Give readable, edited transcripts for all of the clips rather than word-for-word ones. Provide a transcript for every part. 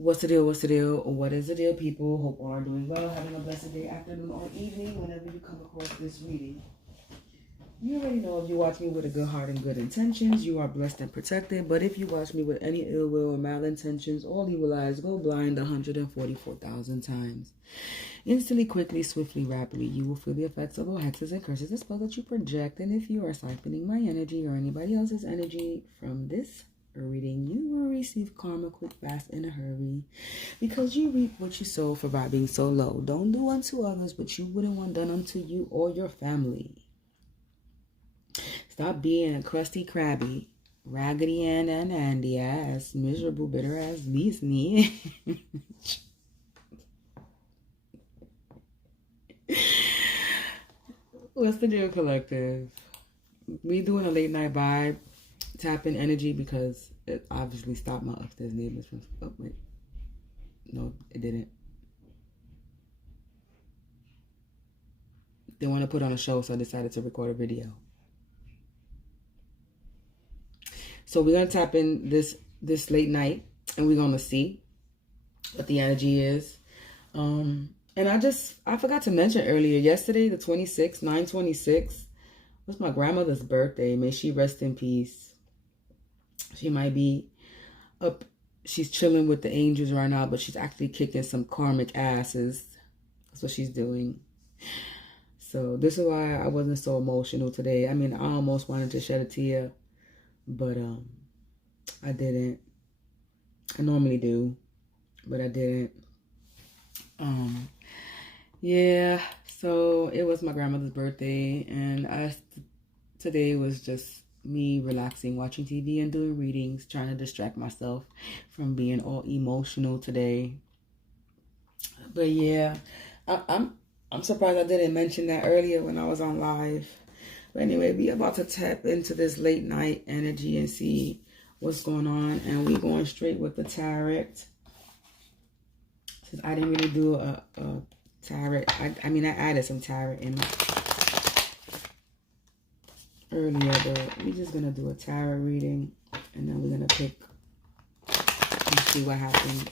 What's the deal? What's the deal? What is the deal, people? Hope all are doing well, having a blessed day, afternoon, or evening, whenever you come across this reading. You already know if you watch me with a good heart and good intentions, you are blessed and protected. But if you watch me with any ill will or malintentions, all evil eyes go blind 144,000 times. Instantly, quickly, swiftly, rapidly, you will feel the effects of all hexes and curses, the spell that you project. And if you are siphoning my energy or anybody else's energy from this reading, you will receive karma quick, fast, in a hurry, because you reap what you sow for vibing so low. Don't do unto others what you wouldn't want done unto you or your family. Stop being a crusty, crabby, raggedy and Andy ass, miserable, bitter ass Disney. What's the deal, collective? We doing a late night vibe, tapping energy, because it obviously stopped my upstairs neighbors from. Oh wait, no, it didn't. They want to put on a show, so I decided to record a video. So we're gonna tap in this late night, and we're gonna see what the energy is. And I forgot to mention earlier, yesterday, the 26th, 9/26, was my grandmother's birthday. May she rest in peace. She might be up, she's chilling with the angels right now, but she's actually kicking some karmic asses. That's what she's doing. So this is why I wasn't so emotional today. I mean, I almost wanted to shed a tear, but I didn't. I normally do, but I didn't. Yeah, so it was my grandmother's birthday, and today was just me relaxing, watching TV and doing readings, trying to distract myself from being all emotional today. But yeah, I'm surprised I didn't mention that earlier when I was on live. But anyway, we about to tap into this late night energy and see what's going on, and we going straight with the tarot. Since I didn't really do a tarot, I mean, I added some tarot in earlier, but we're just gonna do a tarot reading, and then we're gonna pick and see what happens.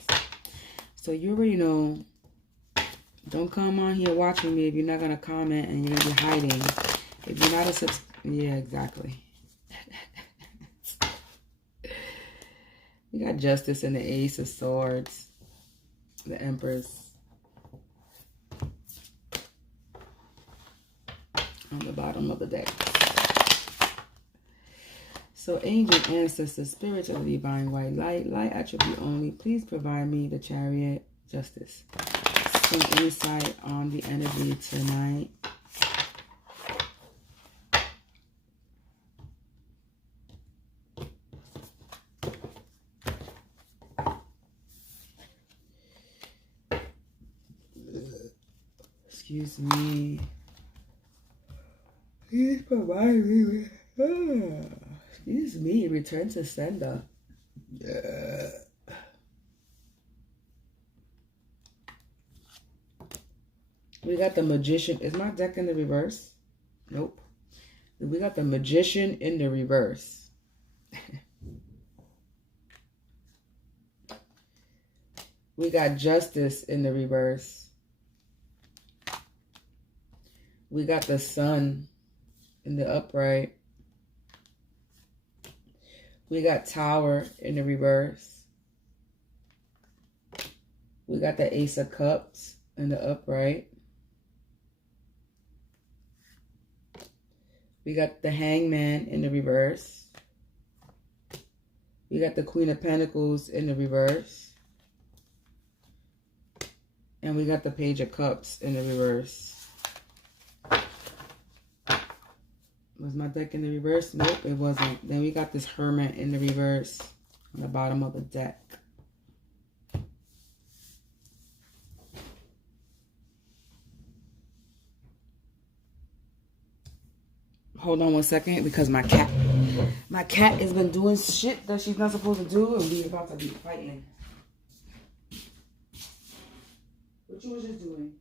So you already know, don't come on here watching me if you're not gonna comment and you're gonna be hiding. If you're not a yeah, exactly. We got Justice and the Ace of Swords, the Empress on the bottom of the deck. So angel, ancestors, spirits of the divine white light, light attribute only, please provide me the Chariot, Justice, some insight on the energy tonight. Excuse me. Please provide me with... excuse me, return to sender. We got the Magician. Is my deck in the reverse? Nope. We got the Magician in the reverse. We got Justice in the reverse. We got the Sun in the upright. We got Tower in the reverse. We got the Ace of Cups in the upright. We got the Hangman in the reverse. We got the Queen of Pentacles in the reverse. And we got the Page of Cups in the reverse. Was my deck in the reverse? Nope, it wasn't. Then we got this Hermit in the reverse on the bottom of the deck. Hold on one second, because my cat has been doing shit that she's not supposed to do, and we about to be fighting. What you was just doing?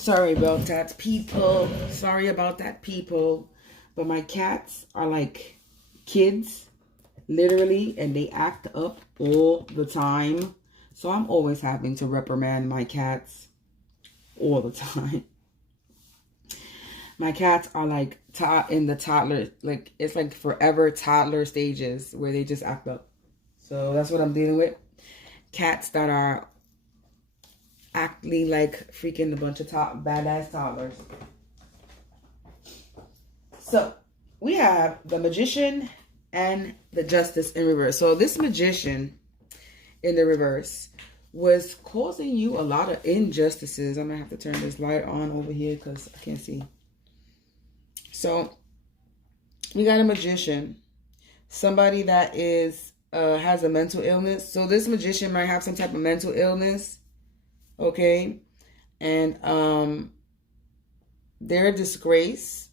Sorry about that, people. Sorry about that, people. But my cats are like kids, literally, and they act up all the time. So I'm always having to reprimand my cats all the time. My cats are like in the toddler, like it's like forever toddler stages where they just act up. So that's what I'm dealing with. Cats that are acting like freaking a bunch of badass toddlers. So we have the Magician and the Justice in reverse. So this Magician in the reverse was causing you a lot of injustices. I'm gonna have to turn this light on over here because I can't see. So we got a Magician, somebody that is has a mental illness. So this Magician might have some type of mental illness, okay, and they're a disgrace,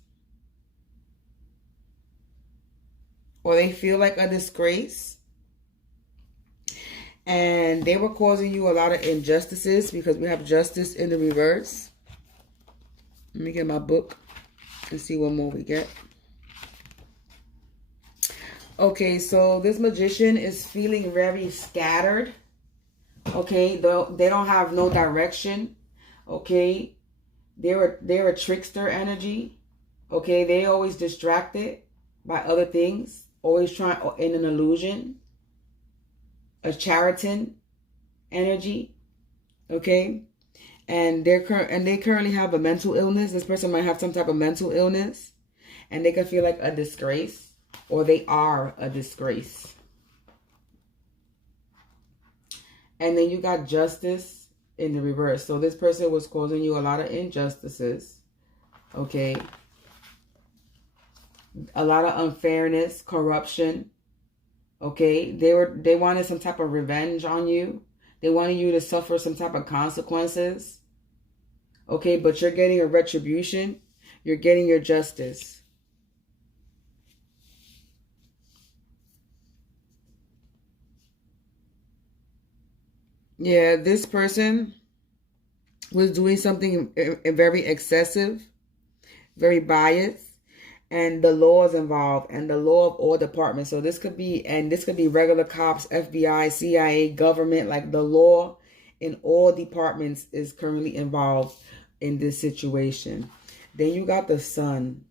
or they feel like a disgrace, and they were causing you a lot of injustices because we have Justice in the reverse. Let me get my book and see what more we get. Okay, so this Magician is feeling very scattered. Okay, they don't have no direction. Okay, they're a trickster energy. Okay, they always distracted by other things, always trying in an illusion. A charlatan energy. Okay, and they currently have a mental illness. This person might have some type of mental illness, and they can feel like a disgrace, or they are a disgrace. And then you got Justice in the reverse. So this person was causing you a lot of injustices. Okay, a lot of unfairness, corruption. Okay, they wanted some type of revenge on you. They wanted you to suffer some type of consequences. Okay, but you're getting a retribution. You're getting your justice. Yeah, this person was doing something very excessive, very biased, and the law is involved, and the law of all departments. So this could be regular cops, FBI, CIA, government, like the law in all departments is currently involved in this situation. Then you got the Sun.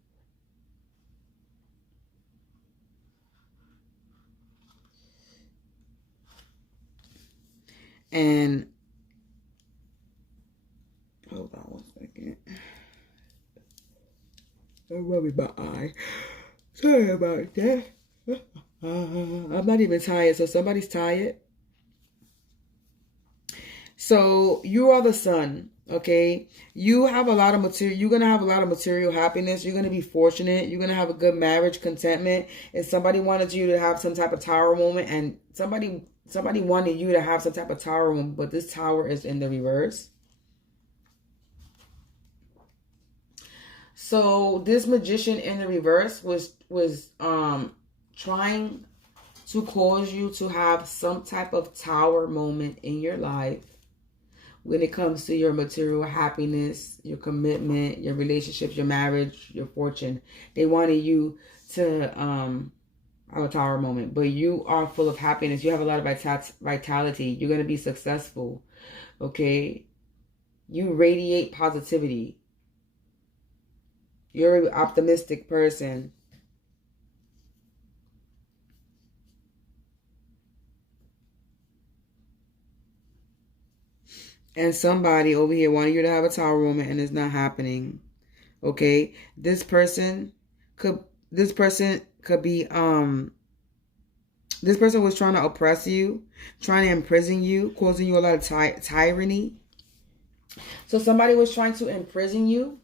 And hold on one second. I'm rubbing my eye. Sorry about that. I'm not even tired, so somebody's tired. So you are the Sun, okay? You have a lot of material. You're going to have a lot of material happiness. You're going to be fortunate. You're going to have a good marriage, contentment. If somebody wanted you to have some type of tower moment, and somebody wanted you to have some type of tower moment, but this tower is in the reverse. So this Magician in the reverse was trying to cause you to have some type of tower moment in your life when it comes to your material happiness, your commitment, your relationships, your marriage, your fortune. They wanted you to have a tower moment, but you are full of happiness. You have a lot of vitality. You're going to be successful, okay? You radiate positivity. You're an optimistic person. And somebody over here wanted you to have a tower moment, and it's not happening. Okay? This person could be this person was trying to oppress you, trying to imprison you, causing you a lot of tyranny. So somebody was trying to imprison you.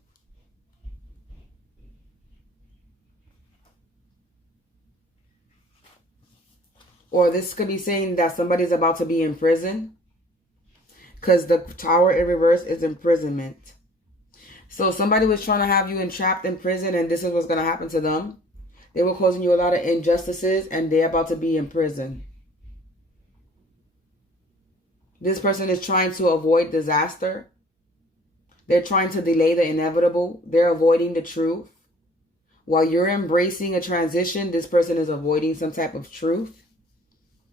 Or this could be saying that somebody's about to be in prison. Because the tower in reverse is imprisonment. So somebody was trying to have you entrapped in prison, and this is what's going to happen to them. They were causing you a lot of injustices, and they're about to be in prison. This person is trying to avoid disaster. They're trying to delay the inevitable. They're avoiding the truth. While you're embracing a transition, this person is avoiding some type of truth.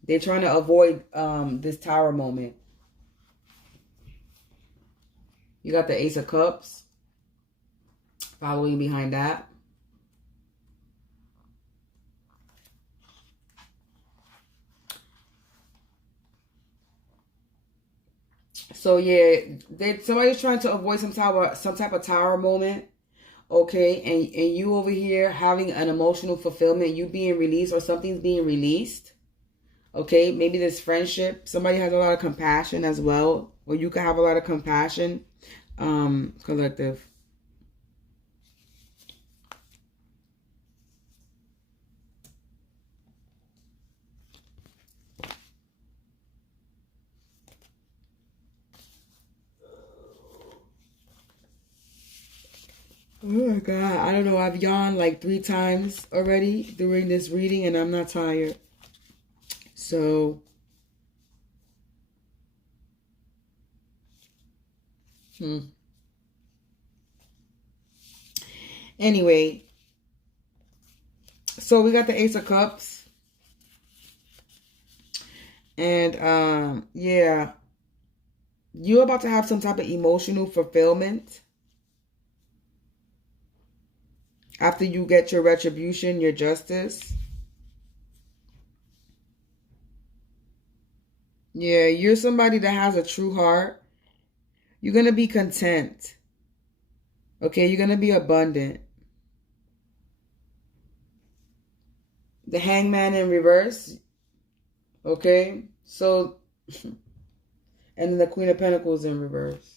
They're trying to avoid this Tower moment. You got the Ace of Cups following behind that. So yeah, somebody's trying to avoid some type of Tower moment. Okay, and you over here having an emotional fulfillment, you being released or something's being released. Okay, maybe this friendship, somebody has a lot of compassion as well, or you can have a lot of compassion. Collective. Oh my God, I don't know, I've yawned like 3 times already during this reading and I'm not tired. So, Anyway, so we got the Ace of Cups. And, yeah, you're about to have some type of emotional fulfillment. After you get your retribution, your justice. Yeah, you're somebody that has a true heart. You're going to be content. Okay, you're going to be abundant. The Hangman in reverse. Okay, so, and then the Queen of Pentacles in reverse.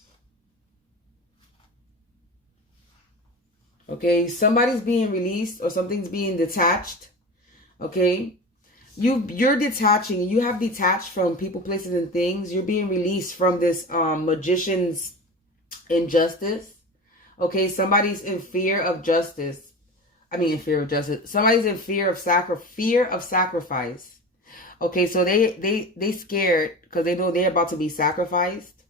Okay, somebody's being released or something's being detached. Okay, you're detaching. You have detached from people, places, and things. You're being released from this magician's injustice. Okay, somebody's in fear of justice. I mean, in fear of justice. Somebody's in fear of sacrifice. Okay, so they scared because they know they're about to be sacrificed.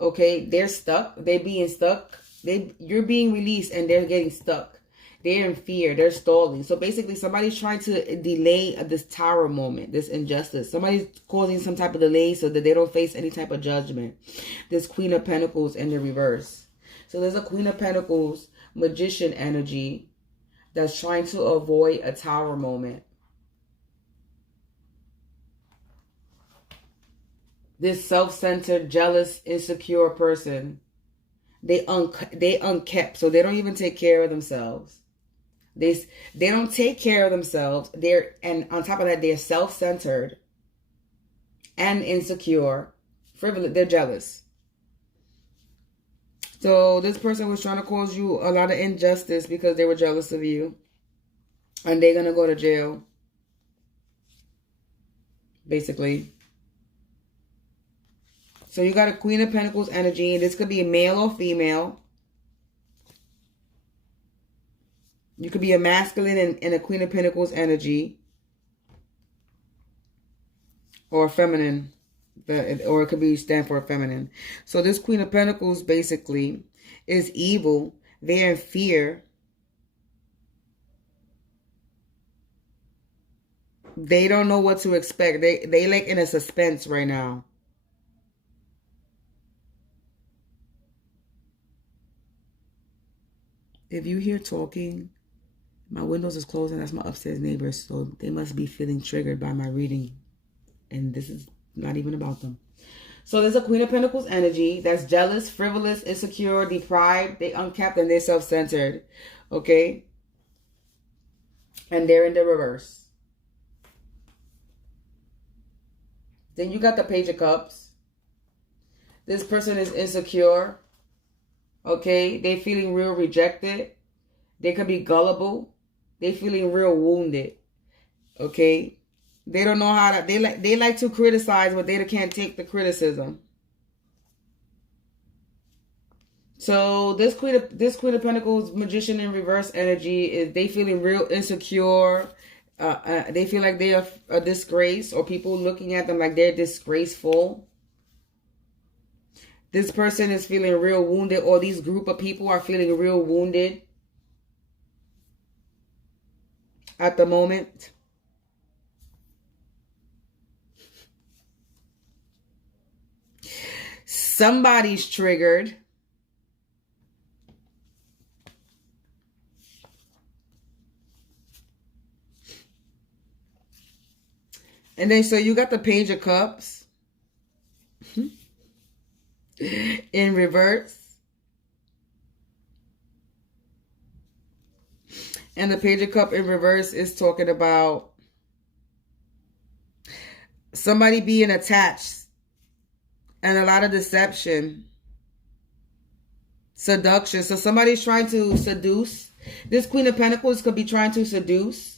Okay, they're stuck. They're being stuck. You're being released and they're getting stuck. They're in fear. They're stalling. So basically, somebody's trying to delay this Tower moment, this injustice. Somebody's causing some type of delay so that they don't face any type of judgment. This Queen of Pentacles in the reverse. So there's a Queen of Pentacles magician energy that's trying to avoid a Tower moment. This self-centered, jealous, insecure person. They unkept, so they don't even take care of themselves. They don't take care of themselves. And on top of that, they're self-centered and insecure, frivolous. They're jealous. So this person was trying to cause you a lot of injustice because they were jealous of you, and they're gonna go to jail. Basically. So you got a Queen of Pentacles energy, and this could be a male or female. You could be a masculine and a Queen of Pentacles energy. Or feminine. Or it could be stand for feminine. So this Queen of Pentacles basically is evil. They're in fear. They don't know what to expect. They like in a suspense right now. If you hear talking, my windows is closed and that's my upstairs neighbors. So they must be feeling triggered by my reading. And this is not even about them. So there's a Queen of Pentacles energy that's jealous, frivolous, insecure, deprived. They unkept and they're self-centered. Okay? And they're in the reverse. Then you got the Page of Cups. This person is insecure. Okay, they feeling real rejected. They could be gullible. They feeling real wounded. Okay, they don't know how to. They like to criticize, but they can't take the criticism. So this Queen of Pentacles magician in reverse energy is they feeling real insecure. They feel like they are a disgrace, or people looking at them like they're disgraceful. This person is feeling real wounded, or these group of people are feeling real wounded at the moment. Somebody's triggered. And then, so you got the Page of Cups in reverse. And the Page of Cups in reverse is talking about somebody being attached and a lot of deception, seduction. So somebody's trying to seduce. This Queen of Pentacles could be trying to seduce.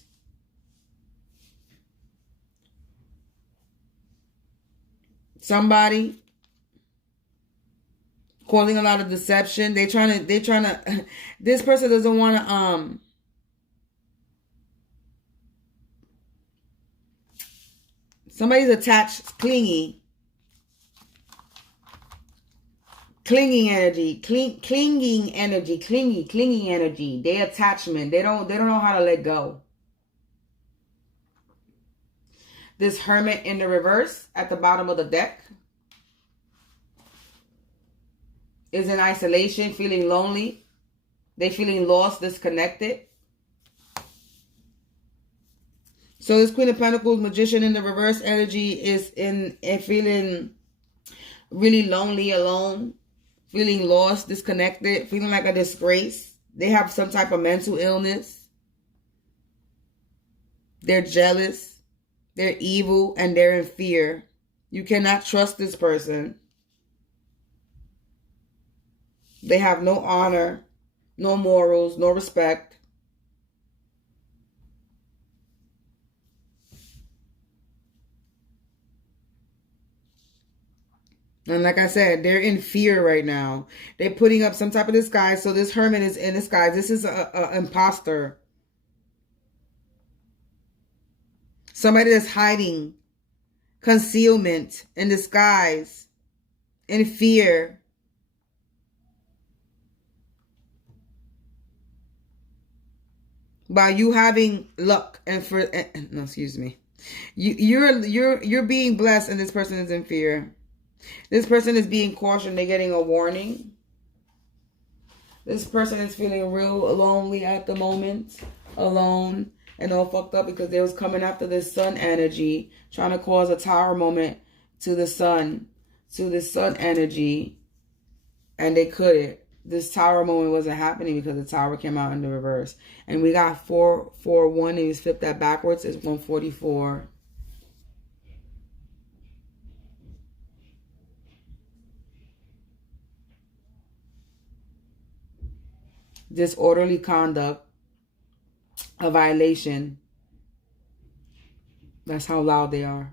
Somebody causing a lot of deception. They're trying to, this person doesn't want to, somebody's attached, clinging energy, clinging energy. Their attachment. They don't know how to let go. This Hermit in the reverse at the bottom of the deck is in isolation, feeling lonely. They're feeling lost, disconnected. So this Queen of Pentacles, Magician in the reverse energy is in feeling really lonely, alone, feeling lost, disconnected, feeling like a disgrace. They have some type of mental illness. They're jealous. They're evil and they're in fear. You cannot trust this person. They have no honor, no morals, no respect. And like I said, they're in fear right now. They're putting up some type of disguise. So this Hermit is in disguise. This is an imposter. Somebody that's hiding, concealment, in disguise, in fear. By you having luck and no, excuse me. You're being blessed and this person is in fear. This person is being cautioned. They're getting a warning. This person is feeling real lonely at the moment. Alone. And all fucked up because they was coming after this sun energy, trying to cause a tower moment to the sun, energy, and they couldn't. This tower moment wasn't happening because the tower came out in the reverse. And we got 441, and you flip that backwards, it's 144. Disorderly conduct. A violation. That's how loud they are.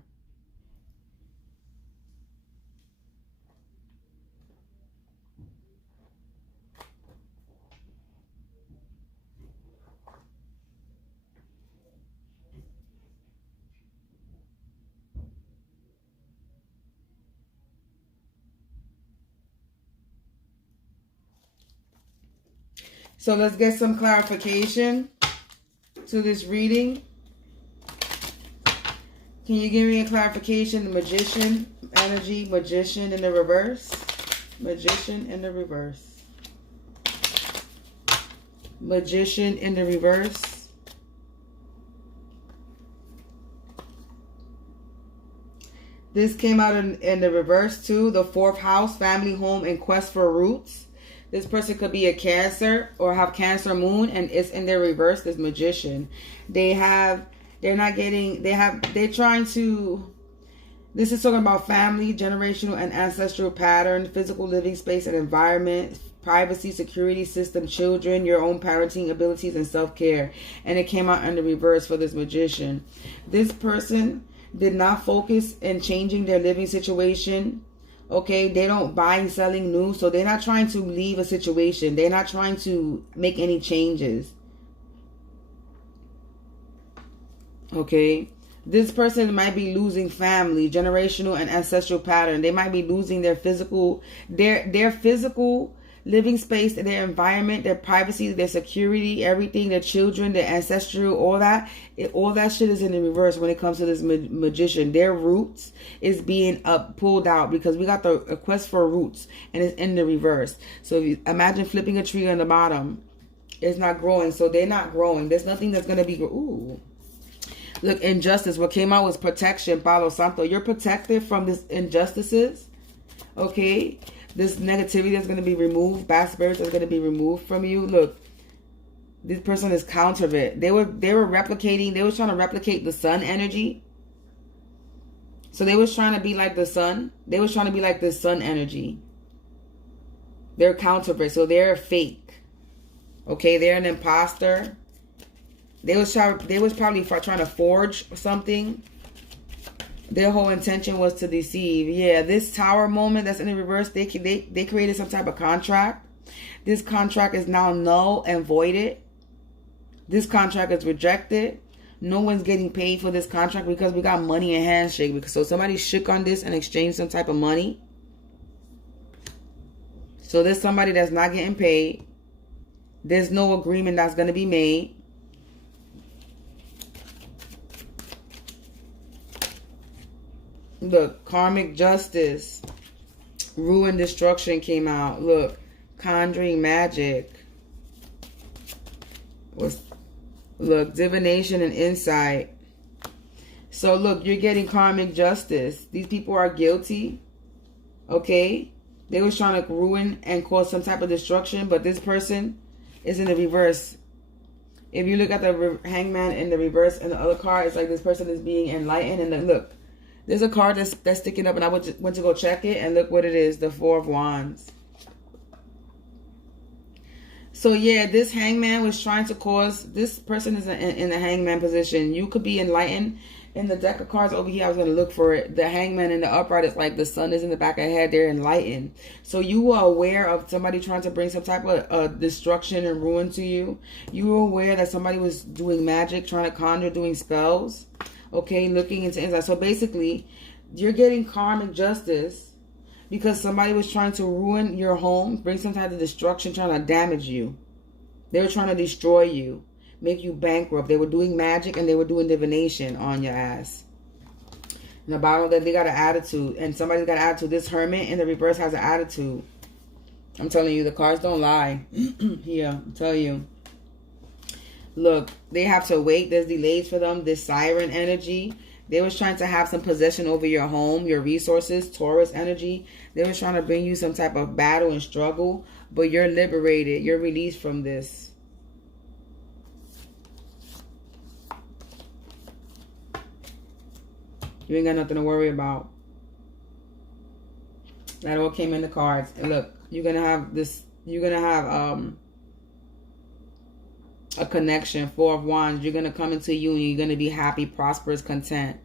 So let's get some clarification to this reading. Can you give me a clarification? The Magician energy, Magician in the reverse. Magician in the reverse. Magician in the reverse. This came out in the reverse too. The 4th house, family, home, and quest for roots. This person could be a Cancer or have Cancer moon, and it's in their reverse, this Magician. They're trying to, this is talking about family, generational and ancestral pattern, physical living space and environment, privacy, security system, children, your own parenting abilities, and self-care. And it came out in the reverse for this Magician. This person did not focus in changing their living situation. Okay, they don't buy selling new, so they're not trying to leave a situation. They're not trying to make any changes. Okay, This person might be losing family, generational and ancestral pattern. They might be losing their physical living space, their environment, their privacy, their security, everything, their children, their ancestral, all that shit is in the reverse when it comes to this magician. Their roots is being pulled out because we got the quest for roots and it's in the reverse. So if you imagine flipping a tree on the bottom, it's not growing. So they're not growing. There's nothing that's going to be, ooh. Look, injustice. What came out was protection, Palo Santo. You're protected from this injustices, okay? This negativity that's going to be removed. Bad spirits is going to be removed from you. Look, this person is counterfeit. They were replicating. They were trying to replicate the sun energy. So they was trying to be like the sun. They was trying to be like the sun energy. They're counterfeit. So they're fake. Okay, they're an imposter. They was probably trying to forge something. Their whole intention was to deceive. Yeah, this tower moment that's in the reverse, they created some type of contract. This contract is now null and voided. This contract is rejected. No one's getting paid for this contract because we got money in handshake. So somebody shook on this and exchanged some type of money. So there's somebody that's not getting paid. There's no agreement that's going to be made. Look, karmic justice, ruin, destruction came out. Look, conjuring magic. Look, divination and insight. So look, you're getting karmic justice. These people are guilty. Okay? They was trying to ruin and cause some type of destruction, but this person is in the reverse. If you look at the hangman in the reverse and the other card, it's like this person is being enlightened. And then look, there's a card that's sticking up, and I went to go check it, and look what it is, the Four of Wands. So yeah, this hangman was trying to cause, this person is in the hangman position. You could be enlightened. In the deck of cards over here, I was going to look for it. The hangman in the upright is like the sun is in the back of the head. They're enlightened. So you were aware of somebody trying to bring some type of destruction and ruin to you. You were aware that somebody was doing magic, trying to conjure, doing spells. Okay, looking into insight. So basically, you're getting karmic justice because somebody was trying to ruin your home, bring some type of destruction, trying to damage you. They were trying to destroy you, make you bankrupt. They were doing magic and they were doing divination on your ass. In the bottom that they got an attitude, and somebody's got an attitude. This hermit in the reverse has an attitude. I'm telling you, the cards don't lie. Here, I'm telling you. Look, they have to wait. There's delays for them. This siren energy. They was trying to have some possession over your home, your resources. Taurus energy. They was trying to bring you some type of battle and struggle. But you're liberated. You're released from this. You ain't got nothing to worry about. That all came in the cards. And look, you're going to have this. You're going to have a connection. Four of Wands. You're going to come into union. You're going to be happy, prosperous, content.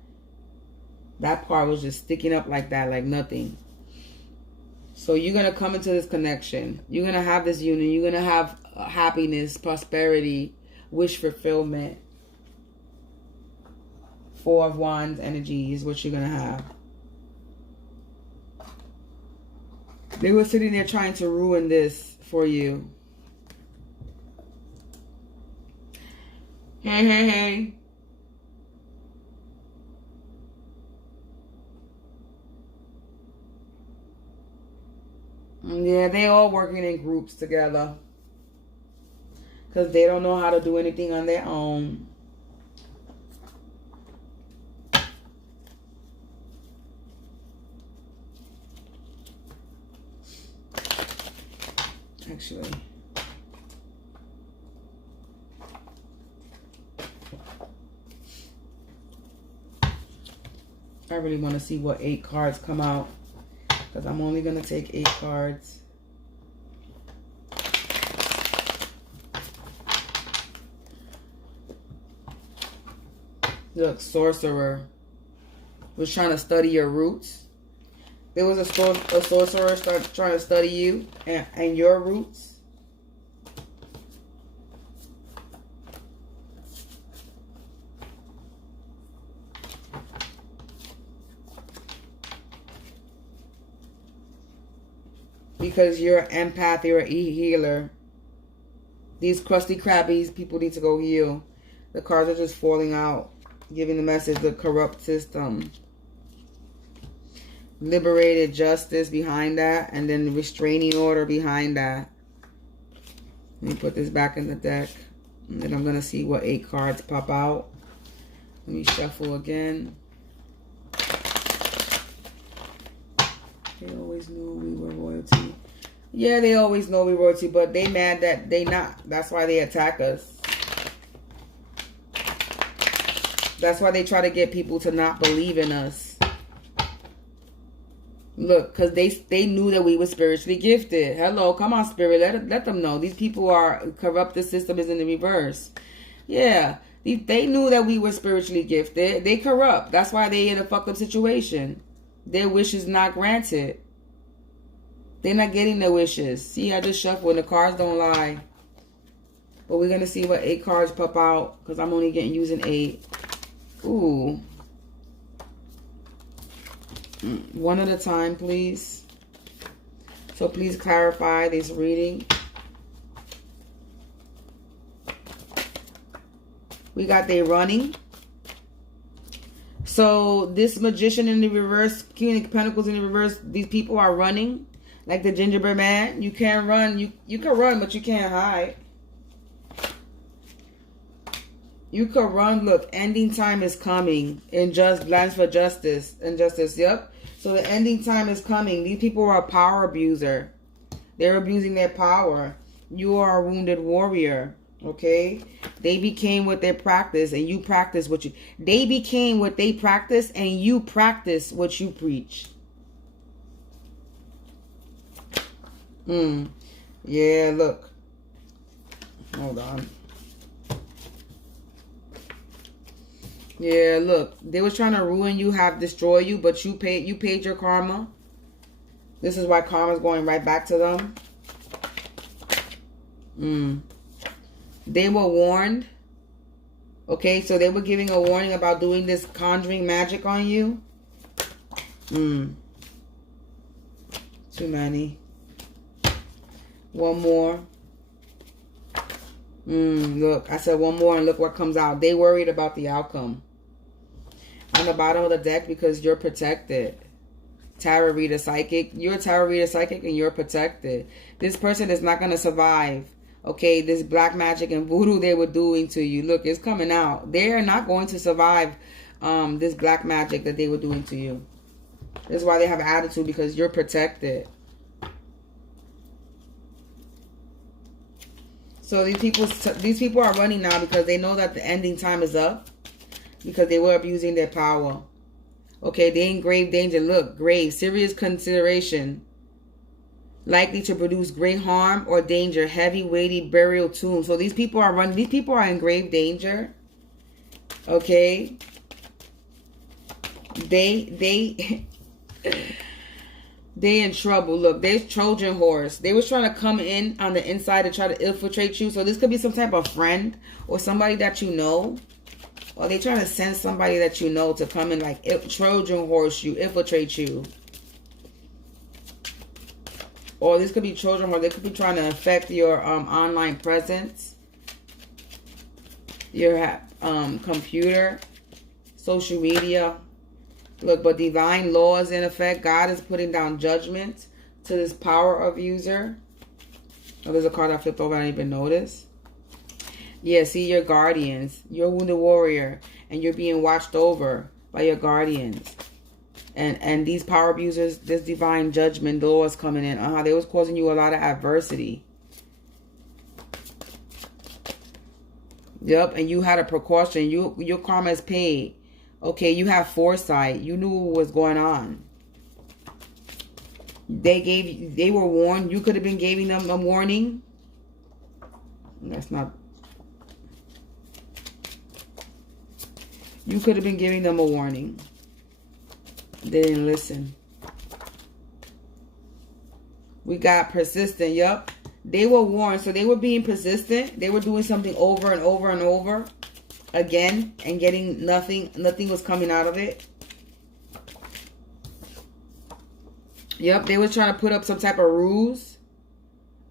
That part was just sticking up like that, like nothing. So you're going to come into this connection. You're going to have this union. You're going to have happiness, prosperity, wish fulfillment. Four of Wands energy is what you're going to have. They were sitting there trying to ruin this for you. Hey, hey, hey. Yeah, they all working in groups together. Because they don't know how to do anything on their own. Actually. I really want to see what 8 cards come out. Because I'm only going to take 8 cards. Look, sorcerer was trying to study your roots. There was a sorcerer trying to study you and your roots. because you're an empath, you're a healer. These crusty crabbies, people need to go heal. The cards are just falling out, giving the message, the corrupt system. Liberated justice behind that, and then restraining order behind that. Let me put this back in the deck, and then I'm going to see what 8 cards pop out. Let me shuffle again. They always knew we were royalty. Yeah, they always know we royalty, but they mad that they not. That's why they attack us. That's why they try to get people to not believe in us. Look, because they knew that we were spiritually gifted. Hello, come on, spirit. Let them know. These people are corrupt. The system is in the reverse. Yeah, they knew that we were spiritually gifted. They corrupt. That's why they in a fucked up situation. Their wish is not granted. They're not getting their wishes. See, I just shuffled and the cards don't lie. But we're going to see what 8 cards pop out, because I'm only using 8. Ooh. One at a time, please. So please clarify this reading. We got they running. So this magician in the reverse, King of Pentacles in the reverse, these people are running. Like the gingerbread man. You can't run. You can run, but you can't hide. You can run. Look, ending time is coming. In just lands for justice. Injustice, yep. So the ending time is coming. These people are a power abuser. They're abusing their power. You are a wounded warrior. Okay? They became what they practice, and you practice what you... They became what they practice, and you practice what you preach. Yeah, look. Hold on. Yeah, look. They was trying to ruin you, have destroy you, but you paid your karma. This is why karma's going right back to them. They were warned. Okay, so they were giving a warning about doing this conjuring magic on you. Too many. One more. Look, I said one more and look what comes out. They worried about the outcome. On the bottom of the deck, because you're protected. Tarot reader psychic. You're a tarot reader psychic and you're protected. This person is not going to survive. Okay, this black magic and voodoo they were doing to you. Look, it's coming out. They are not going to survive this black magic that they were doing to you. That's why they have attitude, because you're protected. So these people are running now because they know that the ending time is up, because they were abusing their power. Okay, they in grave danger. Look, grave, serious consideration, likely to produce great harm or danger, heavy, weighty burial tomb. So these people are running. These people are in grave danger. Okay, they in trouble. Look, there's Trojan horse. They was trying to come in on the inside to try to infiltrate you. So this could be some type of friend or somebody that you know. Or they trying to send somebody that you know to come in, like Trojan horse you, infiltrate you. Or this could be Trojan horse. They could be trying to affect your online presence, your computer, social media. Look, but divine law is in effect. God is putting down judgment to this power abuser. Oh, there's a card I flipped over. I didn't even notice. Yeah, see your guardians. You're a wounded warrior. And you're being watched over by your guardians. And these power abusers, this divine judgment law is coming in. They was causing you a lot of adversity. Yep, and you had a precaution. Your karma is paid. Okay, you have foresight. You knew what was going on. They were warned. You could have been giving them a warning. That's not. You could have been giving them a warning. They didn't listen. We got persistent. Yup. They were warned. So they were being persistent. They were doing something over and over and over again and getting nothing. Nothing was coming out of it. Yep, they was trying to put up some type of ruse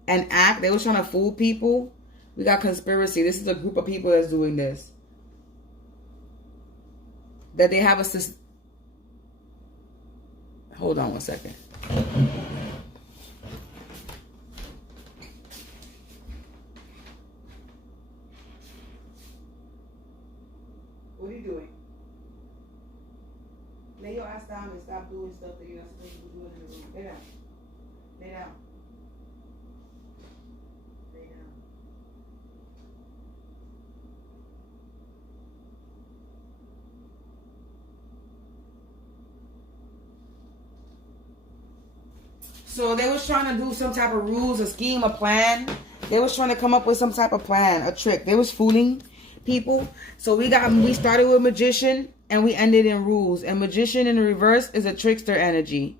and act. They was trying to fool people. We got conspiracy. This is a group of people that's doing this. That they have a system. Hold on one second. What are you doing? Lay your ass down and stop doing stuff that you're not supposed to be doing in the room. Lay down. Lay down. Lay down. So they was trying to do some type of rules, a scheme, a plan. They was trying to come up with some type of plan, a trick. They was fooling people. So we started with magician and we ended in rules. And magician in the reverse is a trickster energy.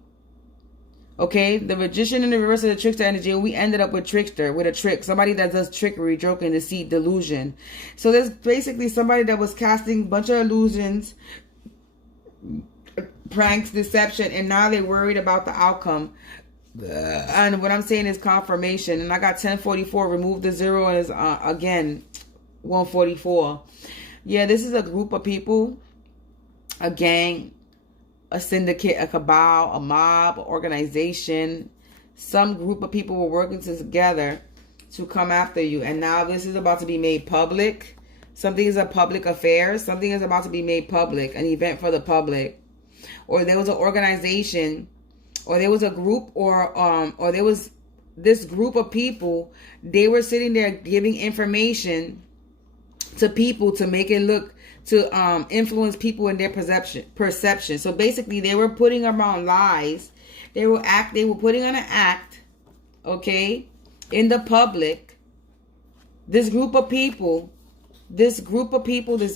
Okay, the magician in the reverse is a trickster energy, and we ended up with trickster, with a trick. Somebody that does trickery, joking, deceit, delusion. So there's basically somebody that was casting a bunch of illusions, pranks, deception, and now they're worried about the outcome. And what I'm saying is confirmation. And I got 1044, remove the 0, and is again 144. Yeah, this is a group of people, a gang, a syndicate, a cabal, a mob, organization. Some group of people were working together to come after you. And now this is about to be made public. Something is a public affair. Something is about to be made public, an event for the public. Or there was an organization, or there was a group, or there was this group of people. They were sitting there giving information to people to make it look, to influence people in their perception. So basically they were putting around lies. They were putting on an act, okay, in the public. This group of people, this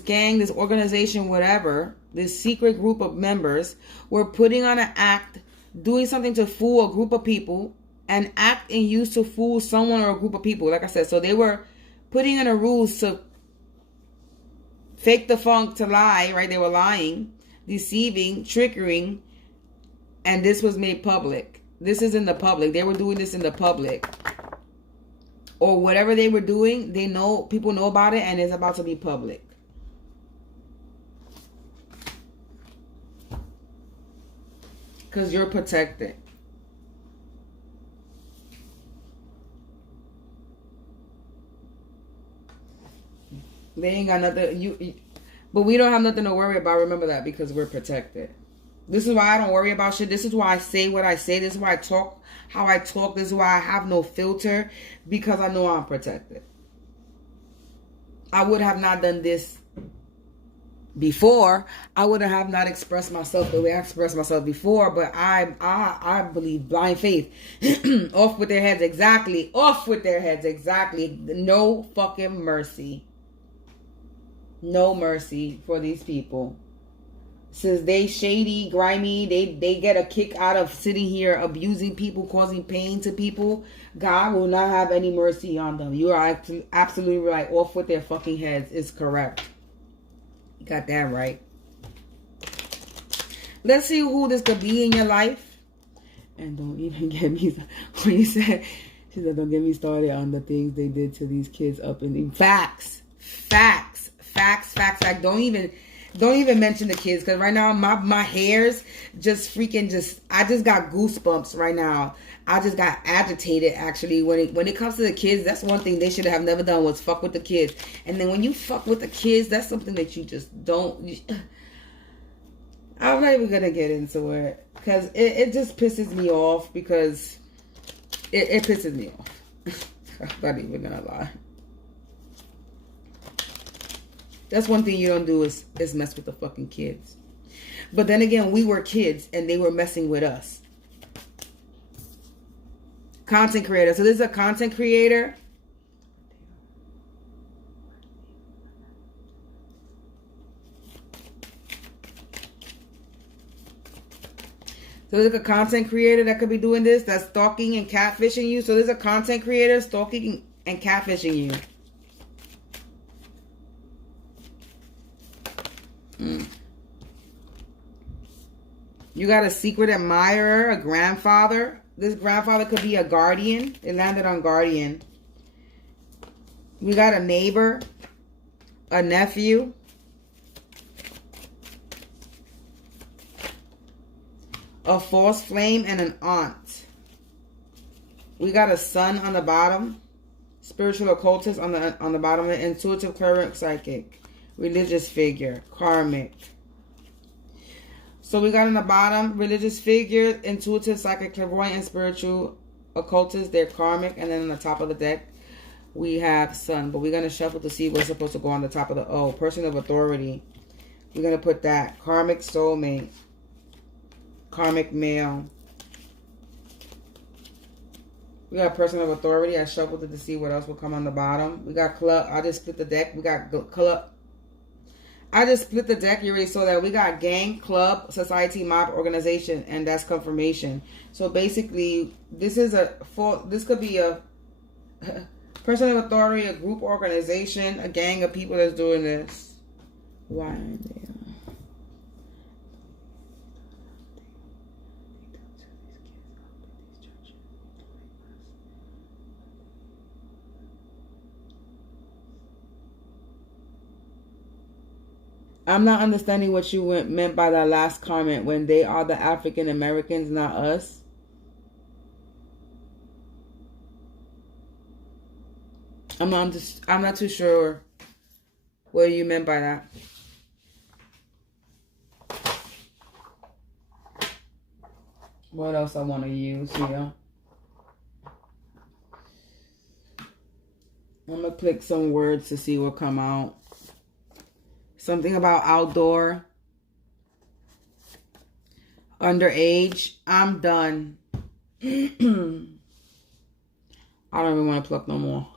gang, this organization, whatever, this secret group of members were putting on an act, doing something to fool a group of people, an act and used to fool someone or a group of people. Like I said, so they were putting in a rules to fake the funk, to lie, right? They were lying, deceiving, triggering, and this was made public. This is in the public. They were doing this in the public. Or whatever they were doing, people know about it, and it's about to be public. Because you're protected. They ain't got nothing. But we don't have nothing to worry about. Remember that, because we're protected. This is why I don't worry about shit. This is why I say what I say. This is why I talk how I talk. This is why I have no filter, because I know I'm protected. I would have not done this before. I would have not expressed myself the way I expressed myself before. But I believe blind faith. Off with their heads, exactly. Off with their heads, exactly. No fucking mercy. No mercy for these people. Since they shady, grimy, they get a kick out of sitting here abusing people, causing pain to people. God will not have any mercy on them. You are absolutely right. Off with their fucking heads is correct. You got that right. Let's see who this could be in your life. And don't even get me, when you said, she said, don't get me started on the things they did to these kids up in the facts. Don't even mention the kids, because right now my hairs just freaking I just got goosebumps right now. I just got agitated, actually. When it comes to the kids, that's one thing they should have never done, was fuck with the kids. And then when you fuck with the kids, that's something that you just don't. I'm not even gonna get into it, because it just pisses me off, because it pisses me off. I'm not even gonna lie. That's one thing you don't do is mess with the fucking kids. But then again, we were kids and they were messing with us. Content creator. So this is a content creator. So there's a content creator that could be doing this, that's stalking and catfishing you. So there's a content creator stalking and catfishing you. You got a secret admirer, a grandfather. This grandfather could be a guardian. It landed on guardian. We got a neighbor, a nephew, a false flame, and an aunt. We got a son on the bottom, spiritual occultist on the bottom, an intuitive, clairvoyant, psychic, religious figure, karmic. So we got on the bottom, religious figure, intuitive, psychic, clairvoyant, and spiritual occultist. They're karmic. And then on the top of the deck, we have sun. But we're going to shuffle to see what's supposed to go on the top of the... Oh, person of authority. We're going to put that. Karmic soulmate. Karmic male. We got person of authority. I shuffled it to see what else will come on the bottom. We got club. I just split the deck. We got club. I just split the deck. You already saw that. We got gang, club, society, mob, organization, and that's confirmation. So basically, this could be a person of authority, a group, organization, a gang of people that's doing this. Why are they? I'm not understanding what you meant by that last comment, when they are the African Americans, not us. I'm not too sure what you meant by that. What else I want to use here? I'm going to click some words to see what come out. Something about outdoor. Underage. I'm done. I don't even want to pluck no more.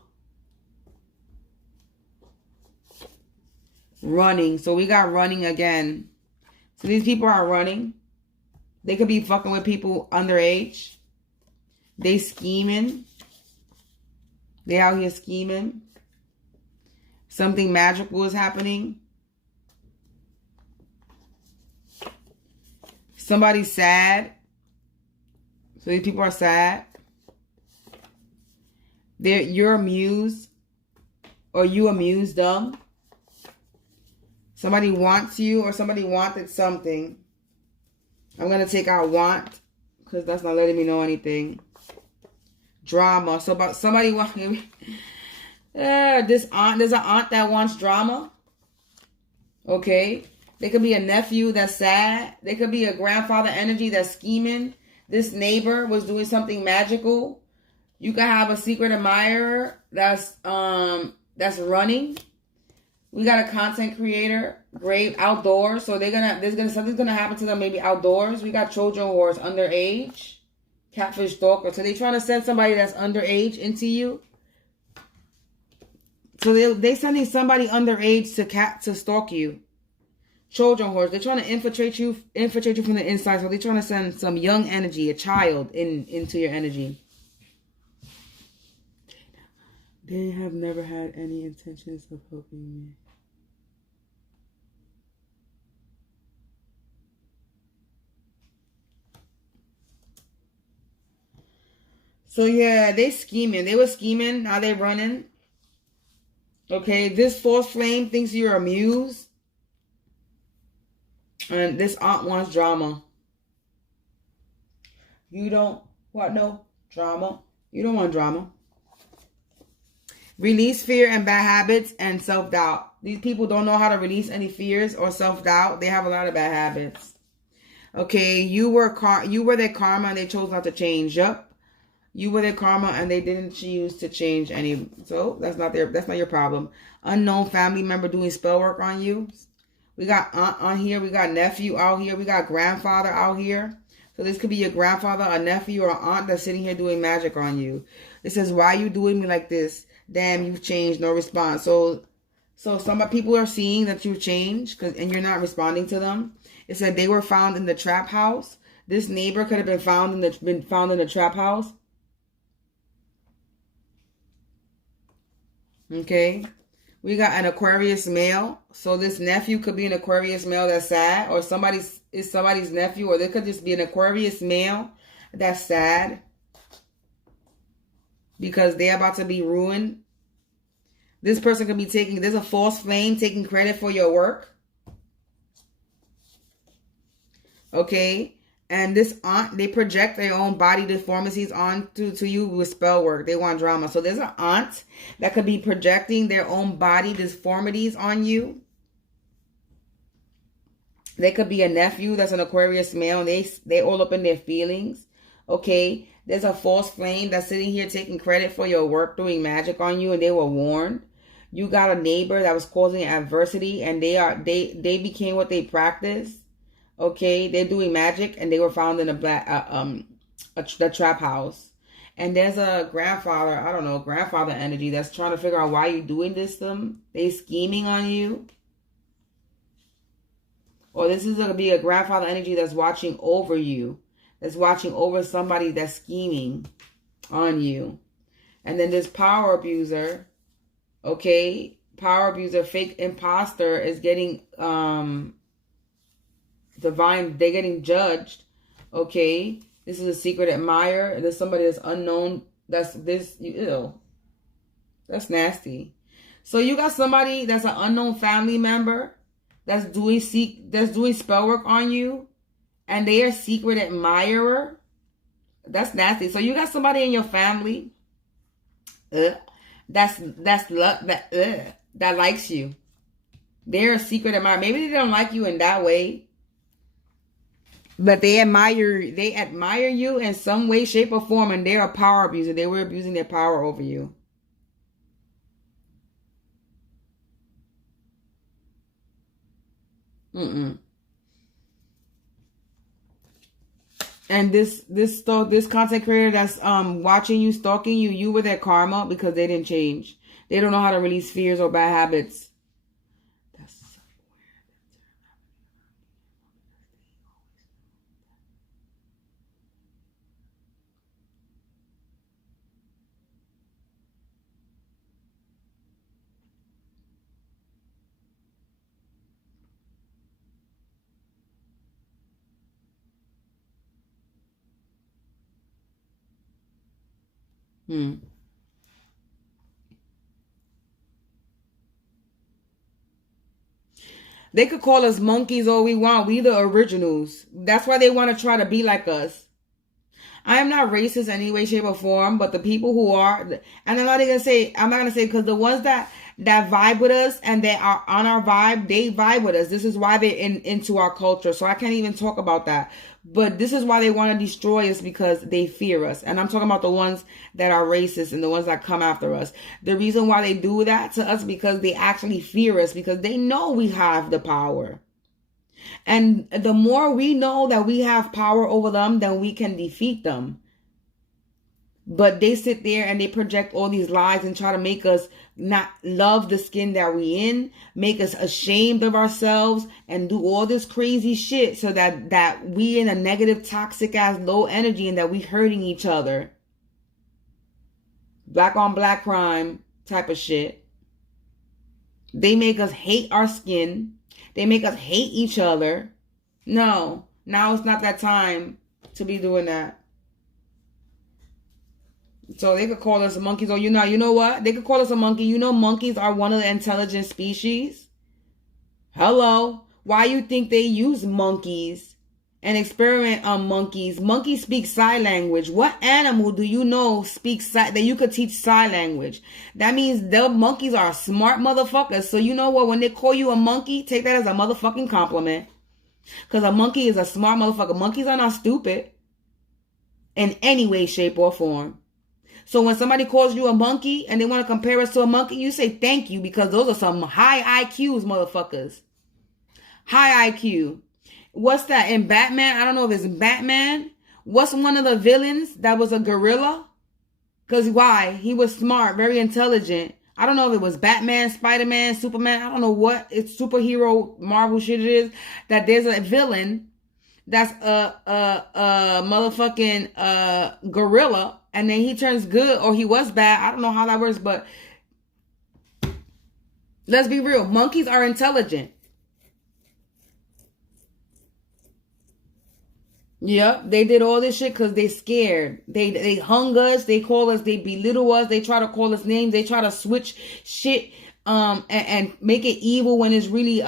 Running. So we got running again. So these people are running. They could be fucking with people underage. They scheming. They out here scheming. Something magical is happening. Somebody's sad. So these people are sad. You're amused. Or you amused them. Somebody wants you or somebody wanted something. I'm going to take out want. Because that's not letting me know anything. Drama. So about somebody wanting... there's an aunt that wants drama. Okay. They could be a nephew that's sad. They could be a grandfather energy that's scheming. This neighbor was doing something magical. You could have a secret admirer that's running. We got a content creator, great outdoors. So something's gonna happen to them maybe outdoors. We got Trojan horse, underage, catfish stalker. So they trying to send somebody that's underage into you. So they sending somebody underage to stalk you. Trojan horse. They're trying to infiltrate you from the inside. So they're trying to send some young energy, a child, into your energy. They have never had any intentions of helping me. So yeah, they scheming. They were scheming. Now they running. Okay, this false flame thinks you're amused. And this aunt wants drama. You don't want no drama. You don't want drama. Release fear and bad habits and self-doubt. These people don't know how to release any fears or self-doubt. They have a lot of bad habits. Okay, you were their karma and they chose not to change. Yup. You were their karma and they didn't choose to change any. So that's not your problem. Unknown family member doing spell work on you. We got aunt on here. We got nephew out here. We got grandfather out here. So this could be your grandfather, a nephew, or an aunt that's sitting here doing magic on you. It says, why are you doing me like this? Damn, you've changed. No response. So some people are seeing that you've changed and you're not responding to them. It said they were found in the trap house. This neighbor could have been found in the trap house. Okay. We got an Aquarius male. So this nephew could be an Aquarius male that's sad. Or somebody's is somebody's nephew, or there could just be an Aquarius male that's sad because they're about to be ruined. This person could be there's a false flame taking credit for your work. Okay? And this aunt, they project their own body deformities to you with spell work. They want drama. So there's an aunt that could be projecting their own body deformities on you. They could be a nephew that's an Aquarius male. And they all up in their feelings. Okay? There's a false flame that's sitting here taking credit for your work, doing magic on you, and they were warned. You got a neighbor that was causing adversity, and they became what they practiced. Okay, they're doing magic, and they were found in the trap house. And there's a grandfather, I don't know, grandfather energy that's trying to figure out why you're doing this to them. They scheming on you. Or this is going to be a grandfather energy that's watching over you. That's watching over somebody that's scheming on you. And then this power abuser, okay, power abuser, fake imposter is getting they're getting judged. Okay, this is a secret admirer. There's somebody that's unknown. That's nasty. So you got somebody that's an unknown family member that's doing spell work on you, and they are secret admirer. That's nasty. So you got somebody in your family that likes you. They're a secret admirer. Maybe they don't like you in that way, but they admire you in some way, shape, or form, and they're a power abuser. They were abusing their power over you. And this content creator that's watching you, stalking you, you were their karma because they didn't change. They don't know how to release fears or bad habits. That's so weird. They could call us monkeys all we want. We the originals. That's why they want to try to be like us. I am not racist in any way, shape, or form, but the people who are, and I'm not going to say because the ones that vibe with us and they are on our vibe, they vibe with us. This is why they're into our culture. So I can't even talk about that. But this is why they want to destroy us, because they fear us. And I'm talking about the ones that are racist and the ones that come after us. The reason why they do that to us, because they actually fear us, because they know we have the power. And the more we know that we have power over them, then we can defeat them. But they sit there and they project all these lies and try to make us not love the skin that we in, make us ashamed of ourselves, and do all this crazy shit so that we in a negative, toxic ass, low energy, and that we hurting each other. Black on black crime type of shit. They make us hate our skin. They make us hate each other. No, now it's not that time to be doing that. So they could call us monkeys. Or you know what? They could call us a monkey. You know monkeys are one of the intelligent species. Hello. Why you think they use monkeys and experiment on monkeys? Monkeys speak sign language. What animal do you know speaks that you could teach sign language? That means the monkeys are smart motherfuckers. So you know what? When they call you a monkey, take that as a motherfucking compliment. Because a monkey is a smart motherfucker. Monkeys are not stupid in any way, shape, or form. So when somebody calls you a monkey and they want to compare us to a monkey, you say thank you, because those are some high IQs, motherfuckers. High IQ. What's that in Batman? I don't know if it's Batman. What's one of the villains that was a gorilla? Because why? He was smart, very intelligent. I don't know if it was Batman, Spider-Man, Superman. I don't know what it's superhero Marvel shit it is. That there's a villain that's a motherfucking gorilla. And then he turns good, or he was bad. I don't know how that works, but let's be real. Monkeys are intelligent. Yep, they did all this shit because they scared. They hung us, they call us, they belittle us, they try to call us names, they try to switch shit and make it evil when it's really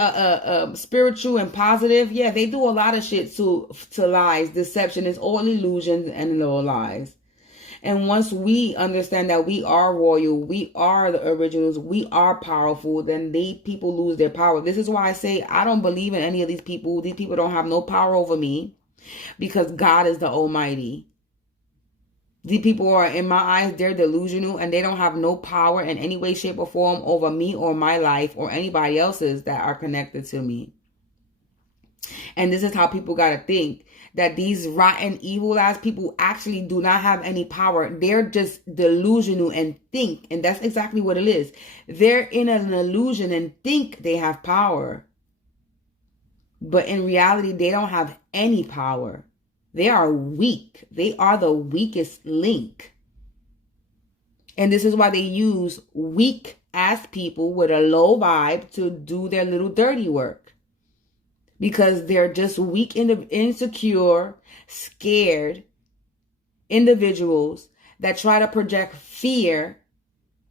spiritual and positive. Yeah, they do a lot of shit to lies, deception. It's all illusions and all lies. And once we understand that we are royal, we are the originals, we are powerful, then people lose their power. This is why I say I don't believe in any of these people. These people don't have no power over me because God is the Almighty. These people are, in my eyes, they're delusional and they don't have no power in any way, shape, or form over me or my life or anybody else's that are connected to me. And this is how people got to think. That these rotten, evil ass people actually do not have any power. They're just delusional and think. And that's exactly what it is. They're in an illusion and think they have power. But in reality, they don't have any power. They are weak. They are the weakest link. And this is why they use weak ass people with a low vibe to do their little dirty work. Because they're just weak, insecure, scared individuals that try to project fear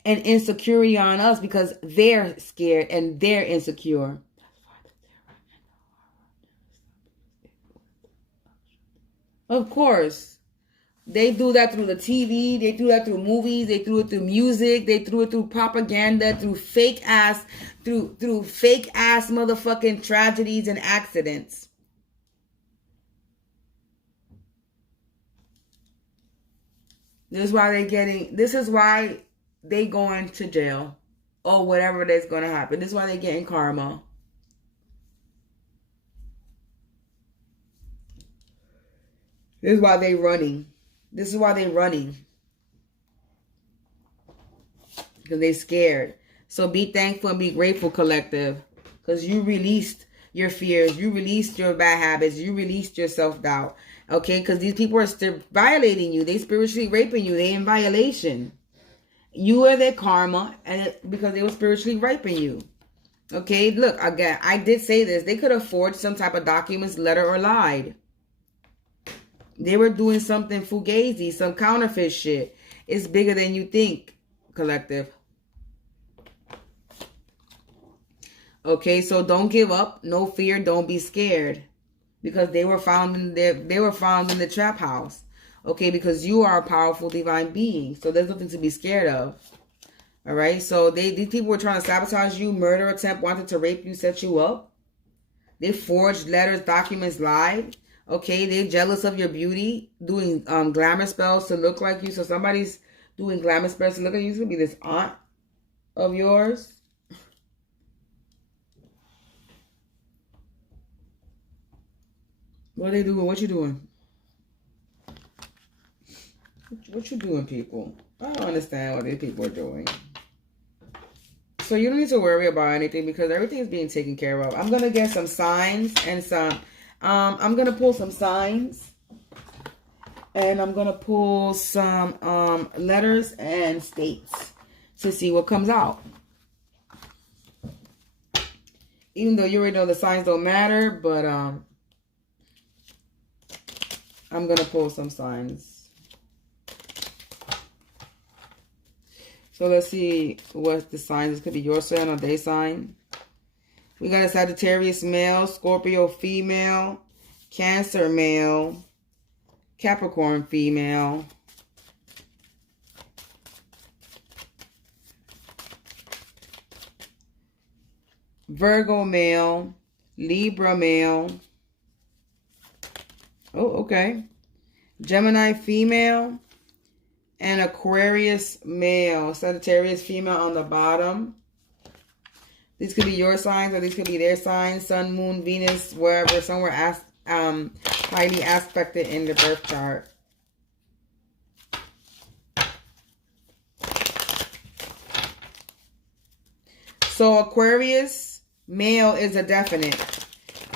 and insecurity on us because they're scared and they're insecure. Of course. They do that through the TV, they do that through movies, they do it through music, they do it through propaganda, through fake ass motherfucking tragedies and accidents. This is why they going to jail or whatever that's going to happen. This is why they getting karma. This is why they running. This is why they're running. Because they're scared. So be thankful and be grateful, collective. Because you released your fears. You released your bad habits. You released your self-doubt. Okay? Because these people are still violating you. They spiritually raping you. They in violation. You are their karma. Because they were spiritually raping you. Okay? Look, again, I did say this. They could have forged some type of documents, letter, or lied. They were doing something fugazi, some counterfeit shit. It's bigger than you think, collective. Okay, so don't give up. No fear. Don't be scared. Because they were found in the trap house. Okay, because you are a powerful divine being. So there's nothing to be scared of. All right, so these people were trying to sabotage you, murder attempt, wanted to rape you, set you up. They forged letters, documents, lied. Okay, they're jealous of your beauty, doing glamour spells to look like you. So somebody's doing glamour spells to look like you. It's going to be this aunt of yours. What are they doing? What you doing? What you doing, people? I don't understand what these people are doing. So you don't need to worry about anything because everything is being taken care of. I'm going to get some signs and some... I'm going to pull some signs and I'm going to pull some letters and states to see what comes out. Even though you already know the signs don't matter, but I'm going to pull some signs. So let's see what the signs. This could be your sign or their sign. We got a Sagittarius male, Scorpio female, Cancer male, Capricorn female, Virgo male, Libra male. Oh, okay. Gemini female and Aquarius male. Sagittarius female on the bottom. These could be your signs or these could be their signs. Sun, Moon, Venus, wherever, somewhere highly aspected in the birth chart. So Aquarius male is a definite.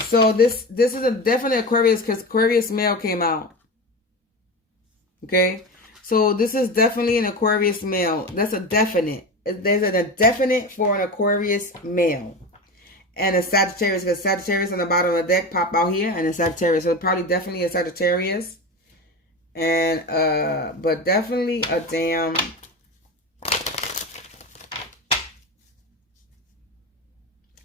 So this is a definite Aquarius because Aquarius male came out. Okay. So this is definitely an Aquarius male. That's a definite. There's a definite for an Aquarius male. and a Sagittarius, because Sagittarius on the bottom of the deck pop out here, and a Sagittarius. So probably definitely a Sagittarius. And but definitely a damn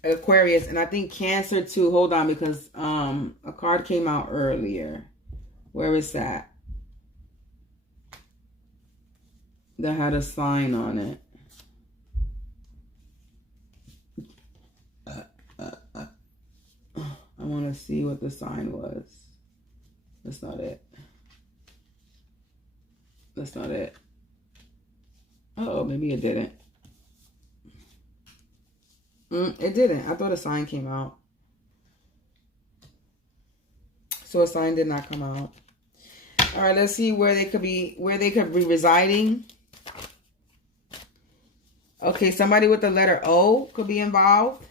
Aquarius, and I think Cancer too. Hold on, because a card came out earlier. Where is that? That had a sign on it. I want to see what the sign was. That's not it. That's not it. Uh-oh, maybe it didn't. It didn't. I thought a sign came out. So a sign did not come out. All right, let's see where they could be residing. Okay, somebody with the letter O could be involved.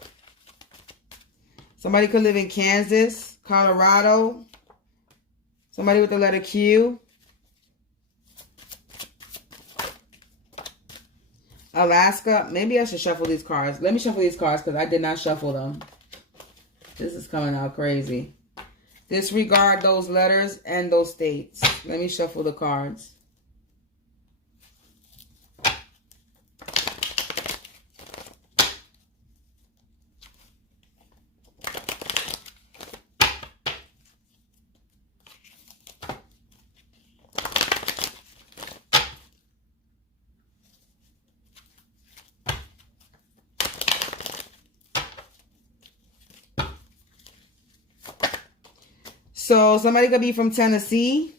Somebody could live in Kansas, Colorado. Somebody with the letter Q. Alaska. Maybe I should shuffle these cards. Let me shuffle these cards because I did not shuffle them. This is coming out crazy. Disregard those letters and those states. Let me shuffle the cards. So somebody could be from Tennessee,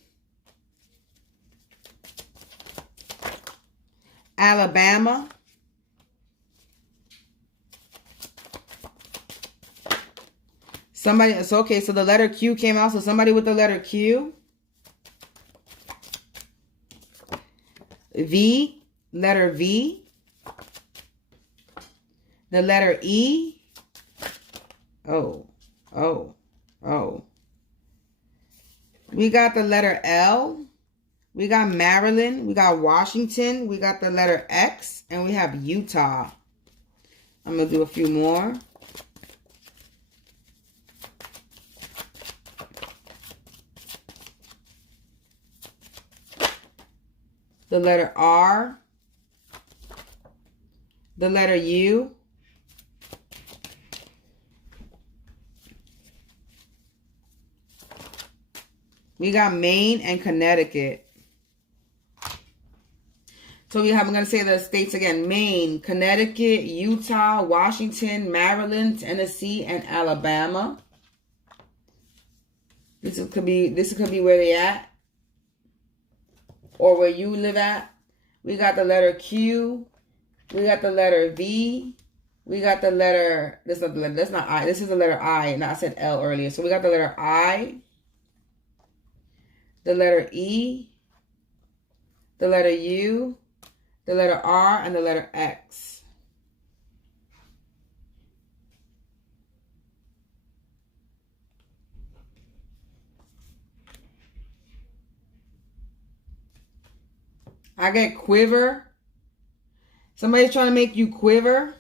Alabama, somebody. So okay, so the letter Q came out. So somebody with the letter Q, V, letter V, the letter E. Oh. We got the letter L. We got Maryland. We got Washington. We got the letter X. And we have Utah. I'm going to do a few more. The letter R. The letter U. We got Maine and Connecticut. So I'm going to say the states again. Maine, Connecticut, Utah, Washington, Maryland, Tennessee, and Alabama. This could be where they at. Or where you live at. We got the letter Q. We got the letter V. We got the letter, that's not I. This is the letter I. No, I said L earlier. So we got the letter I. The letter E, the letter U, the letter R, and the letter X. I get quiver. Somebody's trying to make you quiver.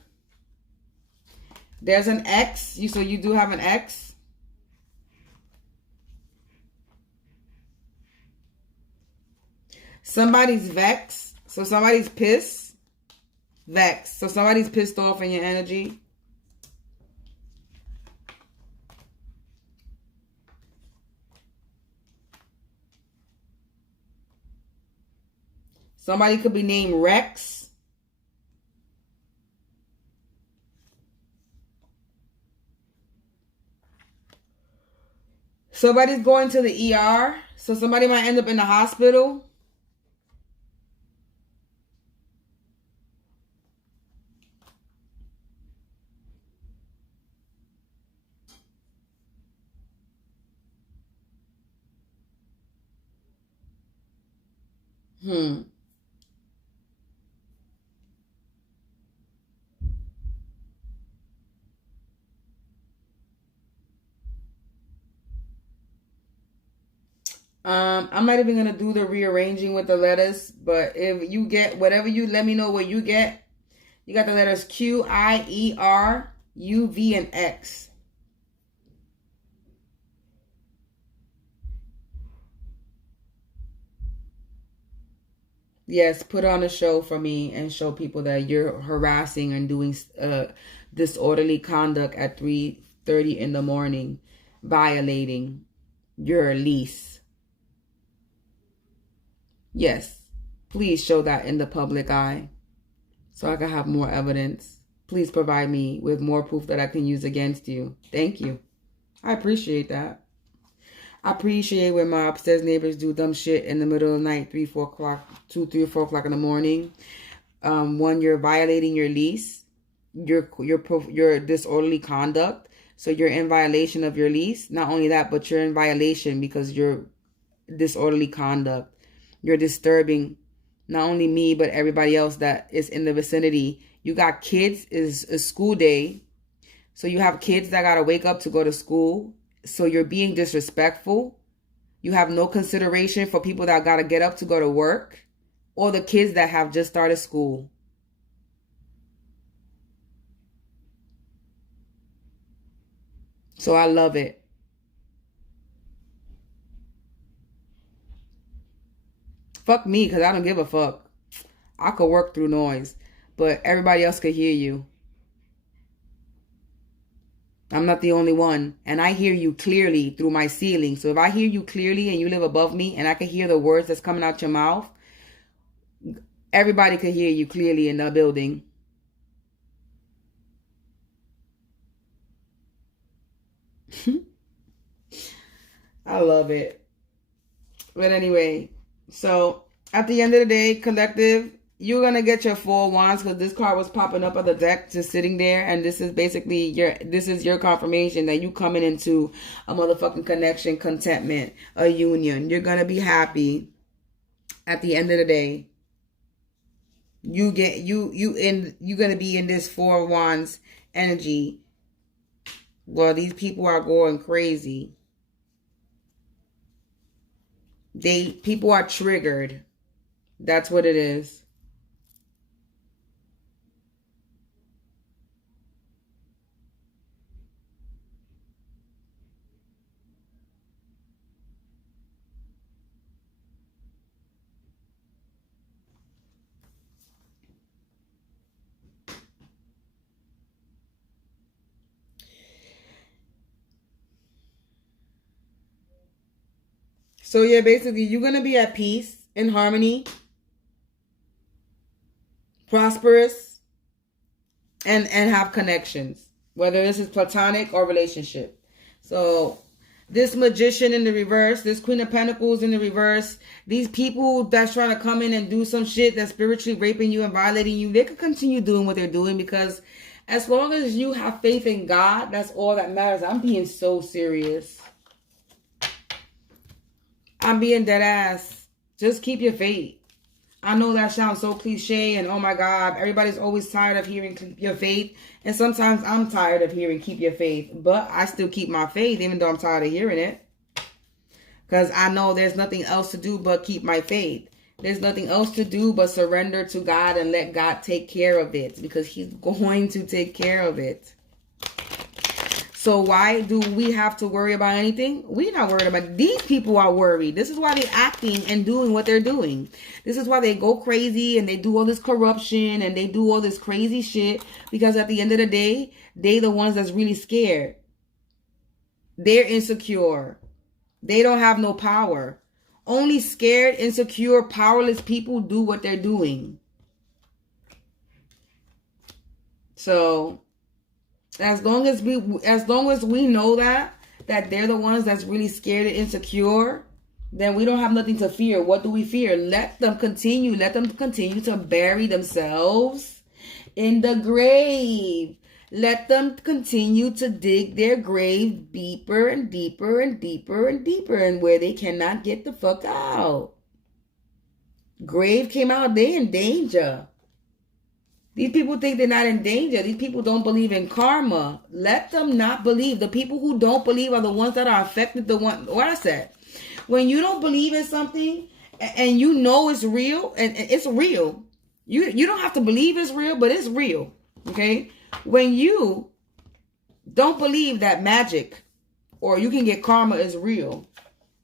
There's an X. So you do have an X. Somebody's vexed. So somebody's pissed. Vexed. So somebody's pissed off in your energy. Somebody could be named Rex. Somebody's going to the ER. So somebody might end up in the hospital. I'm not even going to do the rearranging with the letters, but if you get whatever you let me know what you get. You got the letters Q, I, E, R, U, V, and X. Yes, put on a show for me and show people that you're harassing and doing disorderly conduct at 3:30 in the morning, violating your lease. Yes, please show that in the public eye so I can have more evidence. Please provide me with more proof that I can use against you. Thank you. I appreciate that. I appreciate when my upstairs neighbors do dumb shit in the middle of the night, 3, 4 o'clock, 2, 3, or 4 o'clock in the morning. When you're violating your lease, your disorderly conduct. So you're in violation of your lease. Not only that, but you're in violation because you're disorderly conduct. You're disturbing not only me, but everybody else that is in the vicinity. You got kids, it's a school day. So you have kids that got to wake up to go to school. So you're being disrespectful. You have no consideration for people that got to get up to go to work or the kids that have just started school. So I love it. Fuck me, because I don't give a fuck. I could work through noise, but everybody else could hear you. I'm not the only one. And I hear you clearly through my ceiling. So if I hear you clearly and you live above me and I can hear the words that's coming out your mouth, everybody could hear you clearly in the building. I love it. But anyway, so at the end of the day, collective, you're going to get your 4 wands because this card was popping up on the deck just sitting there. And this is basically your confirmation that you coming into a motherfucking connection, contentment, a union. You're going to be happy at the end of the day. You're going to be in this 4 wands energy. Well, these people are going crazy. People are triggered. That's what it is. So yeah, basically you're going to be at peace, in harmony, prosperous, and have connections, whether this is platonic or relationship. So this Magician in the reverse, this Queen of Pentacles in the reverse, these people that's trying to come in and do some shit that's spiritually raping you and violating you, they could continue doing what they're doing because as long as you have faith in God, that's all that matters. I'm being so serious. I'm being dead ass. Just keep your faith. I know that sounds so cliche and oh my God, everybody's always tired of hearing keep your faith. And sometimes I'm tired of hearing keep your faith. But I still keep my faith even though I'm tired of hearing it. Because I know there's nothing else to do but keep my faith. There's nothing else to do but surrender to God and let God take care of it. Because He's going to take care of it. So why do we have to worry about anything? We're not worried about it. These people are worried. This is why they're acting and doing what they're doing. This is why they go crazy and they do all this corruption and they do all this crazy shit. Because at the end of the day, they the ones that's really scared. They're insecure. They don't have no power. Only scared, insecure, powerless people do what they're doing. So as long as we know that they're the ones that's really scared and insecure, then we don't have nothing to fear. What do we fear? Let them continue to bury themselves in the grave. Let them continue to dig their grave deeper and deeper and deeper and deeper, and where they cannot get the fuck out. Grave came out, they in danger. These people think they're not in danger. These people don't believe in karma. Let them not believe. The people who don't believe are the ones that are affected. What I said. When you don't believe in something and you know it's real, and it's real. You don't have to believe it's real, but it's real. Okay? When you Don't believe that magic or you can get karma is real.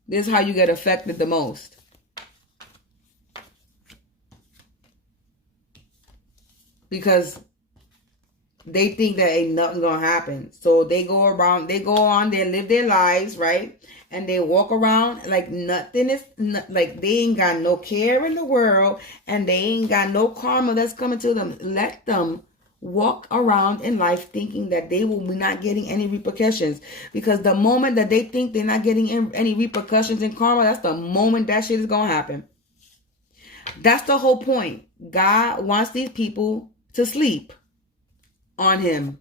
This is how you get affected the most. Because they think that ain't nothing gonna happen. So they go around, they go on, they live their lives, right? And they walk around like nothing is, like they ain't got no care in the world and they ain't got no karma that's coming to them. Let them walk around in life thinking that they will be not getting any repercussions. Because the moment that they think they're not getting any repercussions in karma, that's the moment that shit is gonna happen. That's the whole point. God wants these people to sleep on him.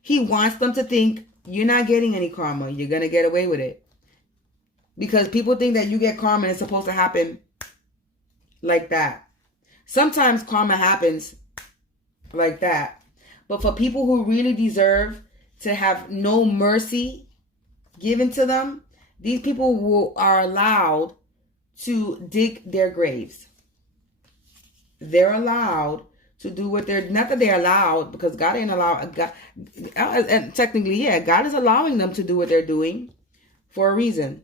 He wants them to think you're not getting any karma. You're going to get away with it. Because people think that you get karma and it's supposed to happen like that. Sometimes karma happens like that. But for people who really deserve to have no mercy given to them, these people are allowed to dig their graves. They're allowed to do what they're, not that they're allowed, because God ain't allowed, God, and technically, yeah, God is allowing them to do what they're doing for a reason.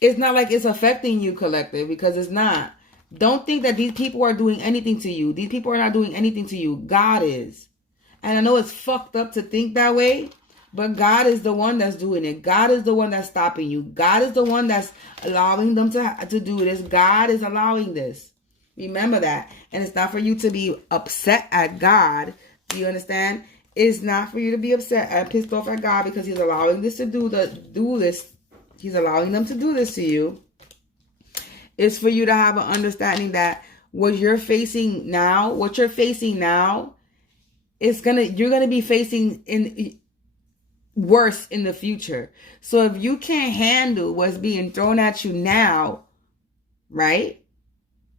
It's not like it's affecting you, collective, because it's not. Don't think that these people are doing anything to you. These people are not doing anything to you. God is. And I know it's fucked up to think that way, but God is the one that's doing it. God is the one that's stopping you. God is the one that's allowing them to do this. God is allowing this. Remember that. And it's not for you to be upset at God. Do you understand? It's not for you to be upset and pissed off at God because he's allowing this to do this. He's allowing them to do this to you. It's for you to have an understanding that what you're facing now, you're gonna be facing in worse in the future. So if you can't handle what's being thrown at you now, right?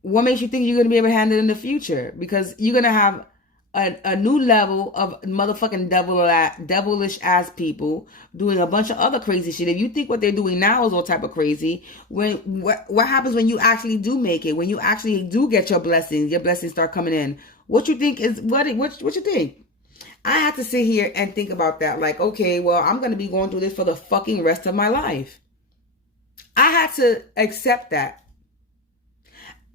What makes you think you're gonna be able to handle it in the future? Because you're gonna have a new level of motherfucking devilish ass people doing a bunch of other crazy shit. If you think what they're doing now is all type of crazy, what happens when you actually do make it? When you actually do get your blessings start coming in. What you think is what you think? I have to sit here and think about that. Like, okay, well, I'm going to be going through this for the fucking rest of my life. I had to accept that.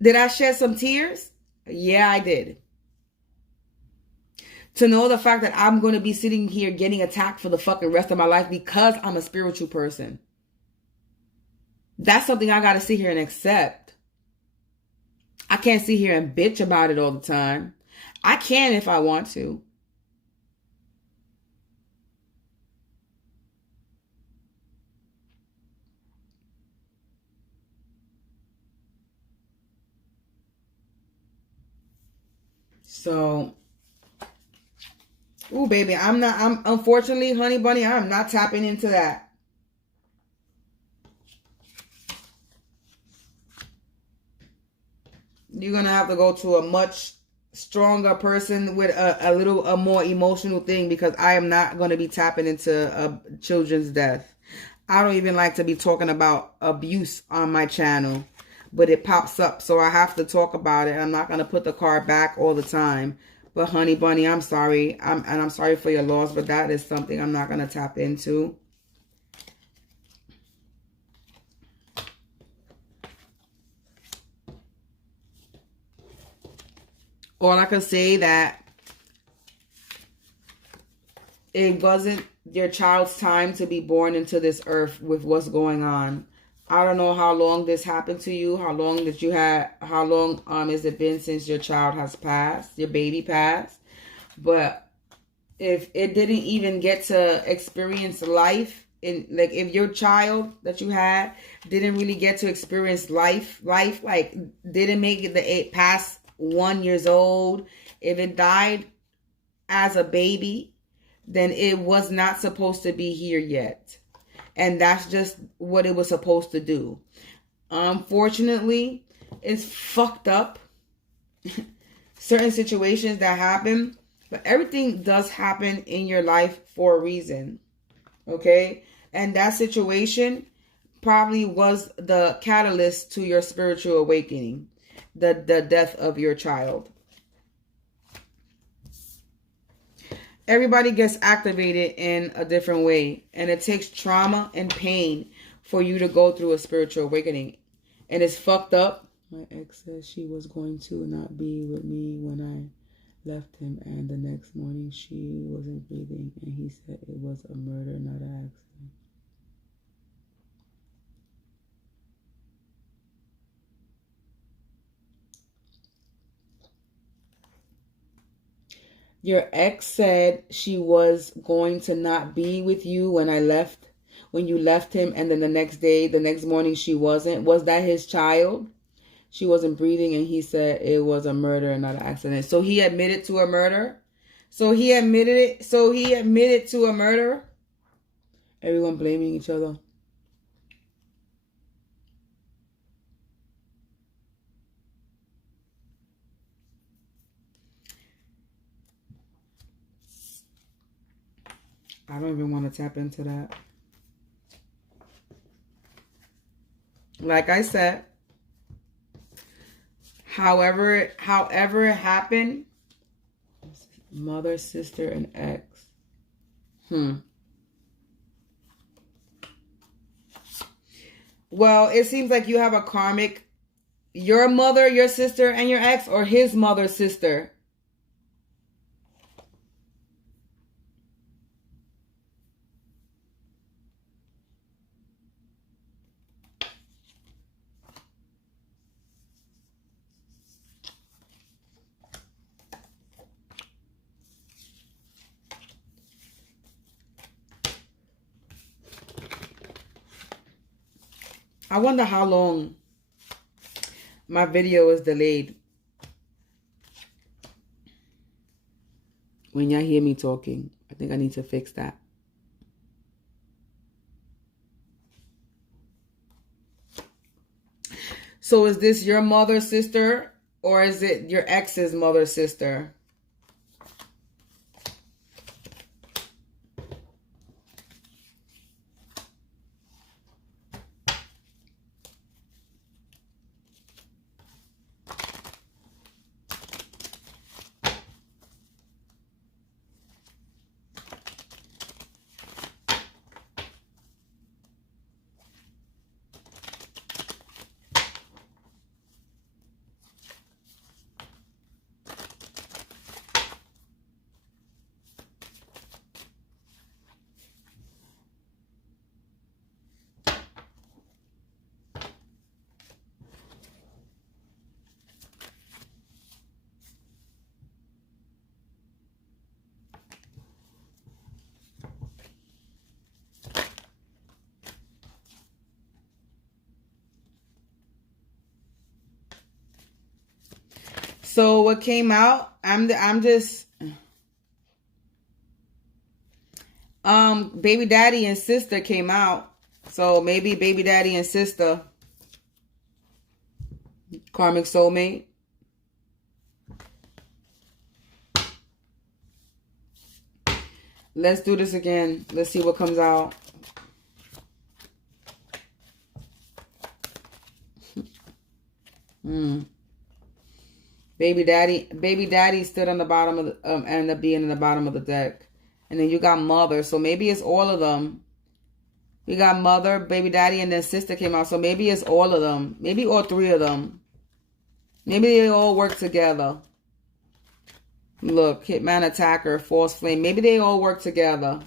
Did I shed some tears? Yeah, I did. To know the fact that I'm going to be sitting here getting attacked for the fucking rest of my life because I'm a spiritual person. That's something I got to sit here and accept. I can't sit here and bitch about it all the time. I can if I want to. So, ooh, baby, I'm unfortunately, honey bunny, I'm not tapping into that. You're going to have to go to a much stronger person with a more emotional thing, because I am not going to be tapping into children's death. I don't even like to be talking about abuse on my channel, but it pops up, so I have to talk about it. I'm not going to put the card back all the time. But honey bunny, I'm sorry. I'm sorry for your loss, but that is something I'm not going to tap into. All I can say that it wasn't your child's time to be born into this earth with what's going on. I don't know how long this happened to you, how long has it been since your child has passed, your baby passed. But if it didn't even get to experience life, if your child that you had didn't really get to experience life, like didn't make it past 1 year old, if it died as a baby, then it was not supposed to be here yet. And that's just what it was supposed to do. Unfortunately, it's fucked up. Certain situations that happen, but everything does happen in your life for a reason. Okay? And that situation probably was the catalyst to your spiritual awakening. The death of your child. Everybody gets activated in a different way. And it takes trauma and pain for you to go through a spiritual awakening. And it's fucked up. My ex said she was going to not be with me when I left him. And the next morning she wasn't breathing. And he said it was a murder, not an accident. Your ex said she was going to not be with you when you left him, and then the next morning she wasn't. Was that his child? She wasn't breathing, and he said it was a murder and not an accident. So he admitted to a murder? So he admitted it? So he admitted to a murder? Everyone blaming each other. I don't even want to tap into that. Like I said, however it happened, mother, sister, and ex. Well, it seems like you have a karmic, your mother, your sister, and your ex, or his mother, sister. I wonder how long my video is delayed when y'all hear me talking. I think I need to fix that. So is this your mother's sister, or is it your ex's mother's sister? So what came out, I'm just baby daddy and sister came out. So maybe baby daddy and sister, karmic soulmate. Let's do this again. Let's see what comes out. Baby daddy stood on the bottom of the, ended up being in the bottom of the deck. And then you got mother. So maybe it's all of them. We got mother, baby daddy, and then sister came out. So maybe it's all of them. Maybe all three of them. Maybe they all work together. Look, hitman, attacker, false flame. Maybe they all work together.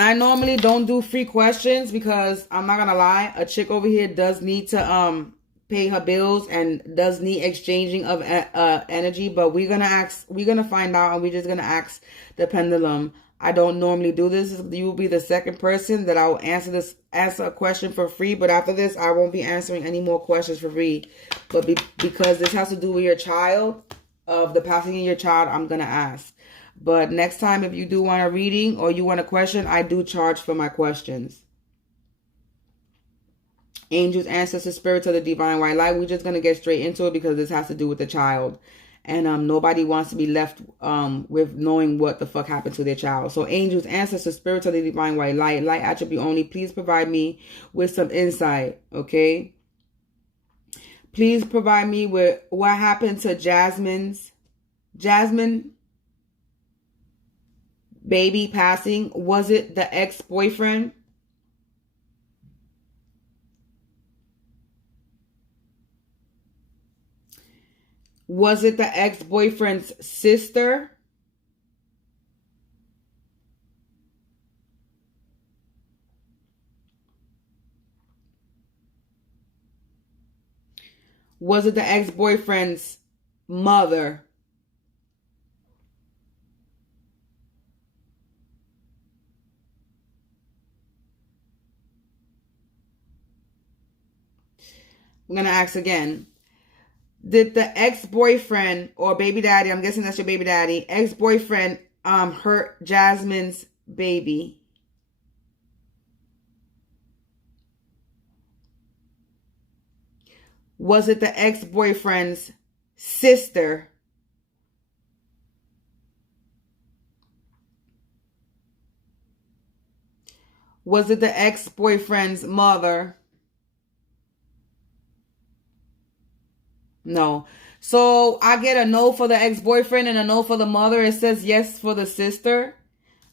I normally don't do free questions because I'm not gonna lie, a chick over here does need to pay her bills and does need exchanging of energy, but we're gonna find out, and we're just gonna ask the pendulum. I don't normally do this. You will be the second person that I will answer a question for free, but after this I won't be answering any more questions for free. But because this has to do with your child, of the passing of your child, I'm gonna ask. But next time, if you do want a reading or you want a question, I do charge for my questions. Angels, ancestors, spirits of the divine white light. We're just going to get straight into it because this has to do with the child. And nobody wants to be left with knowing what the fuck happened to their child. So angels, ancestors, spirits of the divine white light, light attribute only, please provide me with some insight, okay? Please provide me with what happened to Jasmine baby passing. Was it the ex-boyfriend? Was it the ex-boyfriend's sister? Was it the ex-boyfriend's mother? I'm going to ask again. Did the ex-boyfriend or baby daddy, I'm guessing that's your baby daddy, ex-boyfriend hurt Jasmine's baby? Was it the ex-boyfriend's sister? Was it the ex-boyfriend's mother? No. So I get a no for the ex-boyfriend and a no for the mother. It says yes for the sister.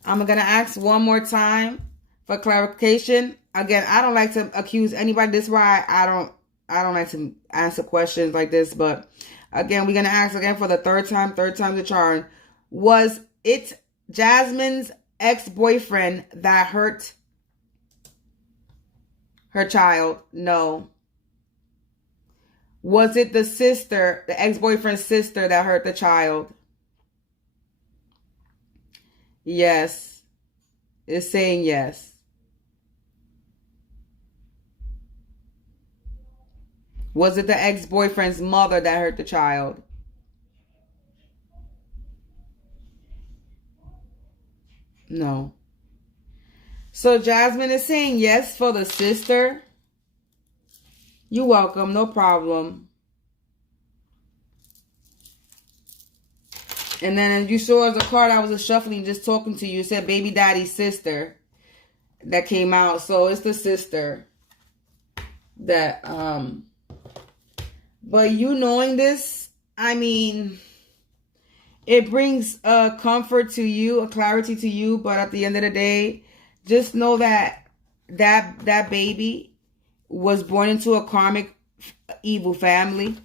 I'm going to ask one more time for clarification. Again, I don't like to accuse anybody. This is why I don't like to answer questions like this. But again, we're going to ask again for the third time's the charm. Was it Jasmine's ex-boyfriend that hurt her child? No. Was it the sister, the ex-boyfriend's sister that hurt the child? Yes. It's saying yes. Was it the ex-boyfriend's mother that hurt the child? No. So Jasmine is saying yes for the sister. You're welcome. No problem. And then as you saw as a card, I was shuffling, just talking to you. It said baby daddy's sister that came out. So it's the sister that, but you knowing this, I mean, it brings a comfort to you, a clarity to you. But at the end of the day, just know that that baby was born into a karmic evil family.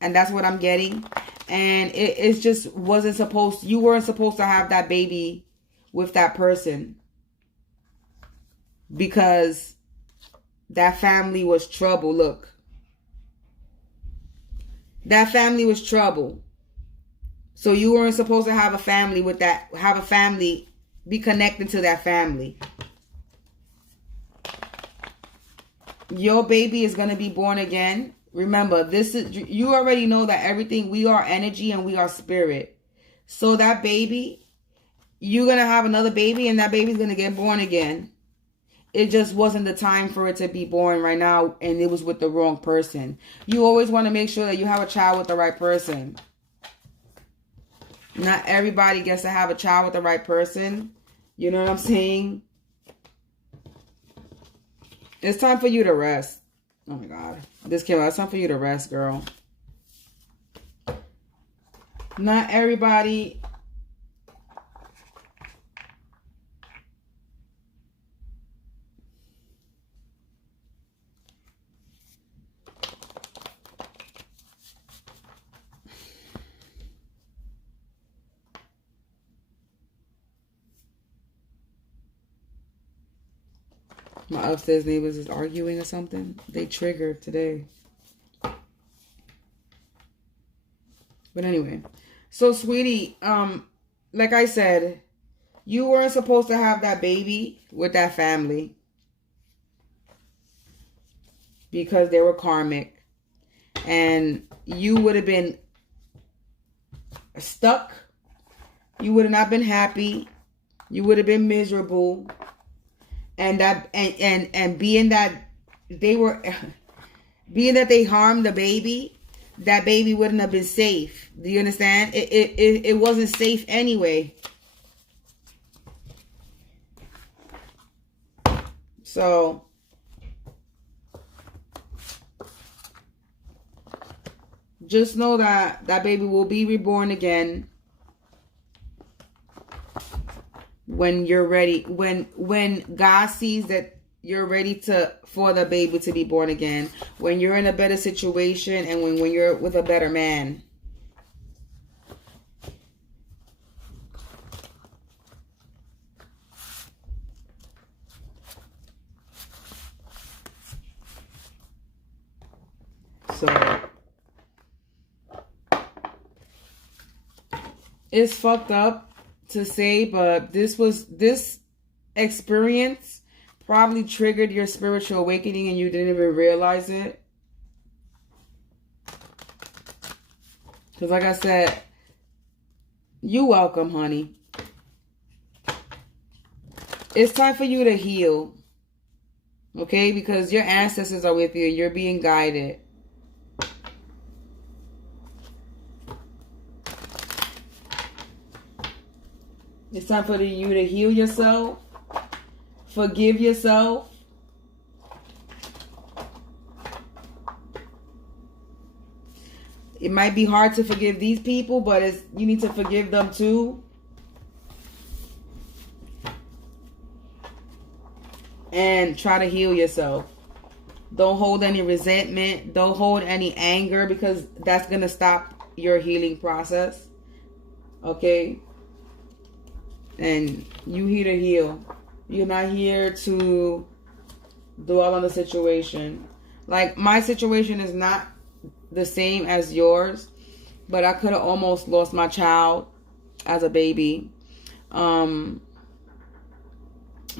And that's what I'm getting. And it just wasn't supposed, you weren't supposed to have that baby with that person. Because that family was trouble. Look. That family was trouble. So you weren't supposed to have a family with that, have a family, be connected to that family. Your baby is going to be born again. Remember, this is, you already know that everything, we are energy and we are spirit. So that baby, you're going to have another baby and that baby's going to get born again. It just wasn't the time for it to be born right now, and it was with the wrong person. You always want to make sure that you have a child with the right person. Not everybody gets to have a child with the right person. You know what I'm saying? It's time for you to rest. Oh my God. This came out. It's time for you to rest, girl. Not everybody. My upstairs neighbors is arguing or something. They triggered today. But anyway. So, sweetie, like I said, you weren't supposed to have that baby with that family. Because they were karmic. And you would have been stuck You would have not been happy. You would have been miserable. And that and being that they were being that they harmed the baby, that baby wouldn't have been safe. Do you understand? It wasn't safe anyway. So just know that that baby will be reborn again when you're ready. When God sees that you're ready for the baby to be born again. When you're in a better situation and when you're with a better man. So it's fucked up to say, but this experience probably triggered your spiritual awakening and you didn't even realize it. Because like I said, you're welcome, honey. It's time for you to heal. Okay? Because your ancestors are with you and you're being guided. It's time for you to heal yourself. Forgive yourself. It might be hard to forgive these people, but you need to forgive them too. And try to heal yourself. Don't hold any resentment. Don't hold any anger, because that's going to stop your healing process. Okay? And you here to heal. You're not here to dwell on the situation. Like, my situation is not the same as yours, but I could have almost lost my child as a baby. I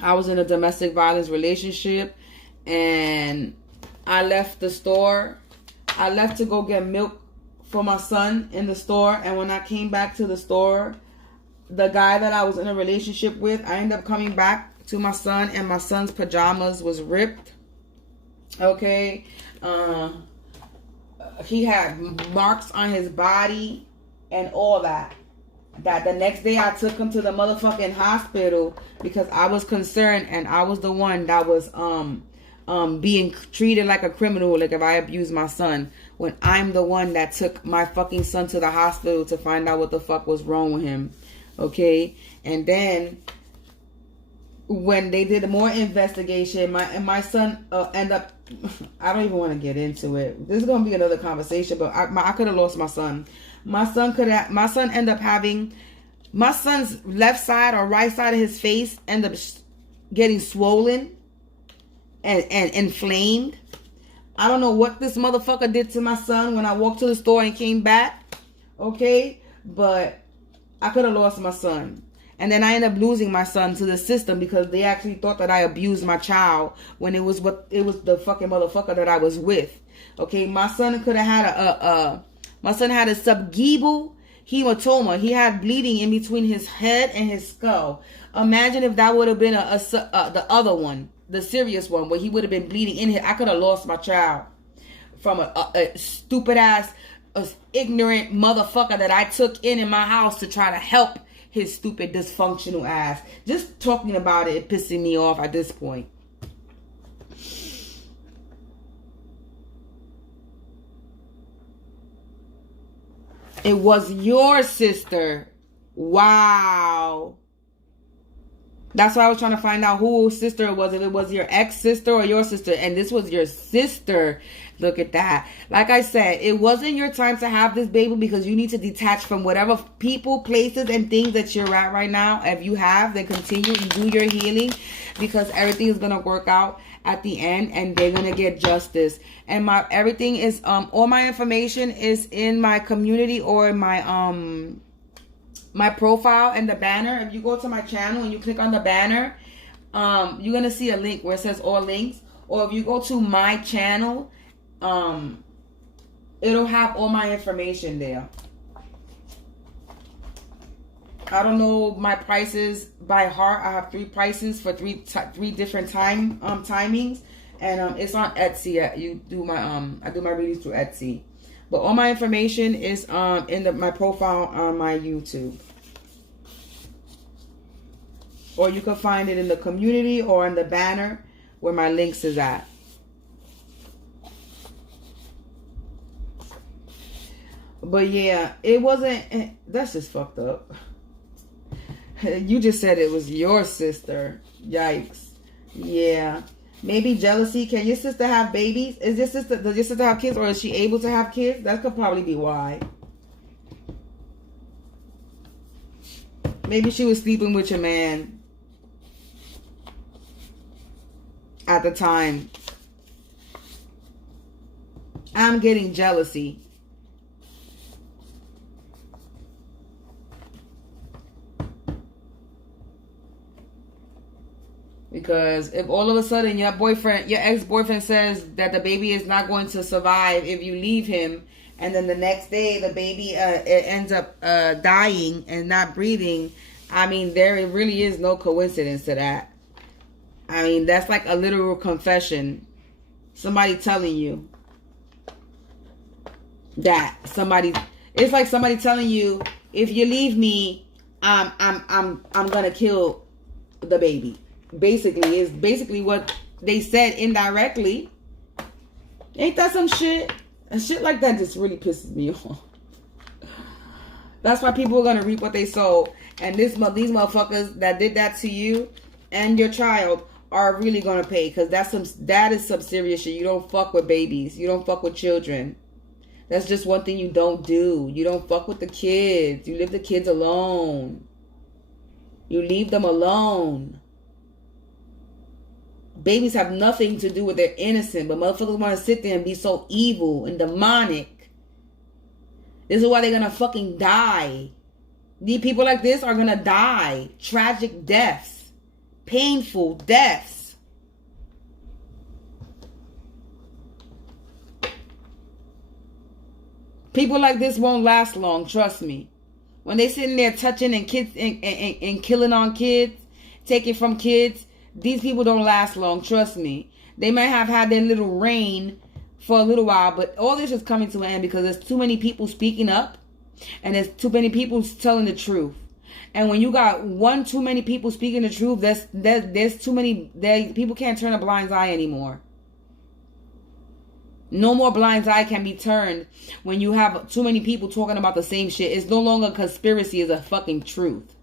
was in a domestic violence relationship, and I left the store. I left to go get milk for my son in the store, and when I came back to the store, the guy that I was in a relationship with, I ended up coming back to my son, and my son's pajamas was ripped. Okay. He had marks on his body and all that. That the next day I took him to the motherfucking hospital because I was concerned, and I was the one that was being treated like a criminal, like if I abused my son, when I'm the one that took my fucking son to the hospital to find out what the fuck was wrong with him. Okay, and then when they did more investigation, my son ended up. I don't even want to get into it. This is gonna be another conversation, but I could have lost my son. My son ended up having my son's left side or right side of his face ended up getting swollen and inflamed. I don't know what this motherfucker did to my son when I walked to the store and came back. Okay, but I could have lost my son. And then I ended up losing my son to the system because they actually thought that I abused my child when it was the fucking motherfucker that I was with. Okay, my son could have had my son had a subgebal hematoma. He had bleeding in between his head and his skull. Imagine if that would have been the other one, the serious one, where he would have been bleeding in here. I could have lost my child from a stupid ass, ignorant motherfucker that I took in my house to try to help his stupid dysfunctional ass. Just talking about it pissing me off at this point. It was your sister. Wow. That's why I was trying to find out whose sister it was. If it was your ex-sister or your sister. And this was your sister. Look at that. Like I said, it wasn't your time to have this baby because you need to detach from whatever people, places, and things that you're at right now. If you have, then continue to do your healing because everything is going to work out at the end and they're going to get justice. And everything is, all my information is in my community or in my profile and the banner. If you go to my channel and you click on the banner, you're going to see a link where it says all links. Or if you go to my channel, it'll have all my information there. I don't know my prices by heart. I have 3 prices for three different timings, and it's on Etsy. You do my I do my readings through Etsy, but all my information is in my profile on my YouTube, or you can find it in the community or in the banner where my links is at. But yeah, it wasn't. That's just fucked up. You just said it was your sister. Yikes. Yeah. Maybe jealousy. Can your sister have babies? Does your sister have kids, or is she able to have kids? That could probably be why. Maybe she was sleeping with your man at the time. I'm getting jealousy. Because if all of a sudden your ex-boyfriend says that the baby is not going to survive if you leave him, and then the next day the baby it ends up dying and not breathing, I mean, there really is no coincidence to that. I mean, that's like a literal confession. Somebody telling you that it's like somebody telling you, if you leave me, I'm gonna kill the baby. Basically, is basically what they said indirectly. Ain't that some shit? And shit like that just really pisses me off. That's why people are gonna reap what they sow. And these motherfuckers that did that to you and your child are really gonna pay, because that is some serious shit. You don't fuck with babies. You don't fuck with children. That's just one thing you don't do. You don't fuck with the kids. You leave the kids alone. You leave them alone. Babies have nothing to do with their innocent, but motherfuckers want to sit there and be so evil and demonic. This is why they're gonna fucking die. These people like this are gonna die. Tragic deaths. Painful deaths. People like this won't last long, trust me. When they sitting there touching and kids and killing on kids, taking from kids, these people don't last long, trust me. They might have had their little reign for a little while, but all this is coming to an end because there's too many people speaking up, and there's too many people telling the truth. And when you got too many people speaking the truth, there's too many. People can't turn a blind eye anymore. No more blind eye can be turned when you have too many people talking about the same shit. It's no longer a conspiracy, it's a fucking truth.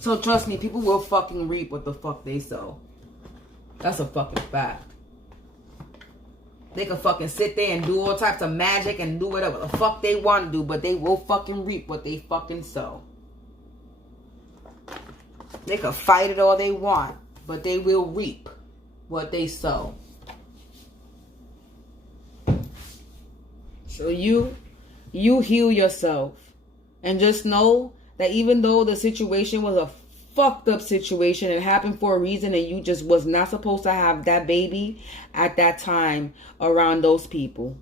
So trust me, people will fucking reap what the fuck they sow. That's a fucking fact. They can fucking sit there and do all types of magic and do whatever the fuck they want to do, but they will fucking reap what they fucking sow. They can fight it all they want, but they will reap what they sow. So you heal yourself. And just know that even though the situation was a fucked up situation, it happened for a reason, and you just was not supposed to have that baby at that time around those people.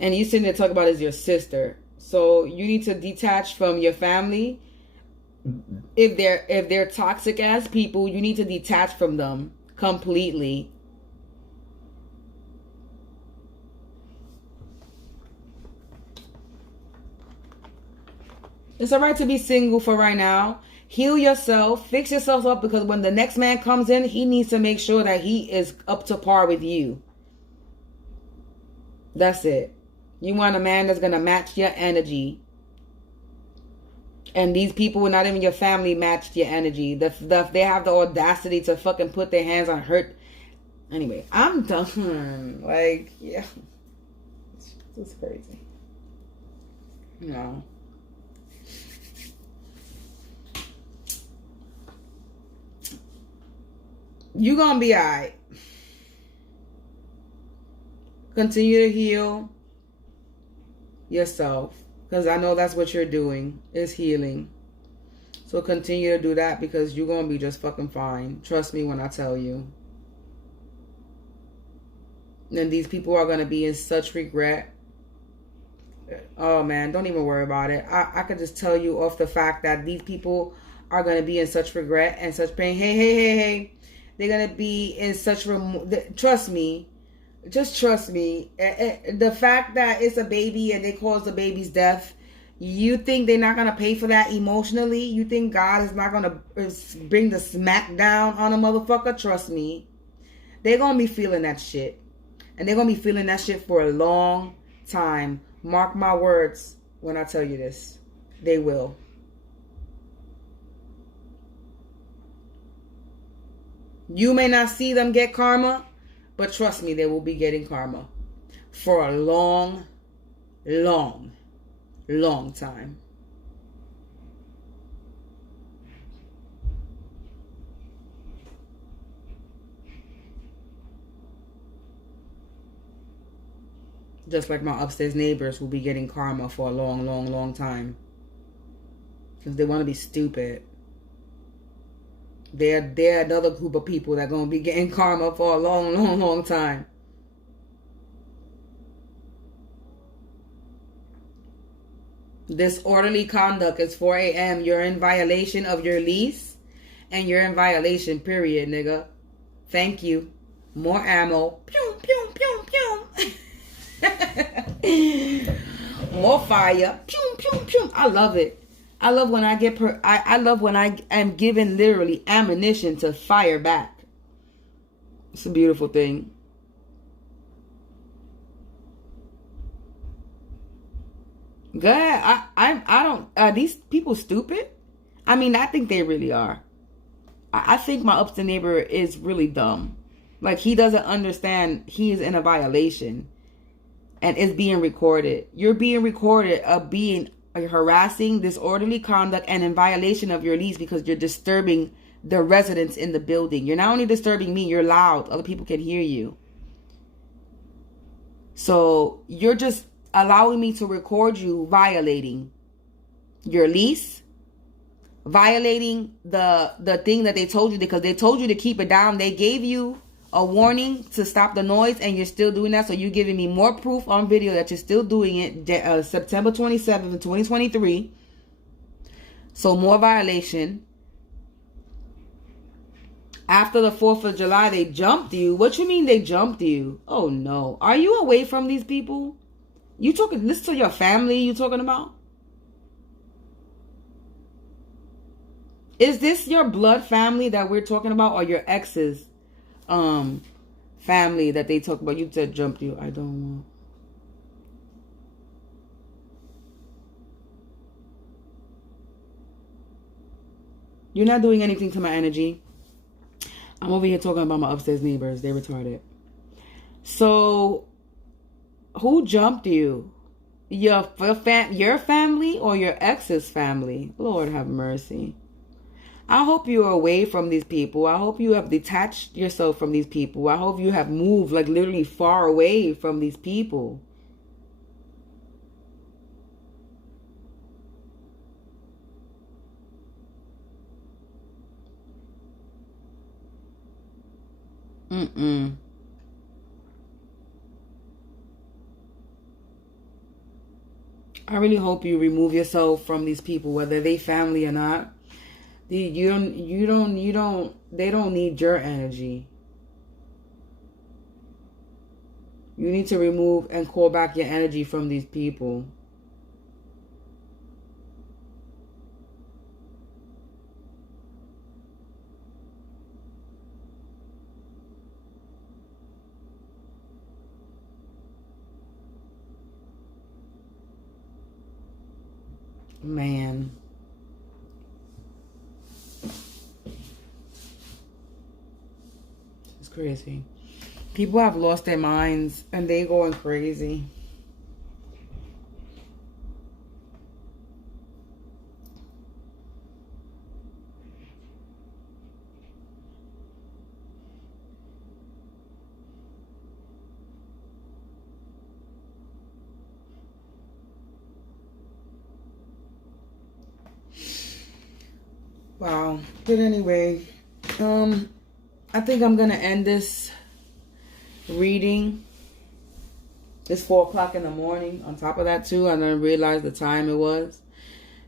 And you sitting there talking about is your sister. So you need to detach from your family. If they're toxic ass people, you need to detach from them completely. It's alright to be single for right now. Heal yourself. Fix yourself up, because when the next man comes in, he needs to make sure that he is up to par with you. That's it. You want a man that's going to match your energy. And these people who are not even your family matched your energy. They have the audacity to fucking put their hands on hurt. Anyway, I'm done. Like, yeah. It's crazy. No. You're going to be alright. Continue to heal yourself. Because I know that's what you're doing. Is healing. So continue to do that, because you're going to be just fucking fine. Trust me when I tell you. And these people are going to be in such regret. Oh man, don't even worry about it. I could just tell you off the fact that these people are going to be in such regret and such pain. Hey. They're going to be in such trust me. Just trust me. The fact that it's a baby and they caused the baby's death, you think they're not going to pay for that emotionally? You think God is not going to bring the smack down on a motherfucker? Trust me. They're going to be feeling that shit. And they're going to be feeling that shit for a long time. Mark my words when I tell you this. They will. You may not see them get karma, but trust me, they will be getting karma for a long, long, long time. Just like my upstairs neighbors will be getting karma for a long, long, long time. Because they want to be stupid. They're another group of people that are going to be getting karma for a long, long, long time. Disorderly conduct is 4 a.m. You're in violation of your lease. And you're in violation, period, nigga. Thank you. More ammo. Pew, pew, pew, pew. More fire. Pew, pew, pew. I love it. I love when I get I love when I am given literally ammunition to fire back. It's a beautiful thing. Go ahead. I don't. Are these people stupid? I mean, I think they really are. I think my upstairs neighbor is really dumb. Like, he doesn't understand he is in a violation. And it's being recorded. You're being recorded of being harassing, disorderly conduct, and in violation of your lease because you're disturbing the residents in the building. You're not only disturbing me, you're loud. Other people can hear you. So you're just allowing me to record you violating your lease, violating the thing that they told you, because they told you to keep it down. They gave you a warning to stop the noise, and you're still doing that. So you're giving me more proof on video that you're still doing it. September 27th, 2023. So more violation. After the 4th of July, they jumped you. What you mean they jumped you? Oh no. Are you away from these people? You talking, listen to your family you talking about? Is this your blood family that we're talking about, or your ex's family that they talk about? You said jumped you. I don't know. You're not doing anything to my energy. I'm over here talking about my upstairs neighbors. They're retarded. So, who jumped you? Your family or your ex's family? Lord have mercy. I hope you're away from these people. I hope you have detached yourself from these people. I hope you have moved, like, literally far away from these people. I really hope you remove yourself from these people, whether they family or not. They don't need your energy. You need to remove and call back your energy from these people. Man. It's crazy. People have lost their minds and they going crazy. Wow. But anyway, I think I'm gonna end this reading It's 4 o'clock in the morning. On top of that, too, I didn't realize the time it was.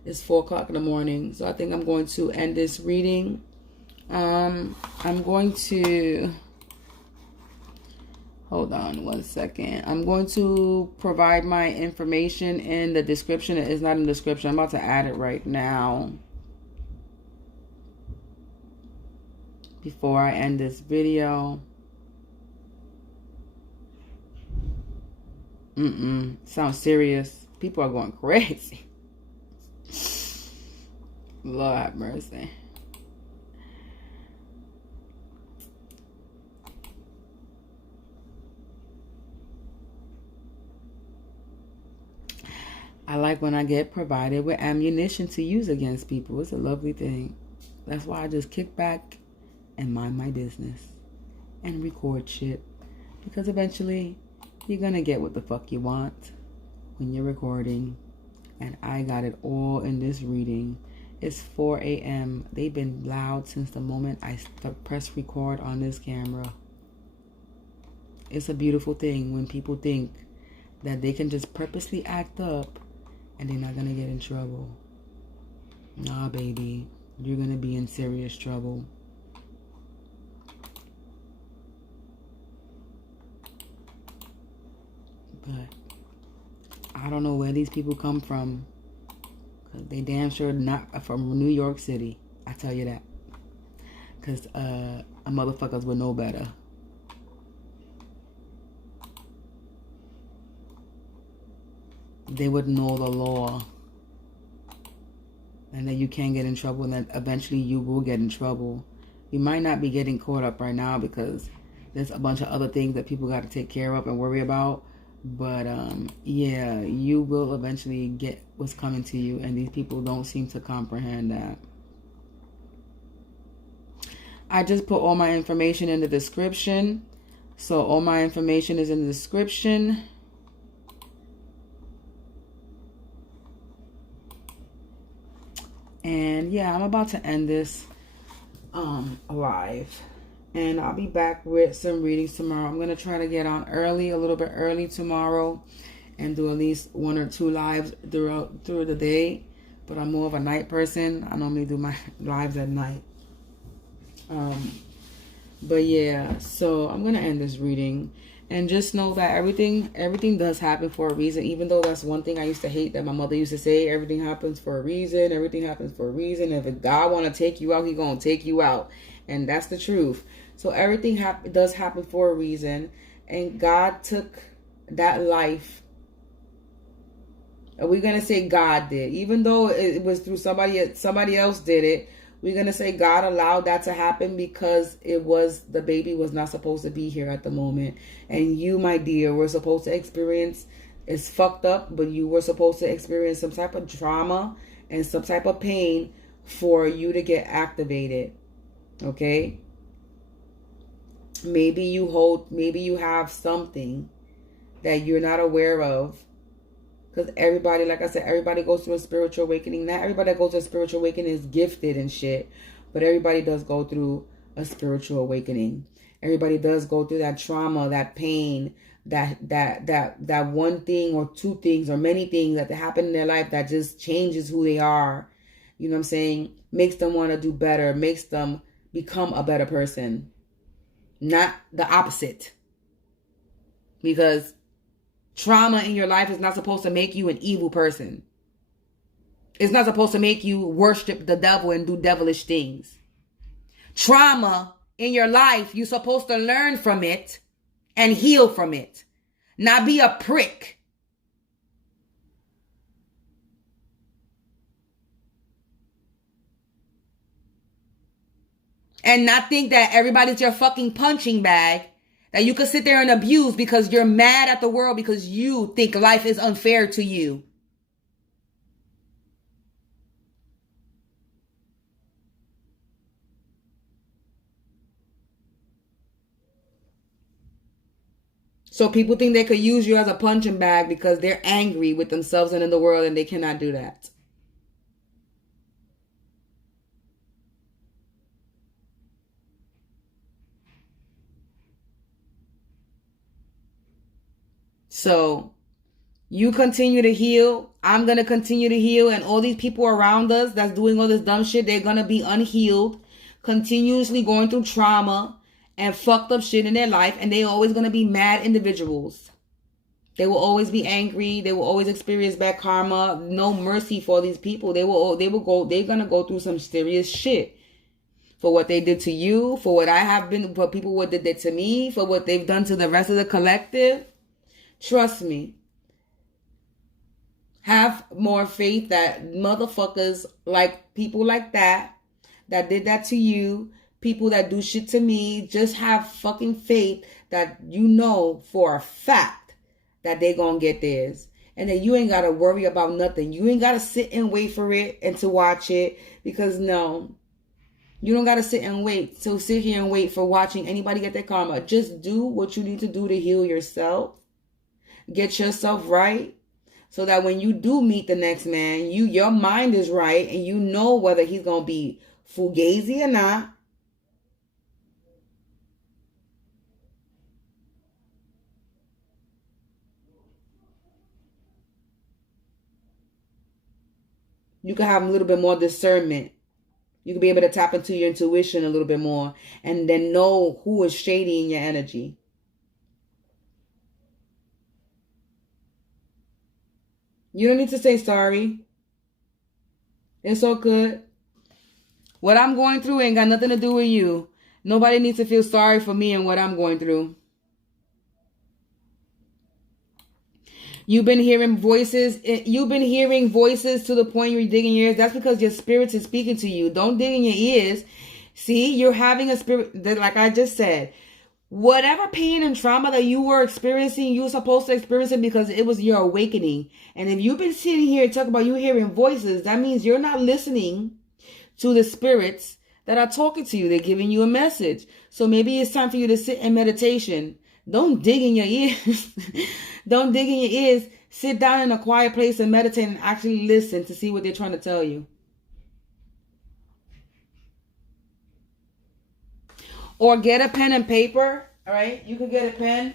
It's 4 o'clock in the morning. So I think I'm going to end this reading. I'm going to... Hold on one second. I'm going to provide my information in the description. It is not in the description. I'm about to add it right now. Before I end this video. Sounds serious. People are going crazy. Lord have mercy. I like when I get provided with ammunition to use against people. It's a lovely thing. That's why I just kick back and mind my business and record shit. Because eventually you're gonna get what the fuck you want when you're recording. And I got it all in this reading. It's 4 a.m. They've been loud since the moment I press record on this camera. It's a beautiful thing when people think that they can just purposely act up and they're not gonna get in trouble. Nah, baby. You're gonna be in serious trouble. But I don't know where these people come from. Cause they damn sure not from New York City. I tell you that. Cause motherfuckers would know better. They would know the law. And that you can't get in trouble, and that eventually you will get in trouble. You might not be getting caught up right now because there's a bunch of other things that people got to take care of and worry about. But yeah, you will eventually get what's coming to you, and these people don't seem to comprehend that. I just put all my information in the description. So all my information is in the description. And yeah, I'm about to end this live. And I'll be back with some readings tomorrow. I'm going to try to get on early, a little bit early tomorrow. And do at least 1 or 2 lives through the day. But I'm more of a night person. I normally do my lives at night. But yeah, so I'm going to end this reading. And just know that everything does happen for a reason. Even though that's one thing I used to hate that my mother used to say. Everything happens for a reason. Everything happens for a reason. If God want to take you out, He going to take you out. And that's the truth. So everything does happen for a reason. And God took that life. We're going to say God did. Even though it was through somebody else did it. We're going to say God allowed that to happen because the baby was not supposed to be here at the moment. And you, my dear, were supposed to experience, it's fucked up, but you were supposed to experience some type of trauma and some type of pain for you to get activated. Okay? Maybe you have something that you're not aware of. Because everybody, like I said, everybody goes through a spiritual awakening. Not everybody that goes through a spiritual awakening is gifted and shit. But everybody does go through a spiritual awakening. Everybody does go through that trauma, that pain, that one thing or 2 things or many things that happen in their life that just changes who they are. You know what I'm saying? Makes them want to do better. Makes them become a better person. Not the opposite. Because trauma in your life is not supposed to make you an evil person. It's not supposed to make you worship the devil and do devilish things. Trauma in your life, you're supposed to learn from it and heal from it. Not be a prick. And not think that everybody's your fucking punching bag. That you could sit there and abuse because you're mad at the world because you think life is unfair to you. So people think they could use you as a punching bag because they're angry with themselves and in the world, and they cannot do that. So you continue to heal. I'm going to continue to heal. And all these people around us that's doing all this dumb shit, they're going to be unhealed, continuously going through trauma and fucked up shit in their life. And they're always going to be mad individuals. They will always be angry. They will always experience bad karma. No mercy for they're going to go through some serious shit for what they did to you, for what I have been, for people what they did to me, for what they've done to the rest of the collective. Trust me. Have more faith that motherfuckers like people like that did that to you, people that do shit to me, just have fucking faith that you know for a fact that they gonna get theirs. And then you ain't gotta worry about nothing. You ain't gotta sit and wait for it and to watch it, because no, you don't gotta sit and wait. So sit here and wait for watching anybody get their karma. Just do what you need to do to heal yourself. Get yourself right. So that when you do meet the next man, your mind is right and you know whether he's going to be fugazi or not. You can have a little bit more discernment. You can be able to tap into your intuition a little bit more and then know who is shady in your energy. You don't need to say sorry. It's all good. What I'm going through ain't got nothing to do with you. Nobody needs to feel sorry for me and what I'm going through. You've been hearing voices. You've been hearing voices to the point you're digging your ears. That's because your spirit is speaking to you. Don't dig in your ears. See, you're having a spirit that, like I just said, whatever pain and trauma that you were experiencing, you were supposed to experience it because it was your awakening. And if you've been sitting here talking about you hearing voices, that means you're not listening to the spirits that are talking to you. They're giving you a message. So maybe it's time for you to sit in meditation. Don't dig in your ears. Don't dig in your ears. Sit down in a quiet place and meditate and actually listen to see what they're trying to tell you. Or get a pen and paper, all right? You can get a pen.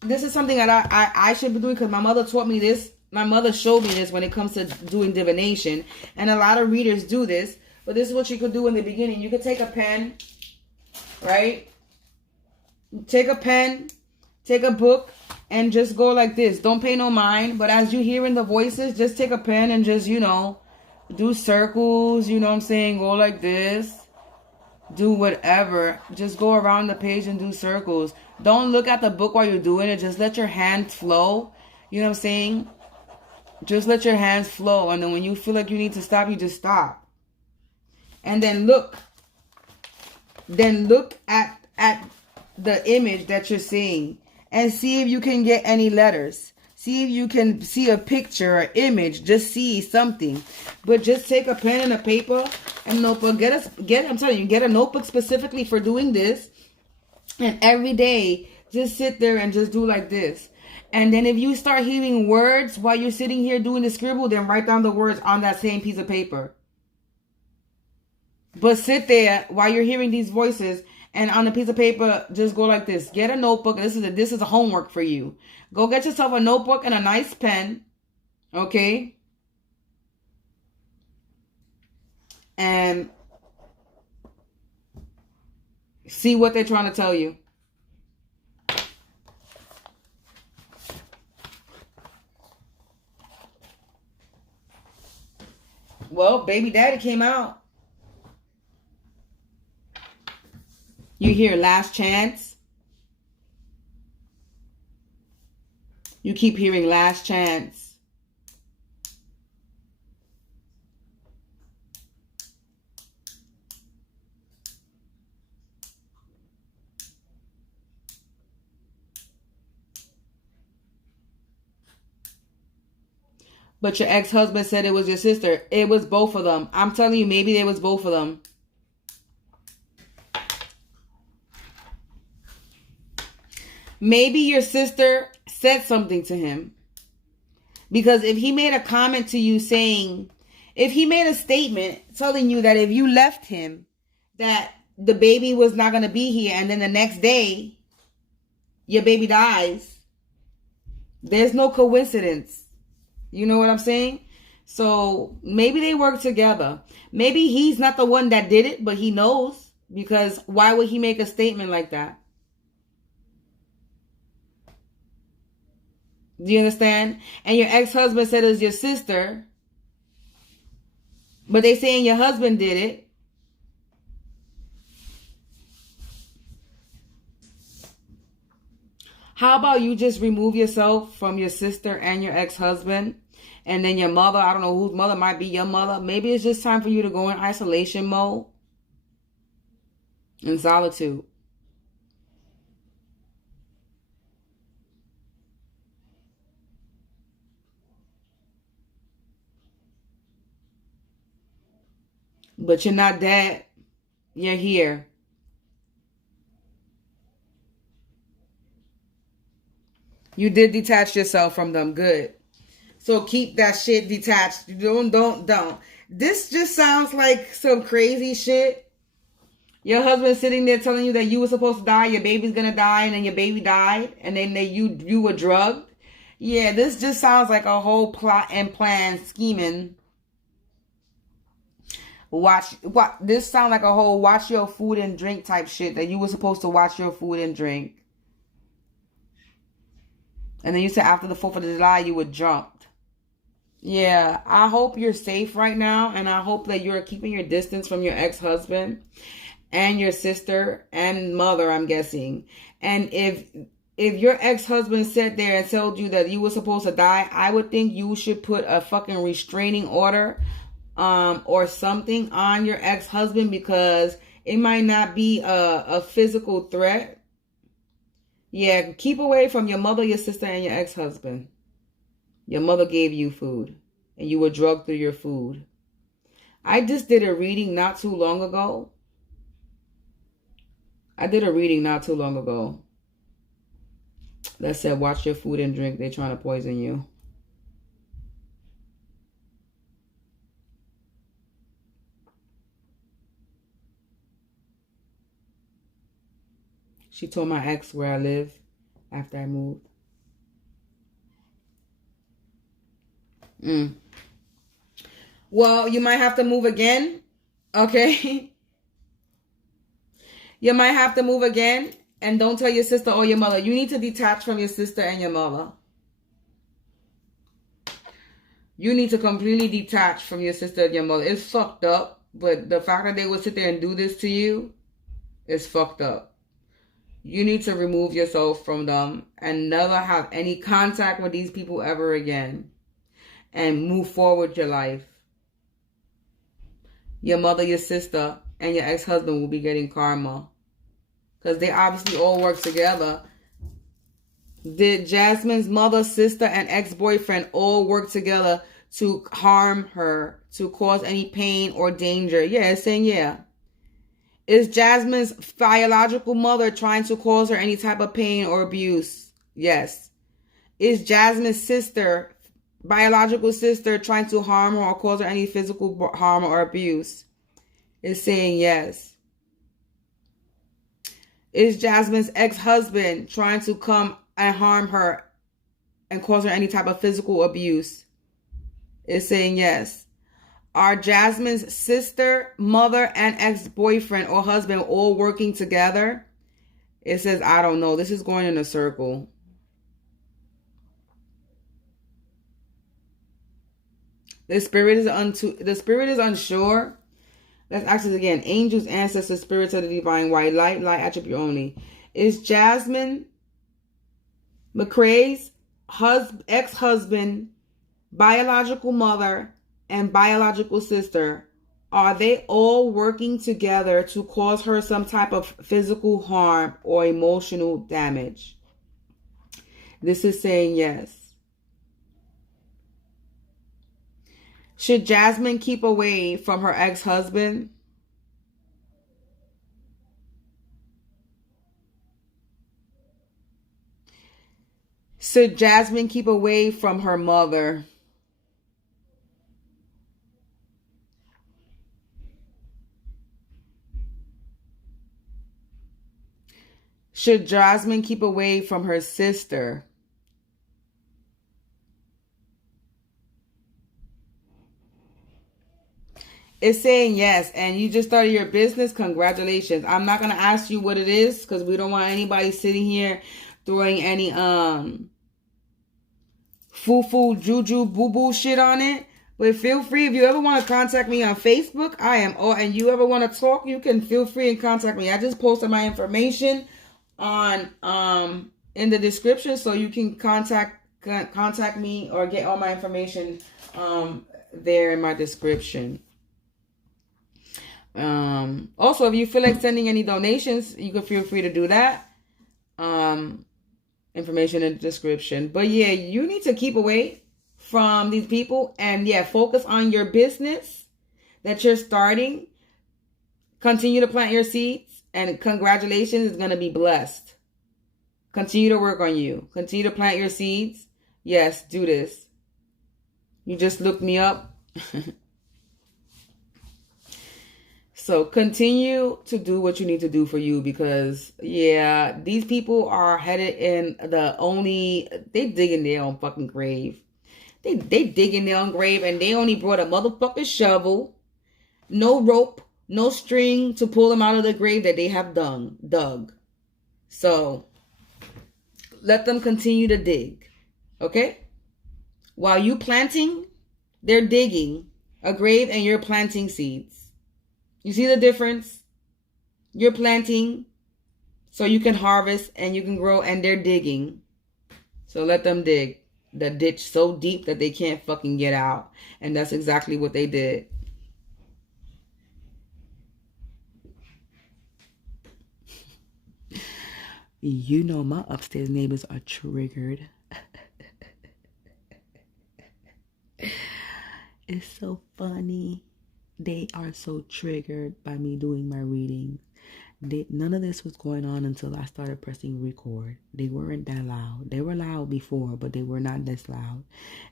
This is something that I should be doing because my mother taught me this. My mother showed me this when it comes to doing divination. And a lot of readers do this. But this is what you could do in the beginning. You could take a pen, right? Take a pen, take a book, and just go like this. Don't pay no mind. But as you're hearing the voices, just take a pen and just, do circles. You know what I'm saying? Go like this. Do whatever. Just go around the page and do circles. Don't look at the book while you're doing it. Just let your hands flow. You know what I'm saying? Just let your hands flow. And then when you feel like you need to stop, you just stop. And then look. Then look at the image that you're seeing. And see if you can get any letters. See if you can see a picture or image. Just see something. But just take a pen and a paper and notebook. I'm telling you, get a notebook specifically for doing this. And every day, just sit there and just do like this. And then if you start hearing words while you're sitting here doing the scribble, then write down the words on that same piece of paper. But sit there while you're hearing these voices. And on a piece of paper, just go like this. Get a notebook. This is a homework for you. Go get yourself a notebook and a nice pen. Okay? And see what they're trying to tell you. Well, baby daddy came out. You hear last chance. You keep hearing last chance. But your ex-husband said it was your sister. It was both of them. I'm telling you, maybe it was both of them. Maybe your sister said something to him. Because if he made a comment to you saying, if he made a statement telling you that if you left him, that the baby was not going to be here, and then the next day, your baby dies, There's no coincidence. You know what I'm saying? So maybe they work together. Maybe he's not the one that did it, but he knows. Because why would he make a statement like that? Do you understand? And your ex-husband said it was your sister. But they saying your husband did it. How about you just remove yourself from your sister and your ex-husband? And then your mother, I don't know whose mother might be your mother. Maybe it's just time for you to go in isolation mode. In solitude. But you're not dead. You're here. You did detach yourself from them. Good. So keep that shit detached. Don't. This just sounds like some crazy shit. Your husband sitting there telling you that you were supposed to die, your baby's gonna die, and then your baby died, and then you were drugged. Yeah, this just sounds like a whole plot and plan scheming. This sound like a whole watch your food and drink type shit, that you were supposed to watch your food and drink. And then you said after the 4th of July you were jumped. Yeah, I hope you're safe right now, and I hope that you're keeping your distance from your ex-husband and your sister and mother, I'm guessing. And if your ex-husband sat there and told you that you were supposed to die, I would think you should put a fucking restraining order or something on your ex-husband, because it might not be a physical threat. Yeah, keep away from your mother, your sister, and your ex-husband. Your mother gave you food, and you were drugged through your food. I just did a reading not too long ago. That said, watch your food and drink. They're trying to poison you. She told my ex where I live after I moved. Well, you might have to move again. Okay? You might have to move again. And don't tell your sister or your mother. You need to detach from your sister and your mother. You need to completely detach from your sister and your mother. It's fucked up. But the fact that they would sit there and do this to you is fucked up. You need to remove yourself from them and never have any contact with these people ever again. And move forward your life. Your mother, your sister, and your ex-husband will be getting karma. Because they obviously all work together. Did Jasmine's mother, sister, and ex-boyfriend all work together to harm her, to cause any pain or danger? Yeah, it's saying yeah. Is Jasmine's biological mother trying to cause her any type of pain or abuse? Yes. Is Jasmine's sister, biological sister, trying to harm her or cause her any physical harm or abuse? It's saying yes. Is Jasmine's ex-husband trying to come and harm her and cause her any type of physical abuse? It's saying yes. Are Jasmine's sister, mother, and ex-boyfriend or husband all working together? It says, I don't know. This is going in a circle. The spirit is unsure. Let's ask this again. Angels, ancestors, spirits of the divine white light, light attribute only. Is Jasmine McCrae's ex-husband, biological mother, and biological sister, are they all working together to cause her some type of physical harm or emotional damage? This is saying yes. Should Jasmine keep away from her ex-husband? Should Jasmine keep away from her mother? Should Jasmine keep away from her sister? It's saying yes, and you just started your business. Congratulations. I'm not gonna ask you what it is because we don't want anybody sitting here throwing any foo juju boo boo shit on it. But feel free if you ever want to contact me on Facebook. I am and you ever want to talk, you can feel free and contact me. I just posted my information on in the description, so you can contact me or get all my information there in my description. Also, if you feel like sending any donations, you can feel free to do that. Information in the description. But yeah, you need to keep away from these people and yeah, focus on your business that you're starting. Continue to plant your seeds and congratulations, is going to be blessed. Continue to work on you. Continue to plant your seeds. Yes, do this. You just looked me up. So continue to do what you need to do for you because, yeah, these people are headed in they digging their own fucking grave. They digging their own grave and they only brought a motherfucking shovel, no rope, no string to pull them out of the grave that they have dug. So let them continue to dig, okay? While you planting, they're digging a grave and you're planting seeds. You see the difference? You're planting so you can harvest and you can grow, and they're digging. So let them dig the ditch so deep that they can't fucking get out. And that's exactly what they did. You know my upstairs neighbors are triggered. It's so funny. They are so triggered by me doing my readings. None of this was going on until I started pressing record. They weren't that loud. They were loud before, but they were not this loud.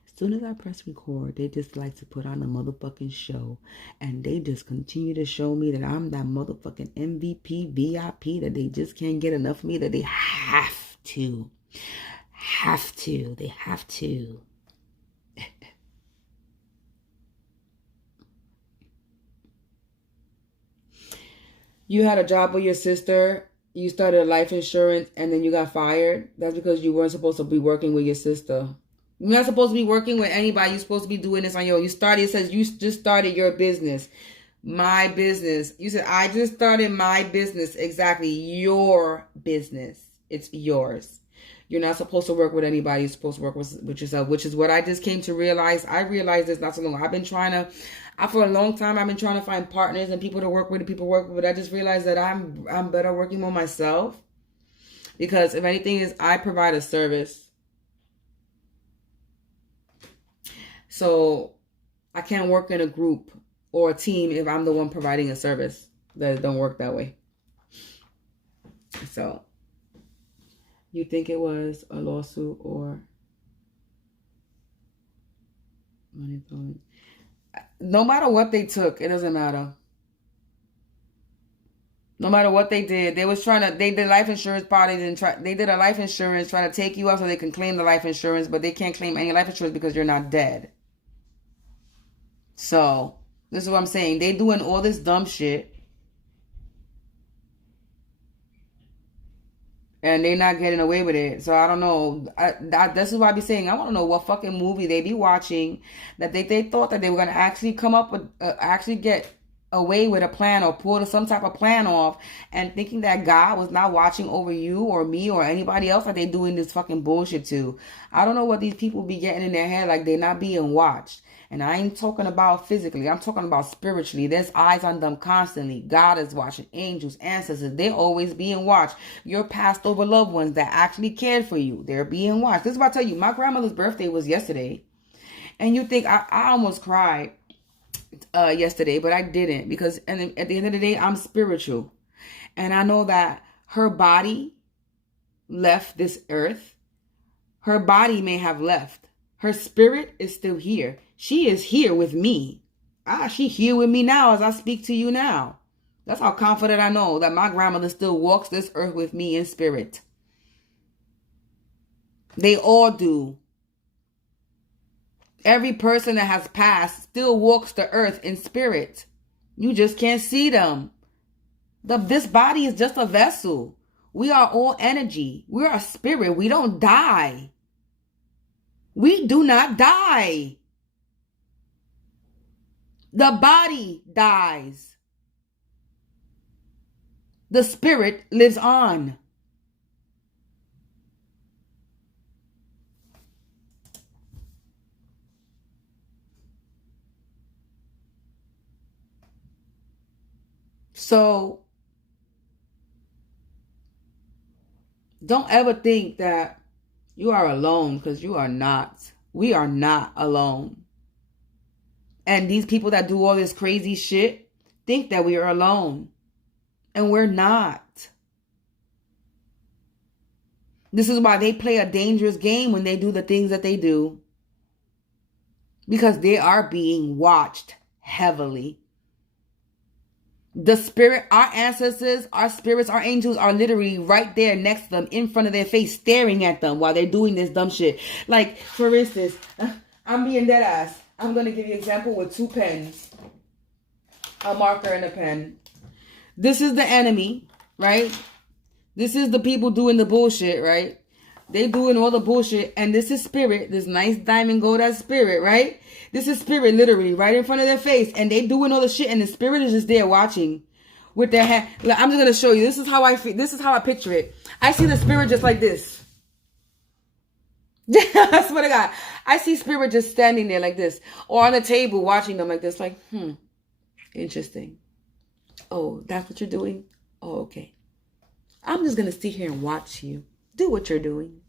As soon as I press record, they just like to put on a motherfucking show. And they just continue to show me that I'm that motherfucking MVP, VIP, that they just can't get enough of me, that they have to. They have to. You had a job with your sister, you started a life insurance, and then you got fired. That's because you weren't supposed to be working with your sister. You're not supposed to be working with anybody. You're supposed to be doing this on your own. It says you just started your business. My business. You said, I just started my business. Exactly. Your business. It's yours. You're not supposed to work with anybody. You're supposed to work with yourself, which is what I just came to realize. I realized this not so long. For a long time, I've been trying to find partners and people to work with, but I just realized that I'm better working with myself. Because if anything is, I provide a service. So I can't work in a group or a team if I'm the one providing a service. That don't work that way. So you think it was a lawsuit or money flowing? No matter what they took, it doesn't matter. No matter what they did, they did life insurance part. They did a life insurance trying to take you out so they can claim the life insurance, but they can't claim any life insurance because you're not dead. So this is what I'm saying. They doing all this dumb shit. And they're not getting away with it. So I don't know. This is why I be saying, I want to know what fucking movie they be watching that they thought that they were going to actually come up with, actually get away with a plan or pull some type of plan off, and thinking that God was not watching over you or me or anybody else that they doing this fucking bullshit to. I don't know what these people be getting in their head, like they're not being watched. And I ain't talking about physically. I'm talking about spiritually. There's eyes on them constantly. God is watching. Angels, ancestors, they're always being watched. Your passed over loved ones that actually cared for you, they're being watched. This is what I tell you. My grandmother's birthday was yesterday. And you think I almost cried yesterday, but I didn't, because at the end of the day, I'm spiritual. And I know that her body left this earth. Her body may have left. Her spirit is still here. She is here with me. She here with me now as I speak to you now. That's how confident I know that my grandmother still walks this earth with me in spirit. They all do. Every person that has passed still walks the earth in spirit. You just can't see them. This body is just a vessel. We are all energy. We are a spirit. We don't die. We do not die. The body dies. The spirit lives on. So, don't ever think that you are alone, because you are not. We are not alone. And these people that do all this crazy shit think that we are alone. And we're not. This is why they play a dangerous game when they do the things that they do. Because they are being watched heavily. The spirit, our ancestors, our spirits, our angels are literally right there next to them, in front of their face, staring at them while they're doing this dumb shit. Like, for instance, I'm being dead ass. I'm going to give you an example with 2 pens. A marker and a pen. This is the enemy, right? This is the people doing the bullshit, right? They doing all the bullshit. And this is spirit. This nice diamond gold as spirit, right? This is spirit literally right in front of their face. And they doing all the shit. And the spirit is just there watching with their hand. I'm just going to show you. This is how I feel. This is how I picture it. I see the spirit just like this. I swear to God. I see spirit just standing there like this. Or on a table watching them like this. Like, interesting. Oh, that's what you're doing? Oh, okay. I'm just going to sit here and watch you do what you're doing.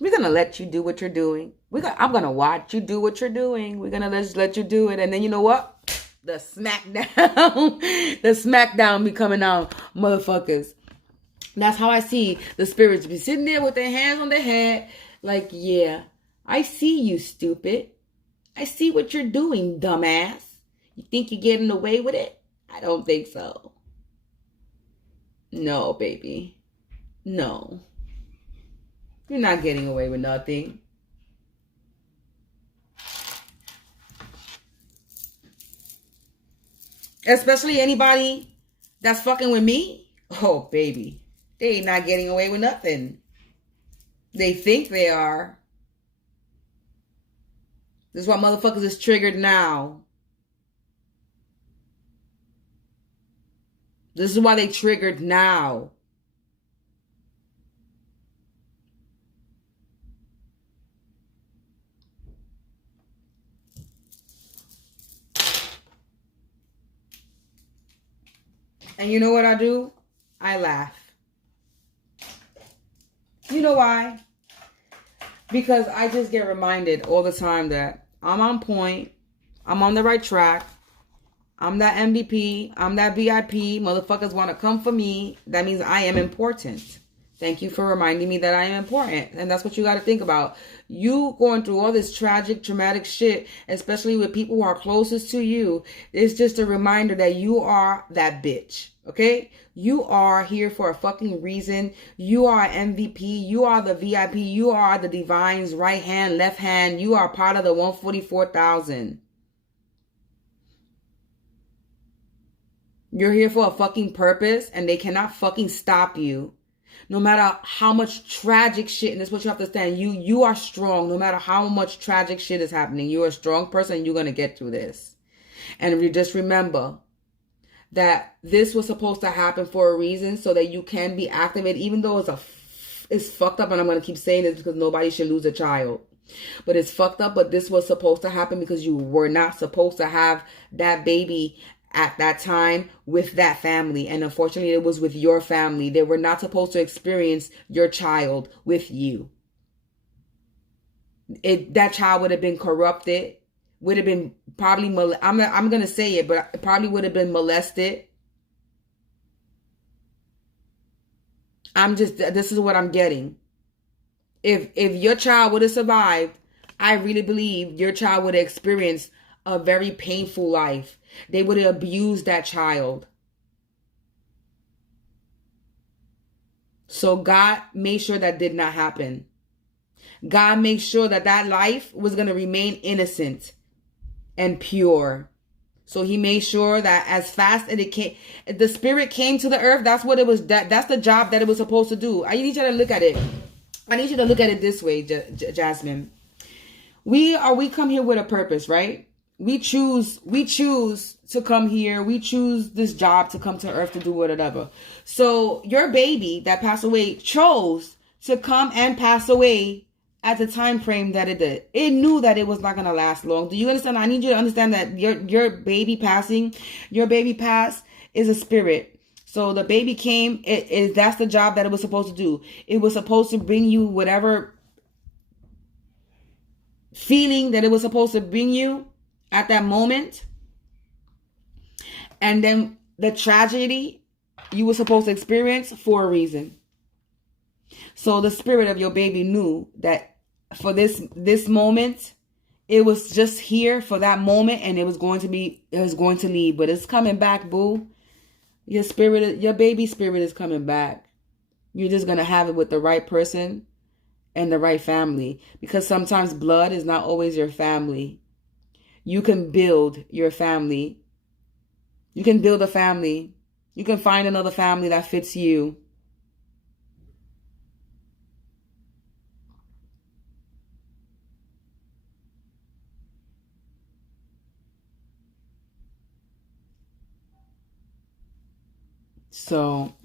We're going to let you do what you're doing. I'm going to watch you do what you're doing. We're going to just let you do it. And then you know what? The smackdown. The smackdown be coming out, motherfuckers. That's how I see the spirits be sitting there with their hands on their head. Like, yeah, I see you, stupid. I see what you're doing, dumbass. You think you're getting away with it? I don't think so. No, baby. No. You're not getting away with nothing. Especially anybody that's fucking with me. Oh, baby. They ain't not getting away with nothing. They think they are. This is why motherfuckers is triggered now. This is why they triggered now. And you know what I do? I laugh. You know why? Because I just get reminded all the time that I'm on point. I'm on the right track. I'm that MVP. I'm that VIP. Motherfuckers want to come for me. That means I am important. Thank you for reminding me that I am important. And that's what you got to think about. You going through all this tragic, traumatic shit, especially with people who are closest to you, it's just a reminder that you are that bitch. Okay? You are here for a fucking reason. You are MVP. You are the VIP. You are the divine's right hand, left hand. You are part of the 144,000. You're here for a fucking purpose, and they cannot fucking stop you. No matter how much tragic shit, and that's what you have to understand. You are strong. No matter how much tragic shit is happening, you're a strong person, and you're going to get through this. And just remember that this was supposed to happen for a reason, so that you can be activated, even though it's fucked up, and I'm going to keep saying this because nobody should lose a child. But it's fucked up, but this was supposed to happen because you were not supposed to have that baby at that time with that family. And unfortunately, it was with your family. They were not supposed to experience your child with you. That child would have been corrupted, would have been probably, I'm going to say it, but it probably would have been molested. This is what I'm getting. If your child would have survived, I really believe your child would have experienced a very painful life. They would have abused that child. So God made sure that did not happen. God made sure that life was going to remain innocent and pure. So he made sure that as fast as it came, the spirit came to the earth. That's what it was. That's the job that it was supposed to do. I need you to look at it. I need you to look at it this way, Jasmine. We come here with a purpose, right? We choose to come here. We choose this job to come to earth to do whatever. So your baby that passed away chose to come and pass away at the time frame that it did. It knew that it was not going to last long. Do you understand? I need you to understand that your baby pass is a spirit. So the baby came, that's the job that it was supposed to do. It was supposed to bring you whatever feeling that it was supposed to bring you at that moment. And then the tragedy you were supposed to experience for a reason. So the spirit of your baby knew that for this moment, it was just here for that moment, and it was going to leave, but it's coming back, boo. Your baby spirit is coming back. You're just going to have it with the right person and the right family, because sometimes blood is not always your family. You can build your family. You can build a family. You can find another family that fits you. So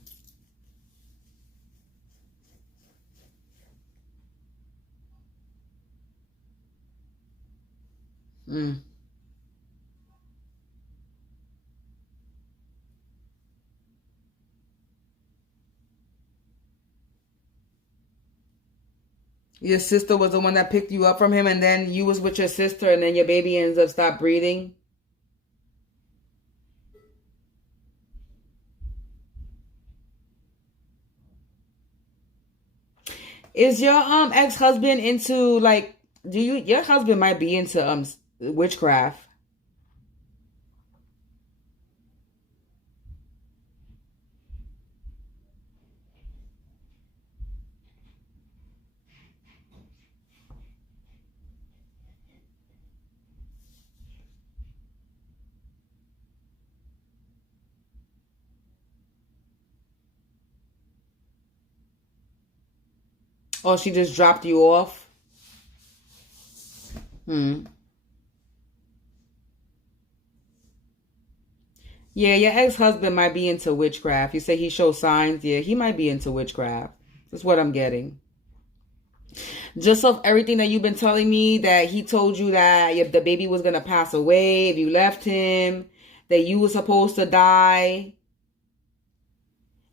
your sister was the one that picked you up from him, and then you was with your sister, and then your baby ends up stop breathing. Is your ex-husband into, like, your husband might be into witchcraft? Or she just dropped you off? Yeah, your ex-husband might be into witchcraft. You say he shows signs. Yeah, he might be into witchcraft. That's what I'm getting. Just off everything that you've been telling me, that he told you that if the baby was going to pass away, if you left him, that you were supposed to die.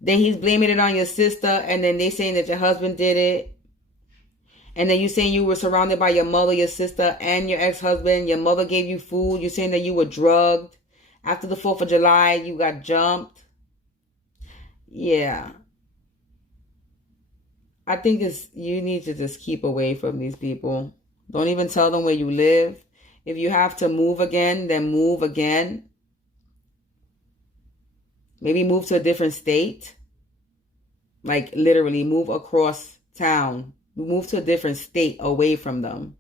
Then he's blaming it on your sister, and then they saying that your husband did it. And then you saying you were surrounded by your mother, your sister, and your ex-husband. Your mother gave you food. You're saying that you were drugged. After the 4th of July, you got jumped. Yeah. I think you need to just keep away from these people. Don't even tell them where you live. If you have to move again, then move again. Maybe move to a different state. Like literally move across town. Move to a different state away from them.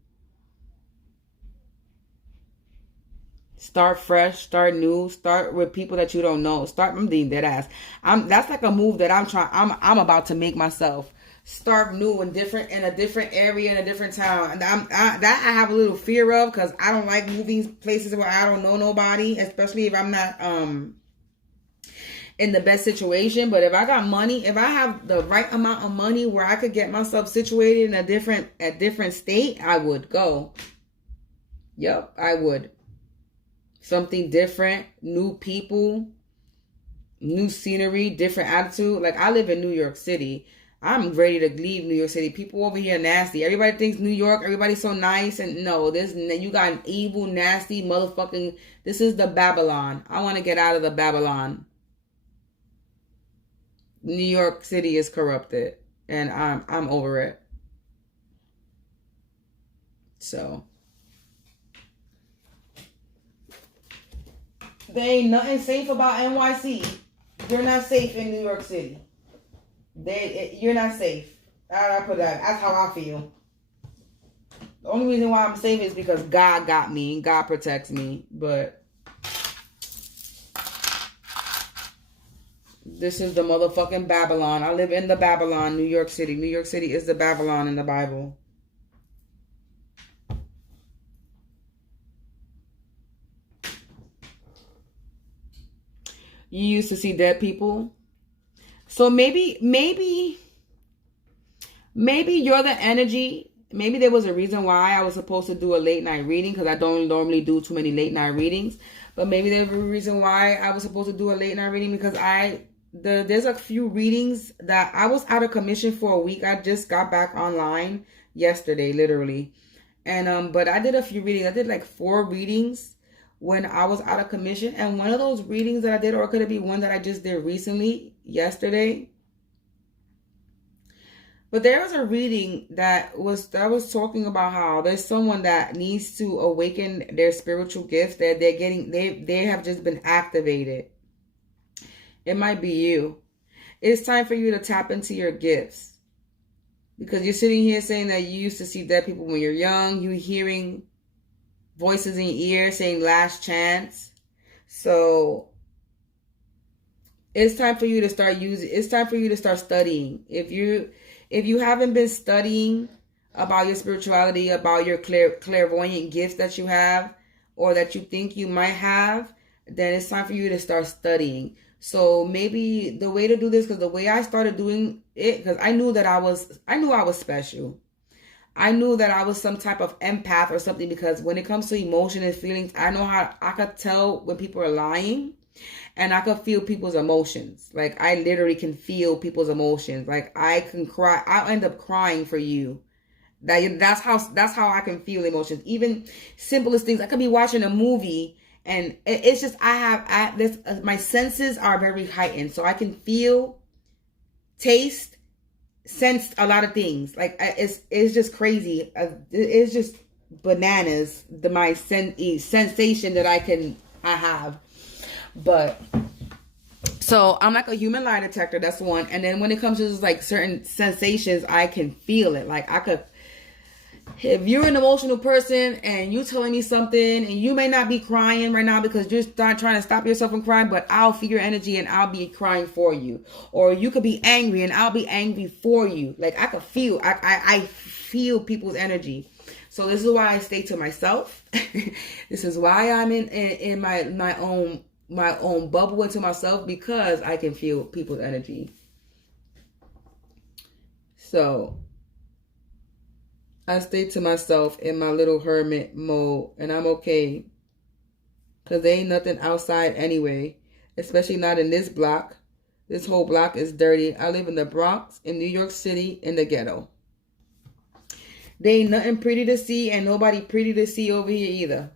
Start fresh, start new, start with people that you don't know. I'm being dead ass. That's like a move that I'm about to make myself. Start new and different in a different area, in a different town. And I have a little fear of, because I don't like moving places where I don't know nobody, especially if I'm not in the best situation. But if I got money, if I have the right amount of money where I could get myself situated in a different state, I would go. Yep, I would. Something different, new people, new scenery, different attitude. Like, I live in New York City. I'm ready to leave New York City. People over here are nasty. Everybody thinks New York, everybody's so nice. And no, you got an evil, nasty motherfucking, this is the Babylon. I want to get out of the Babylon. New York City is corrupted, and I'm over it. So there ain't nothing safe about NYC. You're not safe in New York City. You're not safe. I put that. That's how I feel. The only reason why I'm safe is because God got me and God protects me. But This is the motherfucking Babylon. I live in the Babylon, New York City. New York City is the Babylon in the Bible. You used to see dead people. So maybe you're the energy. Maybe there was a reason why I was supposed to do a late night reading, because I don't normally do too many late night readings. But maybe there was a reason why I was supposed to do a late night reading, because there's a few readings that I was out of commission for a week. I just got back online yesterday, literally. And but I did a few readings. I did like 4 readings when I was out of commission. And one of those readings that I did, or could it be one that I just did recently, yesterday? But there was a reading that was talking about how there's someone that needs to awaken their spiritual gifts, that they have just been activated. It might be you. It's time for you to tap into your gifts. Because you're sitting here saying that you used to see dead people when you're young. You're hearing voices in your ear saying last chance. So it's time for you to start studying. If you haven't been studying about your spirituality, about your clairvoyant gifts that you have, or that you think you might have, then it's time for you to start studying. So maybe the way to do this, because the way I started doing it, because I knew I was special. I knew that I was some type of empath or something, because when it comes to emotion and feelings, I could tell when people are lying. And I could feel people's emotions. Like, I literally can feel people's emotions. Like, I can cry. I'll end up crying for you. That's how I can feel emotions. Even simplest things. I could be watching a movie, and it's just my senses are very heightened, so I can feel, taste, sense a lot of things. Like, it's just crazy. It's just bananas. My sensation that I have. But so I'm like a human lie detector. That's one. And then when it comes to just like certain sensations, I can feel it. Like, if you're an emotional person and you telling me something, and you may not be crying right now because you're trying to stop yourself from crying, but I'll feel your energy and I'll be crying for you. Or you could be angry and I'll be angry for you. Like, I could feel, I feel people's energy. So this is why I stay to myself. This is why I'm in my own bubble into myself, because I can feel people's energy. So I stay to myself in my little hermit mode, and I'm okay, because there ain't nothing outside anyway, especially not in this block. This whole block is dirty. I live in the Bronx, in New York City, in the ghetto. There ain't nothing pretty to see, and nobody pretty to see over here either.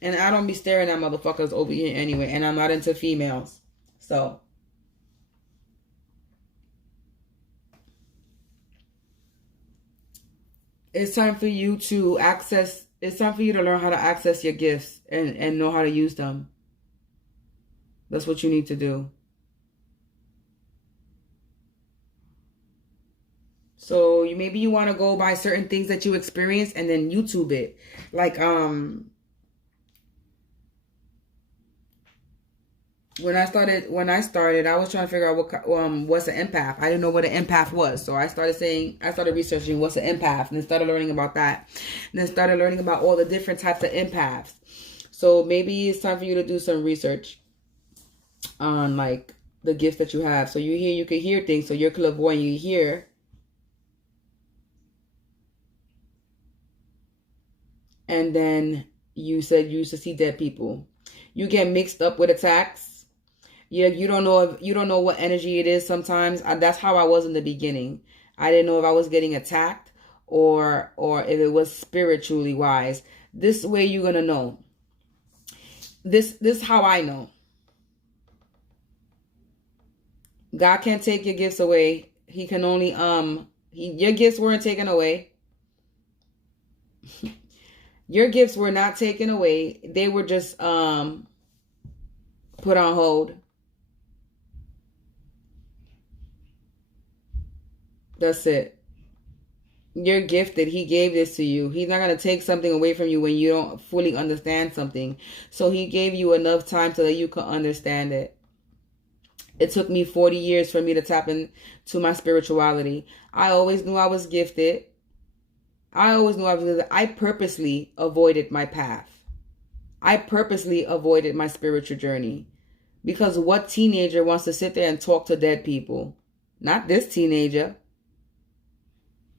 And I don't be staring at motherfuckers over here anyway. And I'm not into females. So. It's time for you to learn how to access your gifts and know how to use them. That's what you need to do. So maybe you want to go by certain things that you experience and then YouTube it. Like, When I started, I was trying to figure out what's an empath. I didn't know what an empath was. So I started researching what's an empath, and then started learning about that. And then started learning about all the different types of empaths. So maybe it's time for you to do some research on like the gifts that you have. So you can hear things. So you're clairvoyant, you hear. And then you said you used to see dead people. You get mixed up with attacks. Yeah, you don't know what energy it is sometimes. That's how I was in the beginning. I didn't know if I was getting attacked or if it was spiritually wise. This way you're gonna know. This is how I know. God can't take your gifts away. He can only your gifts weren't taken away. Your gifts were not taken away. They were just put on hold. That's it. You're gifted. He gave this to you. He's not going to take something away from you when you don't fully understand something. So he gave you enough time so that you can understand it. It took me 40 years for me to tap into my spirituality. I always knew I was gifted. I purposely avoided my path. I purposely avoided my spiritual journey. Because what teenager wants to sit there and talk to dead people? Not this teenager.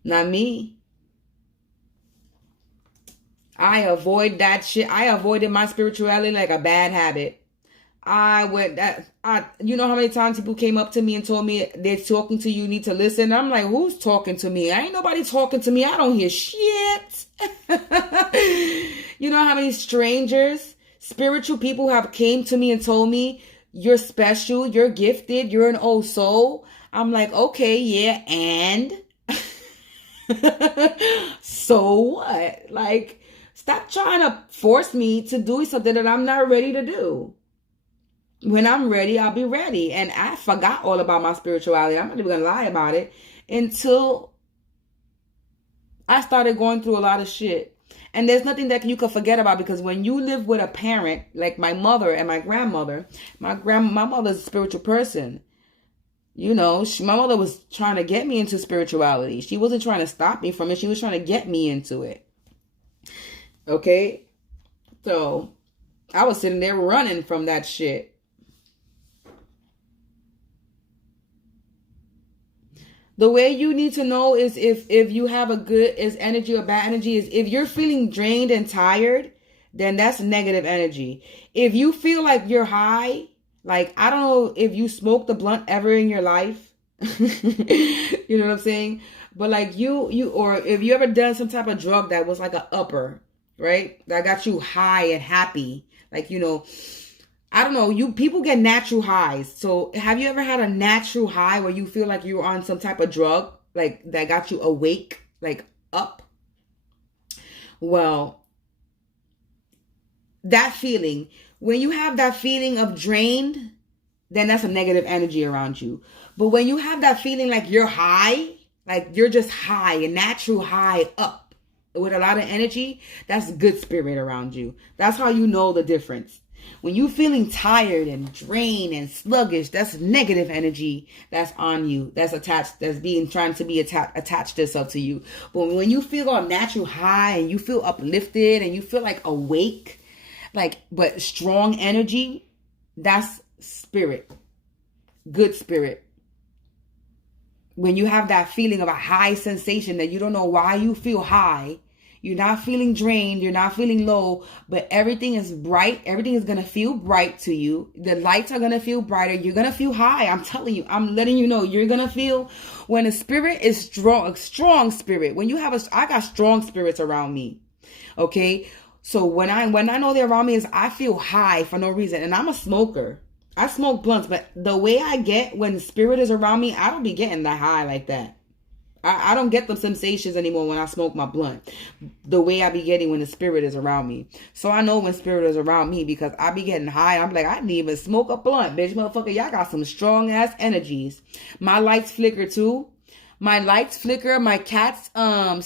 Not me. I avoid that shit. I avoided my spirituality like a bad habit. You know how many times people came up to me and told me they're talking to you, need to listen. I'm like, who's talking to me? Ain't nobody talking to me. I don't hear shit. You know how many strangers, spiritual people have came to me and told me, you're special, you're gifted, you're an old soul. I'm like, okay, yeah, and? So what? Like, stop trying to force me to do something that I'm not ready to do. When I'm ready, I'll be ready. And I forgot all about my spirituality. I'm not even going to lie about it until I started going through a lot of shit. And there's nothing that you can forget about, because when you live with a parent, like my mother and my grandmother, my mother's a spiritual person. You know, my mother was trying to get me into spirituality. She wasn't trying to stop me from it. She was trying to get me into it. Okay? So I was sitting there running from that shit. The way you need to know is if you have a good energy or bad energy is if you're feeling drained and tired, then that's negative energy. If you feel like you're high, like, I don't know if you smoked a blunt ever in your life. You know what I'm saying? But like or if you ever done some type of drug that was like an upper, right? That got you high and happy. Like, you know, I don't know, people get natural highs. So have you ever had a natural high where you feel like you're on some type of drug, like that got you awake, like up? Well, that feeling, when you have that feeling of drained, then that's a negative energy around you. But when you have that feeling like you're high, like you're just high, a natural high up with a lot of energy, that's good spirit around you. That's how you know the difference. When you're feeling tired and drained and sluggish, that's negative energy that's on you, that's attached, that's trying to be attached itself to you. But when you feel all natural high and you feel uplifted and you feel like awake, but strong energy, that's spirit, good spirit. When you have that feeling of a high sensation that you don't know why you feel high, you're not feeling drained, you're not feeling low, but everything is bright. Everything is going to feel bright to you. The lights are going to feel brighter. You're going to feel high. I'm telling you, I'm letting you know, you're going to feel when a spirit is strong, a strong spirit. When you have I got strong spirits around me. Okay. So when I know they're around me is I feel high for no reason. And I'm a smoker. I smoke blunts, but the way I get when the spirit is around me, I don't be getting that high like that. I don't get the sensations anymore when I smoke my blunt, the way I be getting when the spirit is around me. So I know when spirit is around me because I be getting high. I'm like, I didn't even smoke a blunt, bitch, motherfucker. Y'all got some strong ass energies. My lights flicker too. My lights flicker. My cats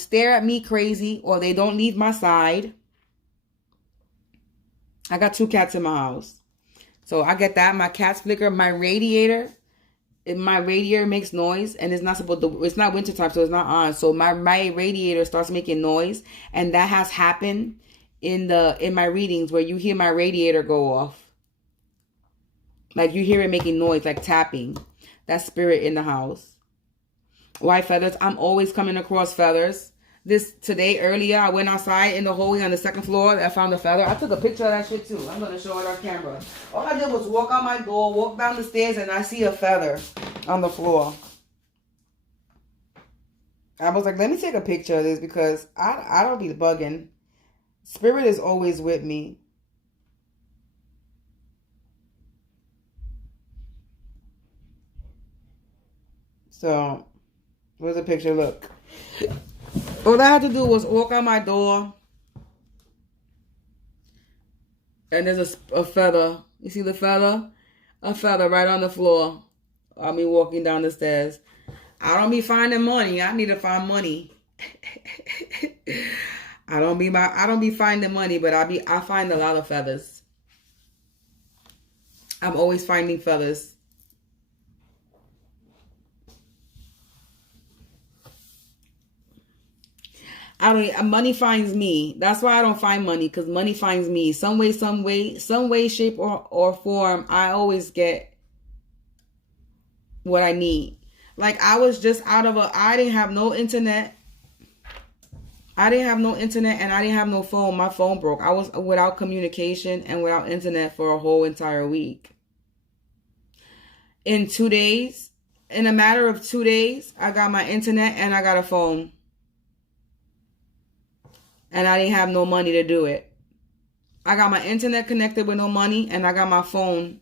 stare at me crazy, or they don't leave my side. I got 2 cats in my house, so I get that. My cats flicker. My radiator makes noise, and it's not supposed to, it's not winter time, so it's not on. So my radiator starts making noise, and that has happened in my readings where you hear my radiator go off. Like you hear it making noise, like tapping. That's spirit in the house. White feathers. I'm always coming across feathers. Today earlier, I went outside in the hallway on the 2nd floor. I found a feather. I took a picture of that shit too. I'm going to show it on camera. All I did was walk out my door, walk down the stairs, and I see a feather on the floor. I was like, let me take a picture of this because I don't be bugging. Spirit is always with me. So, where's the picture? Look. All I had to do was walk out my door, and there's a feather. You see the feather? A feather right on the floor. I mean, walking down the stairs. I don't be finding money. I need to find money. I don't be finding money, but I find a lot of feathers. I'm always finding feathers. I don't. Money finds me. That's why I don't find money, because money finds me. Some way, shape or form. I always get what I need. Like, I was just I didn't have no internet. And I didn't have no phone. My phone broke. I was without communication and without internet for a whole entire week. In 2 days, in a matter of 2 days, I got my internet and I got a phone. And I didn't have no money to do it. I got my internet connected with no money, and I got my phone.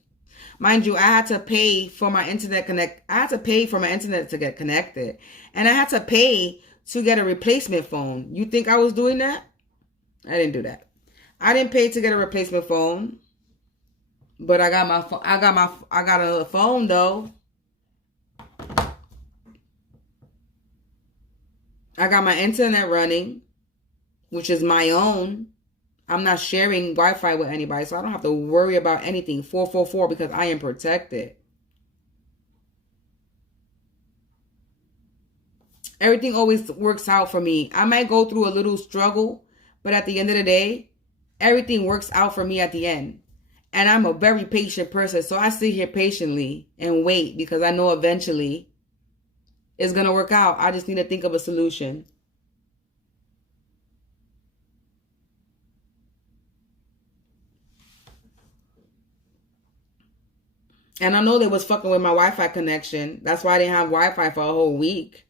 Mind you, I had to pay for my internet to get connected. And I had to pay to get a replacement phone. You think I was doing that? I didn't do that. I didn't pay to get a replacement phone. But I got another phone though. I got my internet running, which is my own. I'm not sharing Wi-Fi with anybody, so I don't have to worry about anything. 444, because I am protected. Everything always works out for me. I might go through a little struggle, but at the end of the day, everything works out for me at the end. And I'm a very patient person, so I sit here patiently and wait, because I know eventually it's going to work out. I just need to think of a solution. And I know they was fucking with my Wi-Fi connection. That's why I didn't have Wi-Fi for a whole week.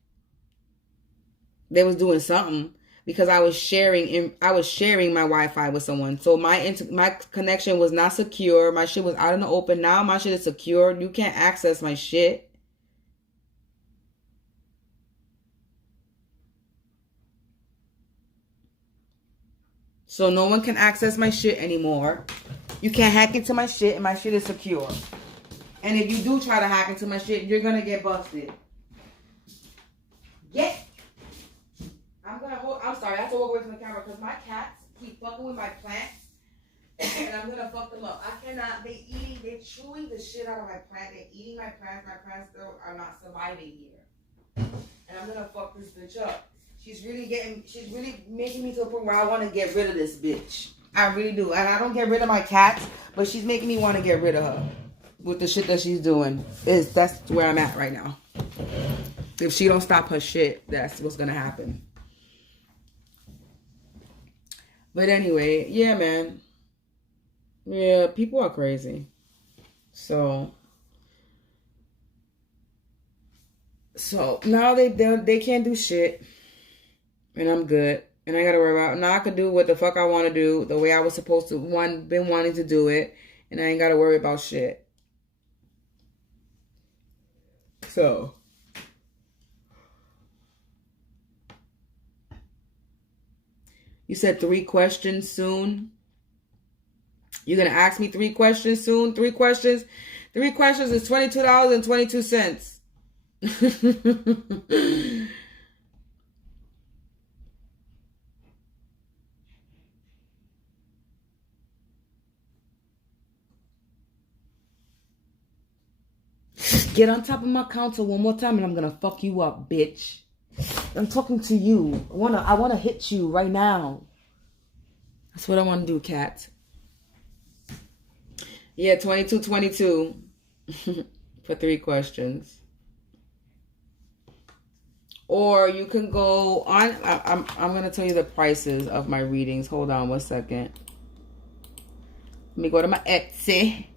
They was doing something, because I was sharing my Wi-Fi with someone. So my connection was not secure. My shit was out in the open. Now my shit is secure. You can't access my shit. So no one can access my shit anymore. You can't hack into my shit, and my shit is secure. And if you do try to hack into my shit, you're gonna get busted. I'm sorry, I have to walk away from the camera because my cats keep fucking with my plants. And I'm gonna fuck them up. I cannot, they're chewing the shit out of my plant. They're eating my plants. My plants still are not surviving here. And I'm gonna fuck this bitch up. She's really making me to a point where I want to get rid of this bitch. I really do. And I don't get rid of my cats, but she's making me want to get rid of her with the shit that she's doing. That's where I'm at right now. If she don't stop her shit, that's what's gonna happen. But anyway, yeah, man. Yeah, people are crazy. So now they can't do shit. And I'm good. And I gotta worry about, now I can do what the fuck I want to do the way I was supposed to, been wanting to do it. And I ain't gotta worry about shit. So you said 3 questions soon. You're going to ask me 3 questions soon? 3 questions? 3 questions is $22.22. Get on top of my counter one more time and I'm going to fuck you up, bitch. I'm talking to you. I want to hit you right now. That's what I want to do, cat. Yeah, 22.22 for 3 questions. Or you can go on. I'm going to tell you the prices of my readings. Hold on 1 second. Let me go to my Etsy.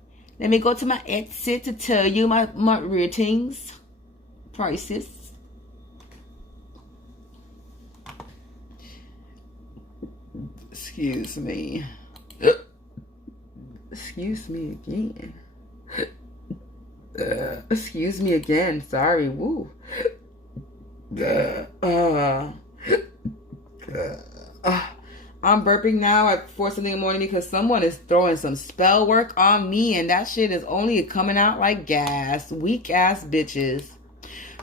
Let me go to my Etsy to tell you my readings prices. Excuse me. Excuse me again. Excuse me again. Sorry. Woo. I'm burping now at 4 in the morning because someone is throwing some spell work on me, and that shit is only coming out like gas. Weak ass bitches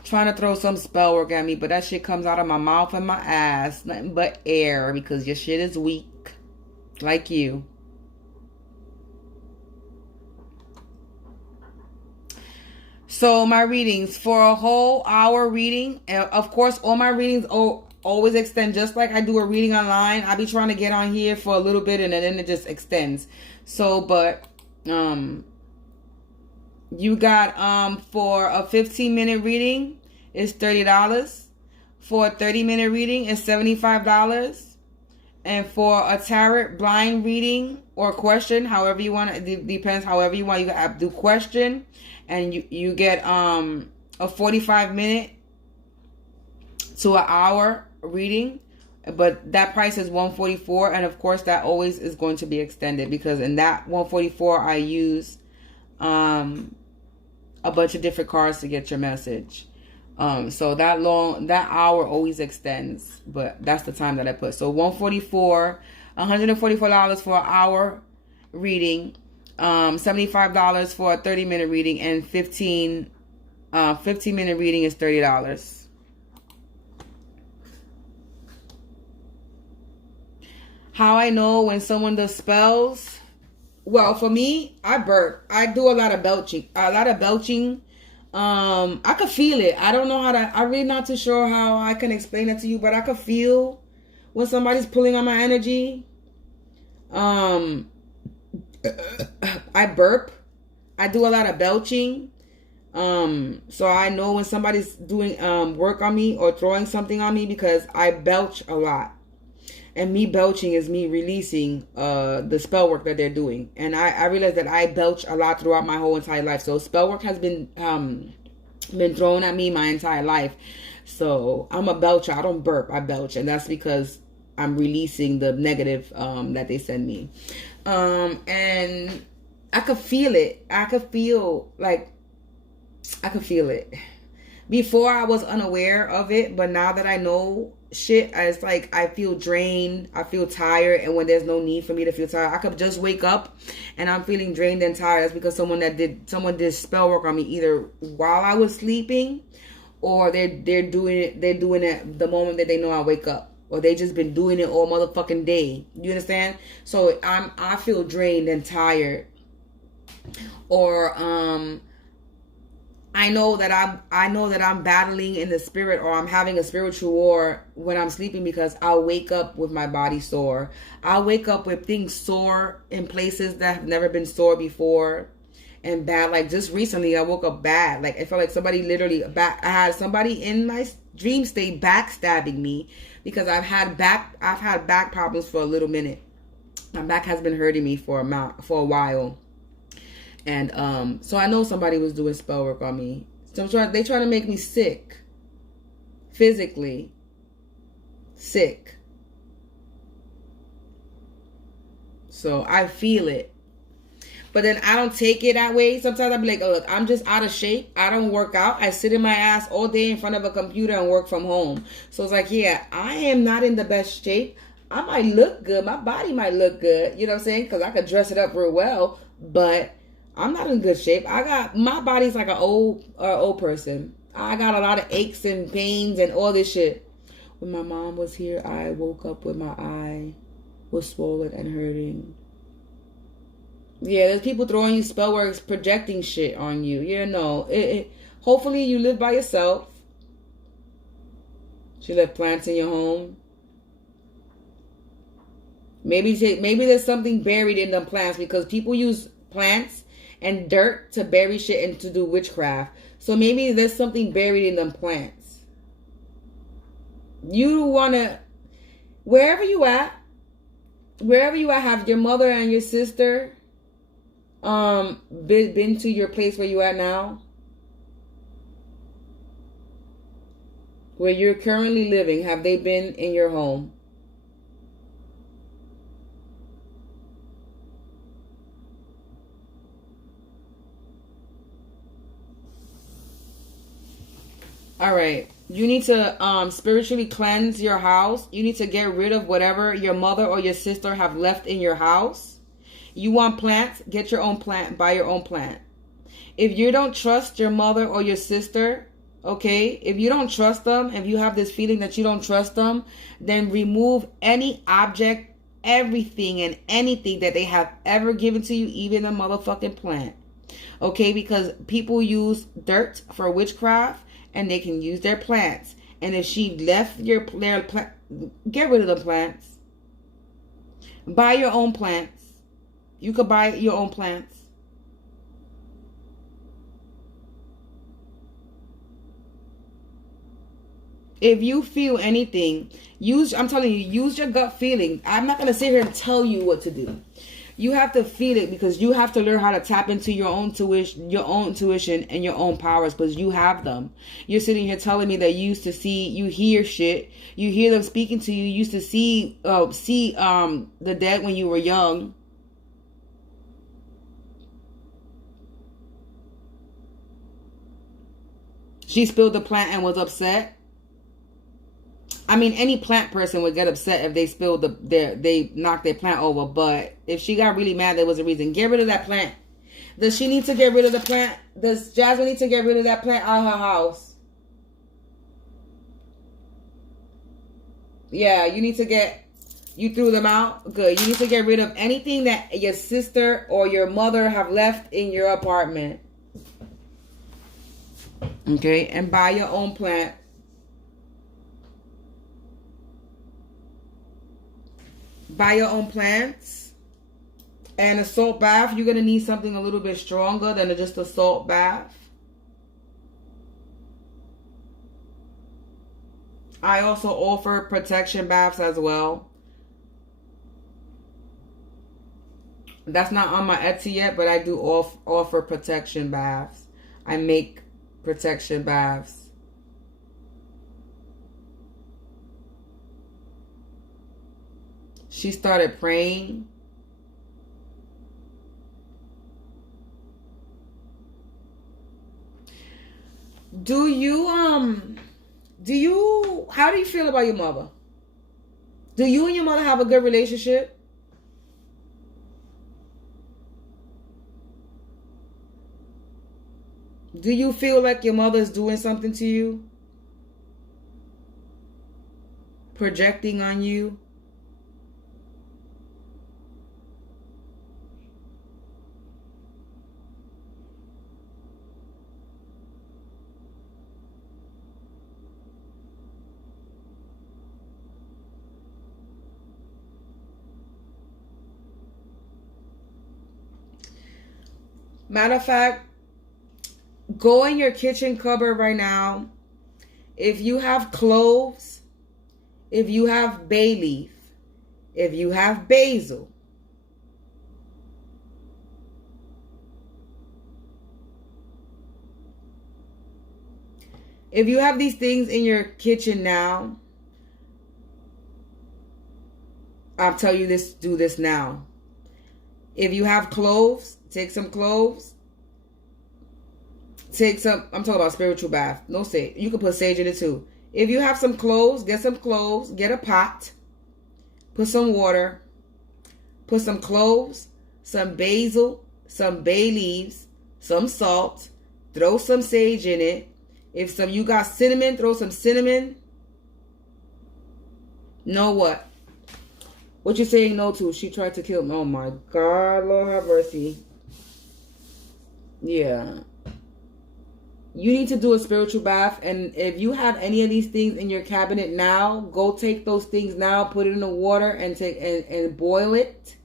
trying to throw some spell work at me, but that shit comes out of my mouth and my ass. Nothing but air because your shit is weak. Like you. So my readings, for a whole hour reading, of course all my readings always extend. Just like I do a reading online, I be trying to get on here for a little bit and then it just extends. So, but you got for a 15-minute reading is $30. For a 30-minute reading is $75. And for a tarot blind reading or question, however you want, it depends however you want. You can do question, and you get a 45-minute to an hour reading, but that price is $144, and of course that always is going to be extended, because in that $144 I use a bunch of different cards to get your message. So that hour always extends, but that's the time that I put. So $144 for an hour reading, $75 for a 30-minute reading, and 15-minute reading is $30. How I know when someone does spells? Well, for me, I burp. I do a lot of belching. I could feel it. I don't know how to, I'm really not too sure how I can explain it to you, but I could feel when somebody's pulling on my energy. I burp. I do a lot of belching. So I know when somebody's doing work on me or throwing something on me, because I belch a lot. And me belching is me releasing the spell work that they're doing. And I realize that I belch a lot throughout my whole entire life. So spell work has been thrown at me my entire life. So I'm a belcher. I don't burp. I belch. And that's because I'm releasing the negative that they send me. And I could feel it. I could feel it. Before I was unaware of it, but now that I know shit, it's like I feel drained, I feel tired, and when there's no need for me to feel tired, I could just wake up and I'm feeling drained and tired. That's because someone did spell work on me either while I was sleeping, or they're doing it the moment that they know I wake up, or they just been doing it all motherfucking day. You understand? So I feel drained and tired, or I know that I'm battling in the spirit, or I'm having a spiritual war when I'm sleeping, because I'll wake up with my body sore. I'll wake up with things sore in places that have never been sore before, and bad. Like just recently, I woke up bad. Like I felt like somebody literally I had somebody in my dream state backstabbing me, because I've had back problems for a little minute. My back has been hurting me for a while. And so I know somebody was doing spell work on me. So they trying to make me sick. Physically sick. So I feel it. But then I don't take it that way. Sometimes I'll be like, oh, look, I'm just out of shape. I don't work out. I sit in my ass all day in front of a computer and work from home. So it's like, yeah, I am not in the best shape. I might look good. My body might look good. You know what I'm saying? Because I could dress it up real well. But I'm not in good shape. My body's like an old person. I got a lot of aches and pains and all this shit. When my mom was here, I woke up with my eye was swollen and hurting. Yeah, there's people throwing you spell works, projecting shit on you. You know, hopefully you live by yourself. You left plants in your home. Maybe there's something buried in them plants, because people use plants and dirt to bury shit and to do witchcraft. So maybe there's something buried in them plants. You wanna, wherever you at, have your mother and your sister been to your place where you at now? Where you're currently living, have they been in your home? All right. You need to spiritually cleanse your house. You need to get rid of whatever your mother or your sister have left in your house. You want plants? Get your own plant. Buy your own plant. If you don't trust your mother or your sister, okay, if you don't trust them, if you have this feeling that you don't trust them, then remove any object, everything and anything that they have ever given to you, even a motherfucking plant. Okay, because people use dirt for witchcraft, and they can use their plants. and if she left their plant, get rid of the plants. Buy your own plants. You could buy your own plants. If you feel anything, I'm telling you, use your gut feeling. I'm not going to sit here and tell you what to do. You have to feel it, because you have to learn how to tap into your own intuition and your own powers, because you have them. You're sitting here telling me that you used to see, you hear shit, you hear them speaking to you. You used to see the dead when you were young. She spilled the plant and was upset. I mean, any plant person would get upset if they spilled they knocked their plant over. But if she got really mad, there was a reason. Get rid of that plant. Does she need to get rid of the plant? Does Jasmine need to get rid of that plant out of her house? Yeah, you need to you threw them out? Good. You need to get rid of anything that your sister or your mother have left in your apartment. Okay, and buy your own plant. Buy your own plants. And a salt bath, you're going to need something a little bit stronger than just a salt bath. I also offer protection baths as well. That's not on my Etsy yet, but I do offer protection baths. I make protection baths. She started praying. How do you feel about your mother? Do you and your mother have a good relationship? Do you feel like your mother is doing something to you? Projecting on you? Matter of fact, go in your kitchen cupboard right now. If you have cloves, if you have bay leaf, if you have basil, if you have these things in your kitchen now, I'll tell you this, do this now. If you have cloves, take some cloves. I'm talking about spiritual bath. No sage. You can put sage in it too. If you have some cloves, get a pot. Put some water. Put some cloves, some basil, some bay leaves, some salt. Throw some sage in it. If you got cinnamon, throw some cinnamon. Know what? What you saying no to? She tried to kill me. Oh my God, Lord have mercy. Yeah. You need to do a spiritual bath. And if you have any of these things in your cabinet now, go take those things now, put it in the water and boil it.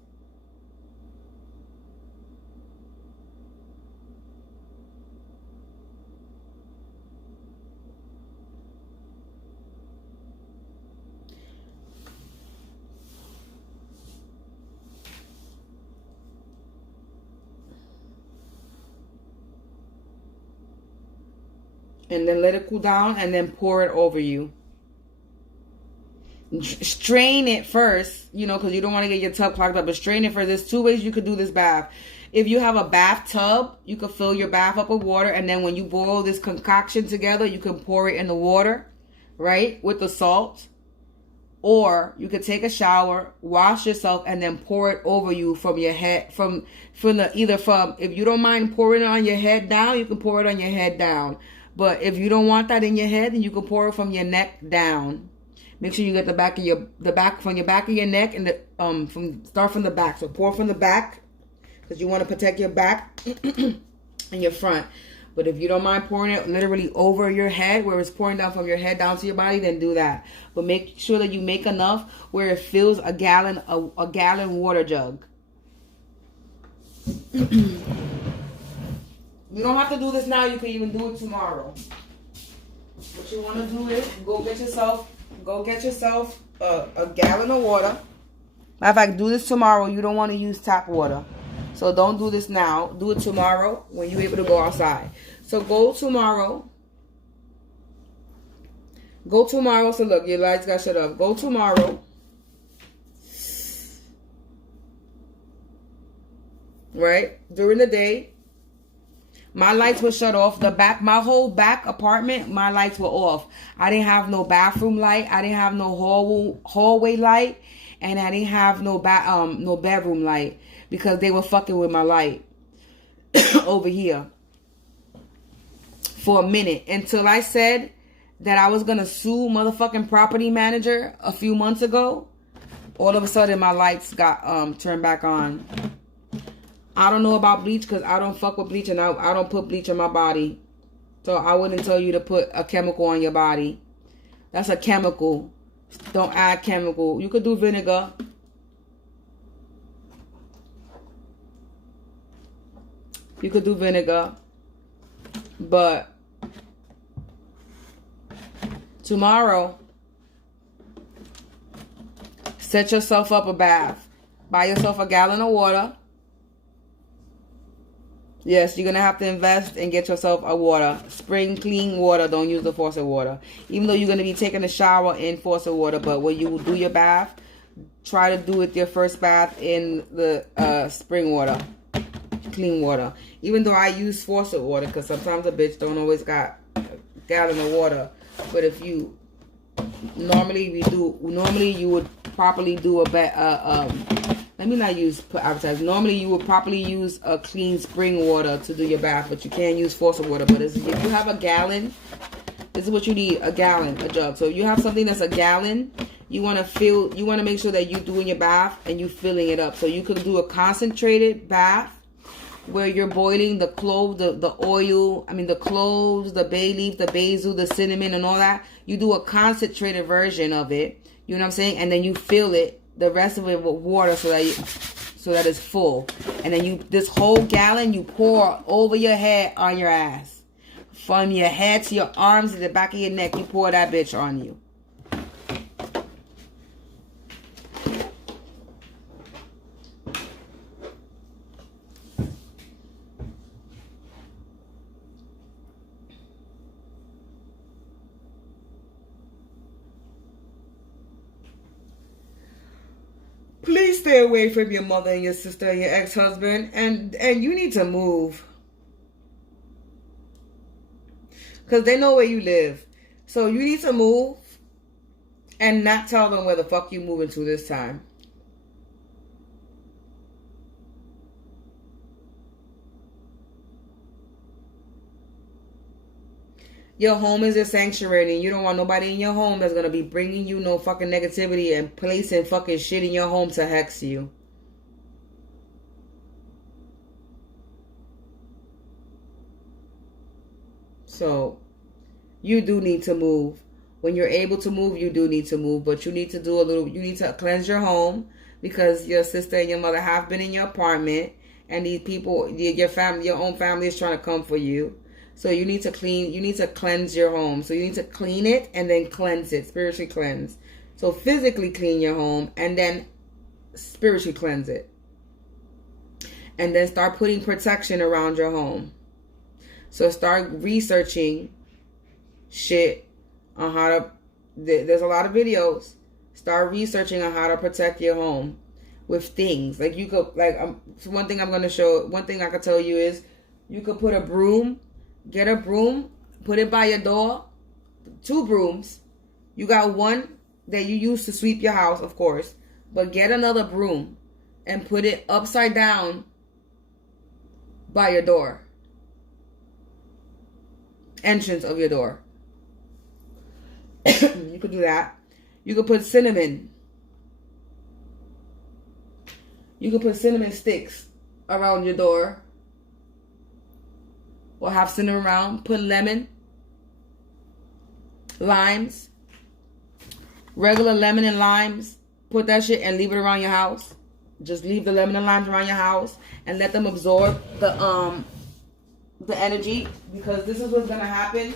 And then let it cool down and then pour it over you. Strain it first, because you don't want to get your tub clogged up. But strain it first. There's two ways you could do this bath. If you have a bathtub, you could fill your bath up with water. And then when you boil this concoction together, you can pour it in the water, right? With the salt. Or you could take a shower, wash yourself, and then pour it over you from your head. If you don't mind pouring it on your head down, you can pour it on your head down. But if you don't want that in your head, then you can pour it from your neck down. Make sure you get the back of your back of your neck and start from the back. So pour from the back because you want to protect your back and your front. But if you don't mind pouring it literally over your head, where it's pouring down from your head down to your body, then do that. But make sure that you make enough where it fills a gallon water jug. You don't have to do this now. You can even do it tomorrow. What you want to do is go get yourself a gallon of water. Matter of fact, do this tomorrow. You don't want to use tap water. So don't do this now. Do it tomorrow when you're able to go outside. So go tomorrow. Go tomorrow. So look, your lights got shut off. Go tomorrow. Right? During the day. My lights were shut off. My whole back apartment, my lights were off. I didn't have no bathroom light. I didn't have no hallway light. And I didn't have no bedroom light. Because they were fucking with my light over here for a minute. Until I said that I was going to sue motherfucking property manager a few months ago. All of a sudden my lights got turned back on. I don't know about bleach because I don't fuck with bleach. And I don't put bleach in my body. So I wouldn't tell you to put a chemical on your body. That's a chemical. Don't add chemical. You could do vinegar. You could do vinegar, but tomorrow, set yourself up a bath. Buy yourself a gallon of water. Yes, you're going to have to invest and get yourself a water. Spring clean water. Don't use the faucet water. Even though you're going to be taking a shower in faucet water, but when you do your bath, try to do it your first bath in the spring water. Clean water. Even though I use faucet water, because sometimes a bitch don't always got a gallon of water. But if you normally you would properly do let me not use advertise. Normally you would properly use a clean spring water to do your bath, but you can't use faucet water. But if you have a gallon, this is what you need: a gallon, a jug. So if you have something that's a gallon, you want to make sure that you're doing your bath and you filling it up. So you could do a concentrated bath, where you're boiling the clove, the oil, the cloves, the bay leaf, the basil, the cinnamon, and all that. You do a concentrated version of it. You know what I'm saying? And then you fill it, the rest of it, with water so that it's full. And then this whole gallon you pour over your head on your ass. From your head to your arms to the back of your neck, you pour that bitch on you. Please stay away from your mother and your sister and your ex-husband. And you need to move. Because they know where you live. So you need to move. And not tell them where the fuck you moving to this time. Your home is a sanctuary, and you don't want nobody in your home that's going to be bringing you no fucking negativity and placing fucking shit in your home to hex you. So, you do need to move. When you're able to move, you do need to move. But you need to cleanse your home, because your sister and your mother have been in your apartment, and these people, your own family is trying to come for you. So you need to cleanse your home. So you need to clean it and then cleanse it, spiritually cleanse. So physically clean your home and then spiritually cleanse it. And then start putting protection around your home. So start researching shit on how to, there's a lot of videos. Start researching on how to protect your home with things. Like you could, one thing I could tell you is, you could put a broom. Get a broom, put it by your door. 2 brooms. You got one that you use to sweep your house, of course. But get another broom and put it upside down by your door. Entrance of your door. You could do that. You could put cinnamon. You could put cinnamon sticks around your door. or have sitting around. Put lemon, limes, regular lemon and limes. Put that shit and leave it around your house. Just leave the lemon and limes around your house and let them absorb the energy, because this is what's gonna happen.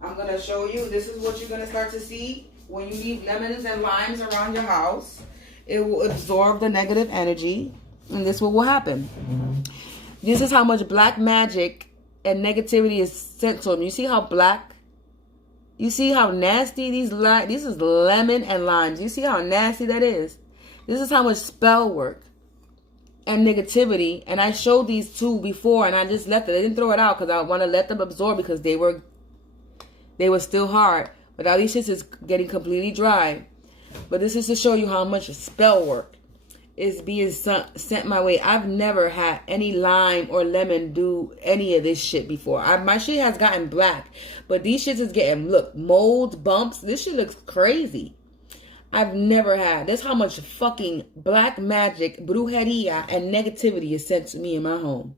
I'm gonna show you. This is what you're gonna start to see when you leave lemons and limes around your house. It will absorb the negative energy, and this is what will happen. This is how much black magic and negativity is sent to them. You see how black? You see how nasty this is lemon and limes. You see how nasty that is? This is how much spell work and negativity. And I showed these two before, and I just left it. I didn't throw it out because I want to let them absorb, because they were still hard. But now these shits is getting completely dry. But this is to show you how much spell work is being sent my way. I've never had any lime or lemon do any of this shit before. My shit has gotten black, but these shits is getting, look, mold, bumps. This shit looks crazy. I've never had. That's how much fucking black magic, brujeria, and negativity is sent to me in my home.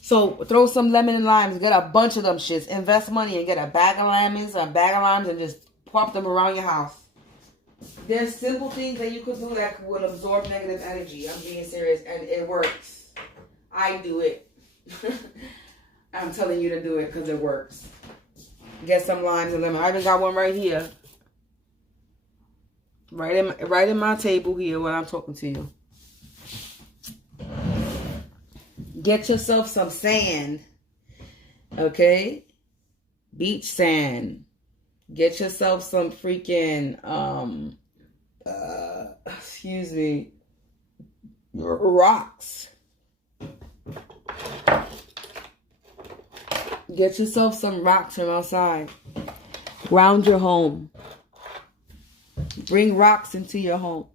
So throw some lemon and limes. Get a bunch of them shits. Invest money and get a bag of lemons, a bag of limes, and just pop them around your house. There's simple things that you could do that will absorb negative energy. I'm being serious, and it works. I do it. I'm telling you to do it because it works. Get some limes and lemon. I even got one right here. Right in my table here when I'm talking to you. Get yourself some sand. Okay? Beach sand. Get yourself some freaking excuse me, rocks. Get yourself some rocks from outside. Ground your home. Bring rocks into your home.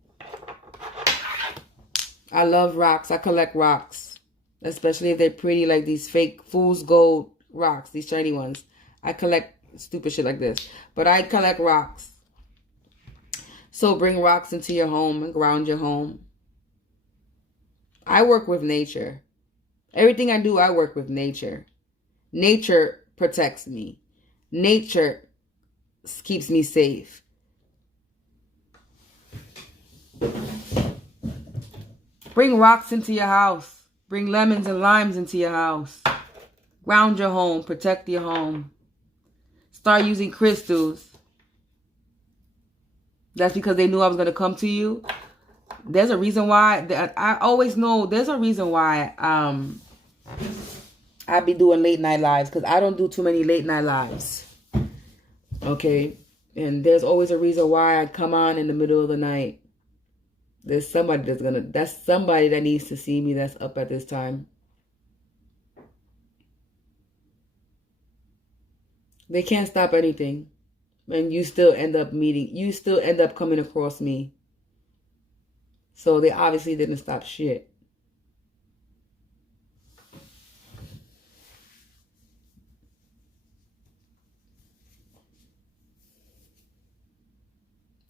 I love rocks. I collect rocks. Especially if they're pretty, like these fake fool's gold rocks. These shiny ones. I collect stupid shit like this. But I collect rocks. So bring rocks into your home and ground your home. I work with nature. Everything I do, I work with nature. Nature protects me. Nature keeps me safe. Bring rocks into your house. Bring lemons and limes into your house. Ground your home. Protect your home. Start using crystals. That's because they knew I was going to come to you. There's a reason why. I always know there's a reason why I be doing late night lives, because I don't do too many late night lives. Okay? And there's always a reason why I come on in the middle of the night. There's somebody that's somebody that needs to see me that's up at this time. They can't stop anything. And you still end up coming across me. So they obviously didn't stop shit.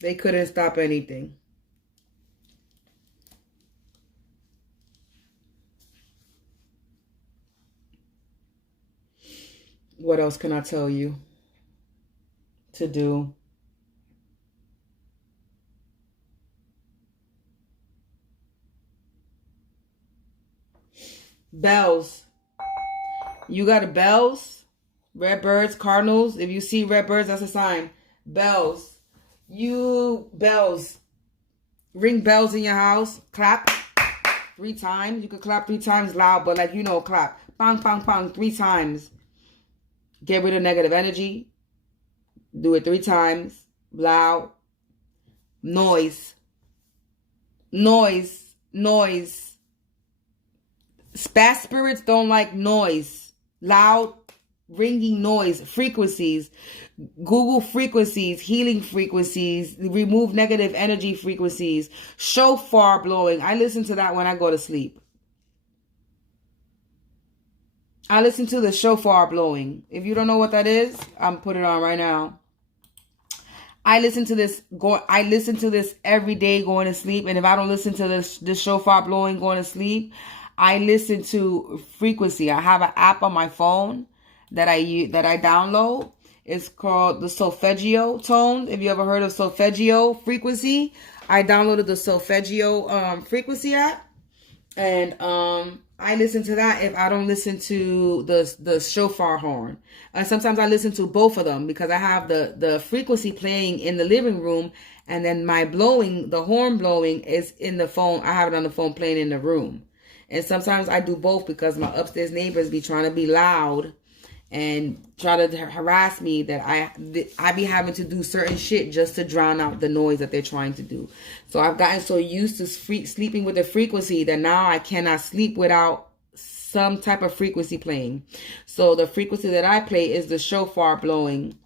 They couldn't stop anything. What else can I tell you to do? Bells. You got a bells? Red birds, cardinals. If you see red birds, that's a sign. Bells. Bells. Ring bells in your house. Clap 3 times. You could clap 3 times loud, but like, clap. Bang, bang, bang, 3 times. Get rid of negative energy. Do it 3 times. Loud. Noise. Noise. Noise. Spat spirits don't like noise. Loud, ringing noise. Frequencies. Google frequencies. Healing frequencies. Remove negative energy frequencies. Shofar blowing. I listen to that when I go to sleep. I listen to the shofar blowing. If you don't know what that is, I'm putting it on right now. I listen to this every day going to sleep. And if I don't listen to this shofar blowing going to sleep, I listen to frequency. I have an app on my phone that I download. It's called the solfeggio tone. If you ever heard of solfeggio frequency, I downloaded the solfeggio frequency app, and I listen to that if I don't listen to the shofar horn. Sometimes I listen to both of them because I have the frequency playing in the living room, and then my blowing, the horn blowing, is in the phone. I have it on the phone playing in the room. And sometimes I do both because my upstairs neighbors be trying to be loud and try to harass me that I be having to do certain shit just to drown out the noise that they're trying to do. So I've gotten so used to sleeping with the frequency that now I cannot sleep without some type of frequency playing. So the frequency that I play is the shofar blowing.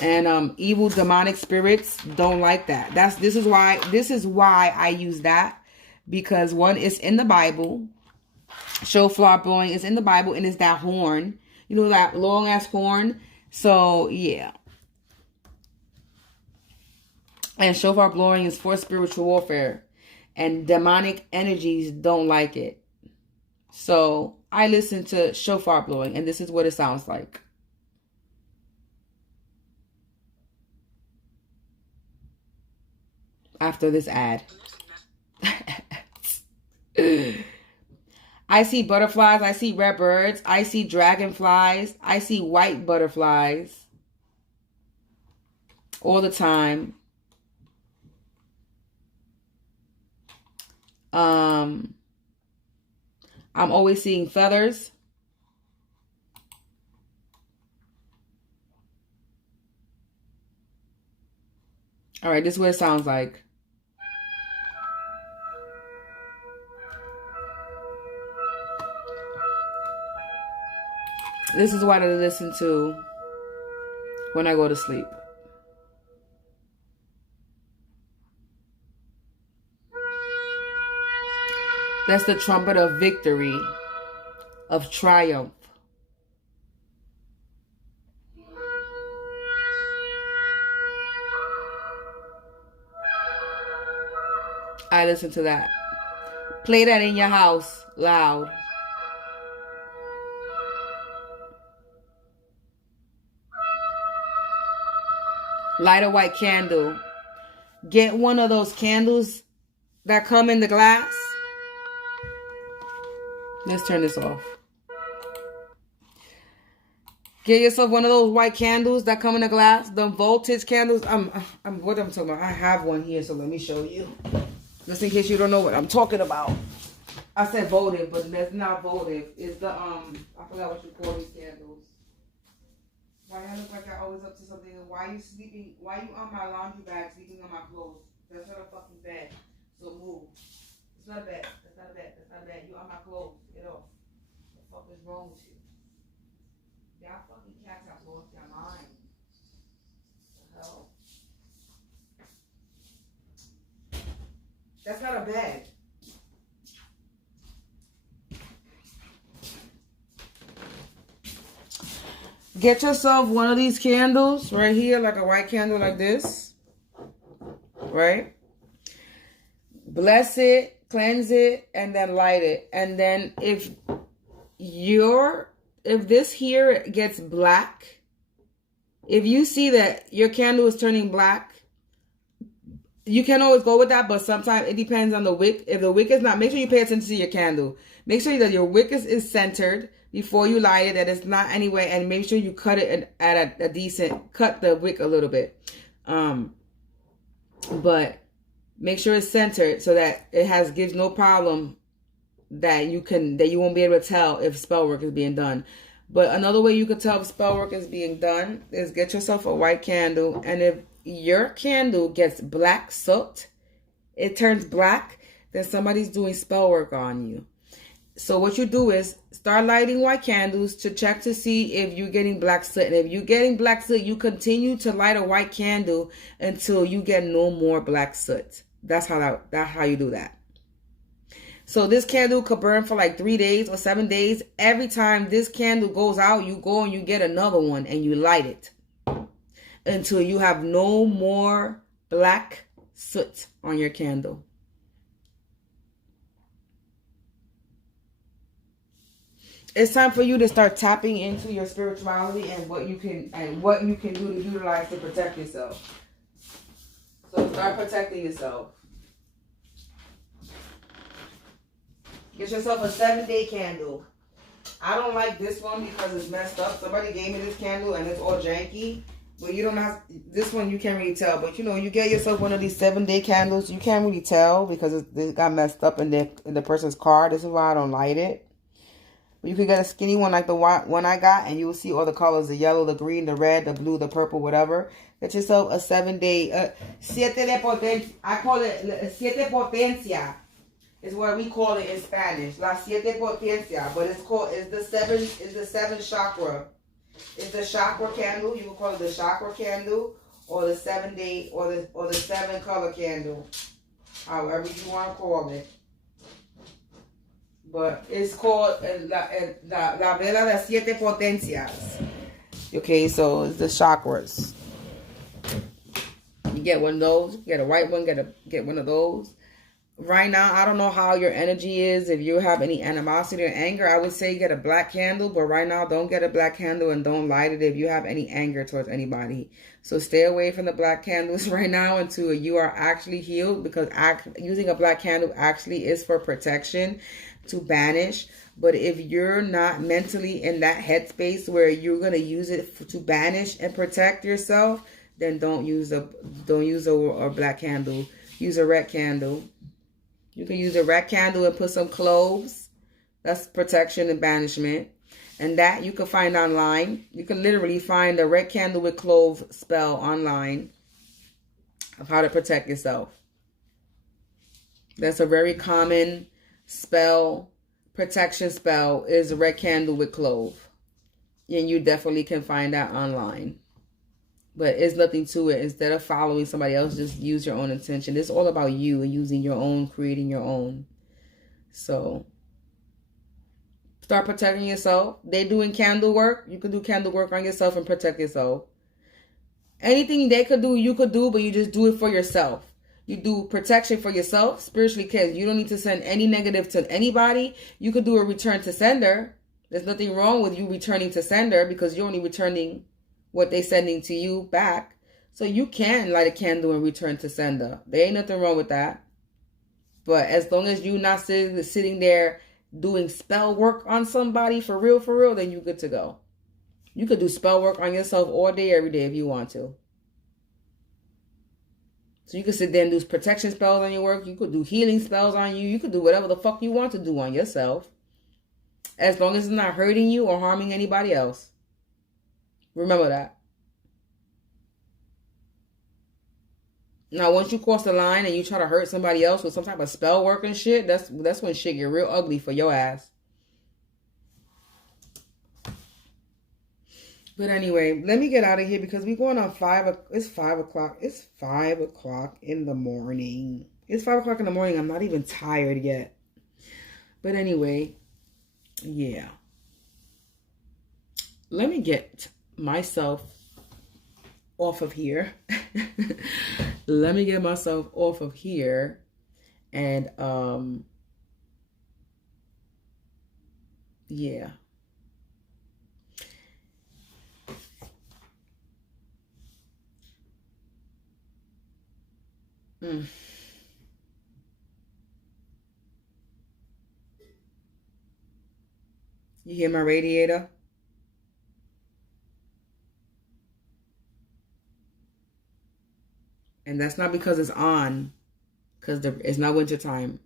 And evil demonic spirits don't like that. This is why I use that, because one, it's in the Bible. Shofar blowing is in the Bible, and it's that horn. You know, that long ass horn. So yeah. And shofar blowing is for spiritual warfare, and demonic energies don't like it. So I listen to shofar blowing, and this is what it sounds like. After this ad. I see butterflies. I see red birds. I see dragonflies. I see white butterflies all the time. I'm always seeing feathers. All right, this is what it sounds like. This is what I listen to when I go to sleep. That's the trumpet of victory, of triumph. I listen to that. Play that in your house loud. Light a white candle. Get one of those candles that come in the glass. Let's turn this off. Get yourself one of those white candles that come in the glass. The voltage candles. What I'm talking about. I have one here, so let me show you. Just in case you don't know what I'm talking about. I said votive, but that's not votive. It's the I forgot what you call these candles. Why I look like I always up to something? Why you sleeping? Why you on my laundry bag sleeping on my clothes? That's not a fucking bed. So move. It's not a bed. That's not a bed. That's not a bed. You on my clothes. Get off. What the fuck is wrong with you? Y'all fucking cats have lost their mind. What the hell? That's not a bed. Get yourself one of these candles right here, like a white candle like this. Right? Bless it, cleanse it, and then light it. And then if this here gets black, if you see that your candle is turning black, you can always go with that, but sometimes it depends on the wick. If the wick is not, make sure you pay attention to your candle. Make sure that your wick is centered before you light it, that it's not anywhere, and make sure you cut it at a decent, cut the wick a little bit. But make sure it's centered so that it gives no problem that you won't be able to tell if spell work is being done. But another way you could tell if spell work is being done is get yourself a white candle, and if your candle gets black soot, it turns black, then somebody's doing spell work on you. So what you do is start lighting white candles to check to see if you're getting black soot. And if you're getting black soot, you continue to light a white candle until you get no more black soot. That's how you do that. So this candle could burn for like 3 days or 7 days. Every time this candle goes out, you go and you get another one and you light it until you have no more black soot on your candle. It's time for you to start tapping into your spirituality and what you can do to utilize to protect yourself. So start protecting yourself. Get yourself a 7-day candle. I don't like this one because it's messed up. Somebody gave me this candle and it's all janky. But you don't have this one, you can't really tell. But you know, you get yourself one of these 7-day candles, you can't really tell because it got messed up in the person's car. This is why I don't light it. But you could get a skinny one like the one I got, and you will see all the colors: the yellow, the green, the red, the blue, the purple, whatever. Get yourself a 7-day, siete de potencia. I call it siete potencia. Is what we call it in Spanish, la siete potencia. But it's the seven chakra. It's the chakra candle. You can call it the chakra candle, or the 7-day, or the 7 color candle, however you want to call it. But it's called la vela de siete potencias. Okay, so it's the chakras. You get one of those. Get a white one. Get one of those. Right now, I don't know how your energy is. If you have any animosity or anger, I would say get a black candle. But right now, don't get a black candle and don't light it if you have any anger towards anybody. So stay away from the black candles right now until you are actually healed. Because using a black candle actually is for protection, to banish. But if you're not mentally in that headspace where you're going to use it to banish and protect yourself, then don't use a black candle. Use a red candle. You can use a red candle and put some cloves. That's protection and banishment. And that you can find online. You can literally find a red candle with clove spell online of how to protect yourself. That's a very common spell, protection spell, is a red candle with clove. And you definitely can find that online. But it's nothing to it. Instead of following somebody else, just use your own intention. It's all about you and using your own, creating your own. So start protecting yourself. They doing candle work. You can do candle work on yourself and protect yourself. Anything they could do, you could do, but you just do it for yourself. You do protection for yourself, spiritually cleansed. You don't need to send any negative to anybody. You could do a return to sender. There's nothing wrong with you returning to sender because you're only returning what they're sending to you back. So you can light a candle and return to sender. There ain't nothing wrong with that. But as long as you're not sitting there doing spell work on somebody for real, then you're good to go. You could do spell work on yourself all day, every day if you want to. So you could sit there and do protection spells on your work. You could do healing spells on you. You could do whatever the fuck you want to do on yourself. As long as it's not hurting you or harming anybody else. Remember that. Now, once you cross the line and you try to hurt somebody else with some type of spell work and shit, that's when shit get real ugly for your ass. But anyway, let me get out of here because we're going on it's 5 o'clock. It's 5 o'clock in the morning. It's 5 o'clock in the morning. I'm not even tired yet. But anyway, yeah. Let me get myself off of here. Let me get myself off of here. And, yeah. You hear my radiator? And that's not because it's on, because it's not winter time.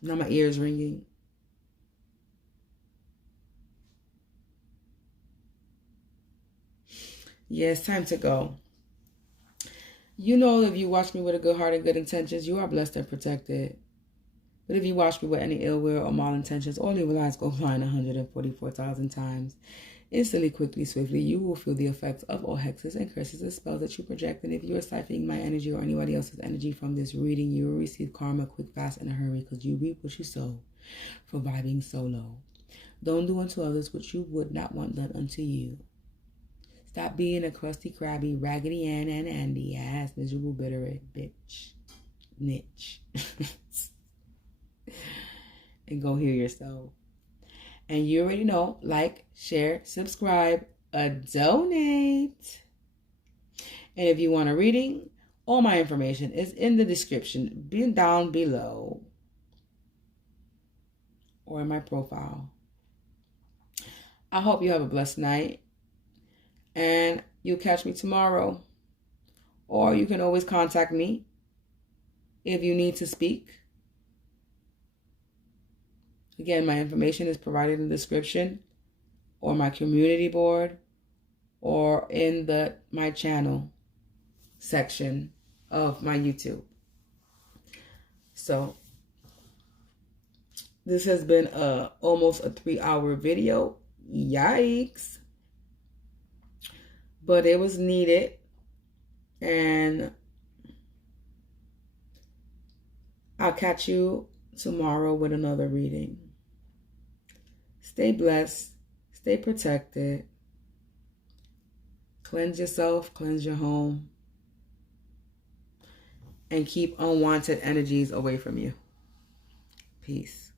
Now my ears ringing. Yeah, it's time to go. You know, if you watch me with a good heart and good intentions, you are blessed and protected. But if you watch me with any ill will or malintentions, all your lies go flying 144,000 times. Instantly, quickly, swiftly, you will feel the effects of all hexes and curses and spells that you project. And if you are siphoning my energy or anybody else's energy from this reading, you will receive karma quick, fast, in a hurry because you reap what you sow for vibing so low. Don't do unto others what you would not want done unto you. Stop being a crusty, crabby, raggedy Ann and Andy ass, miserable, bitter bitch. Niche. And go heal yourself. And you already know, like, share, subscribe, donate. And if you want a reading, all my information is in the description, down below, or in my profile. I hope you have a blessed night, and you'll catch me tomorrow. Or you can always contact me if you need to speak. Again, my information is provided in the description, or my community board, or in my channel section of my YouTube. So this has been almost a 3-hour video. Yikes. But it was needed. And I'll catch you tomorrow with another reading. Stay blessed. Stay protected. Cleanse yourself. Cleanse your home. And keep unwanted energies away from you. Peace.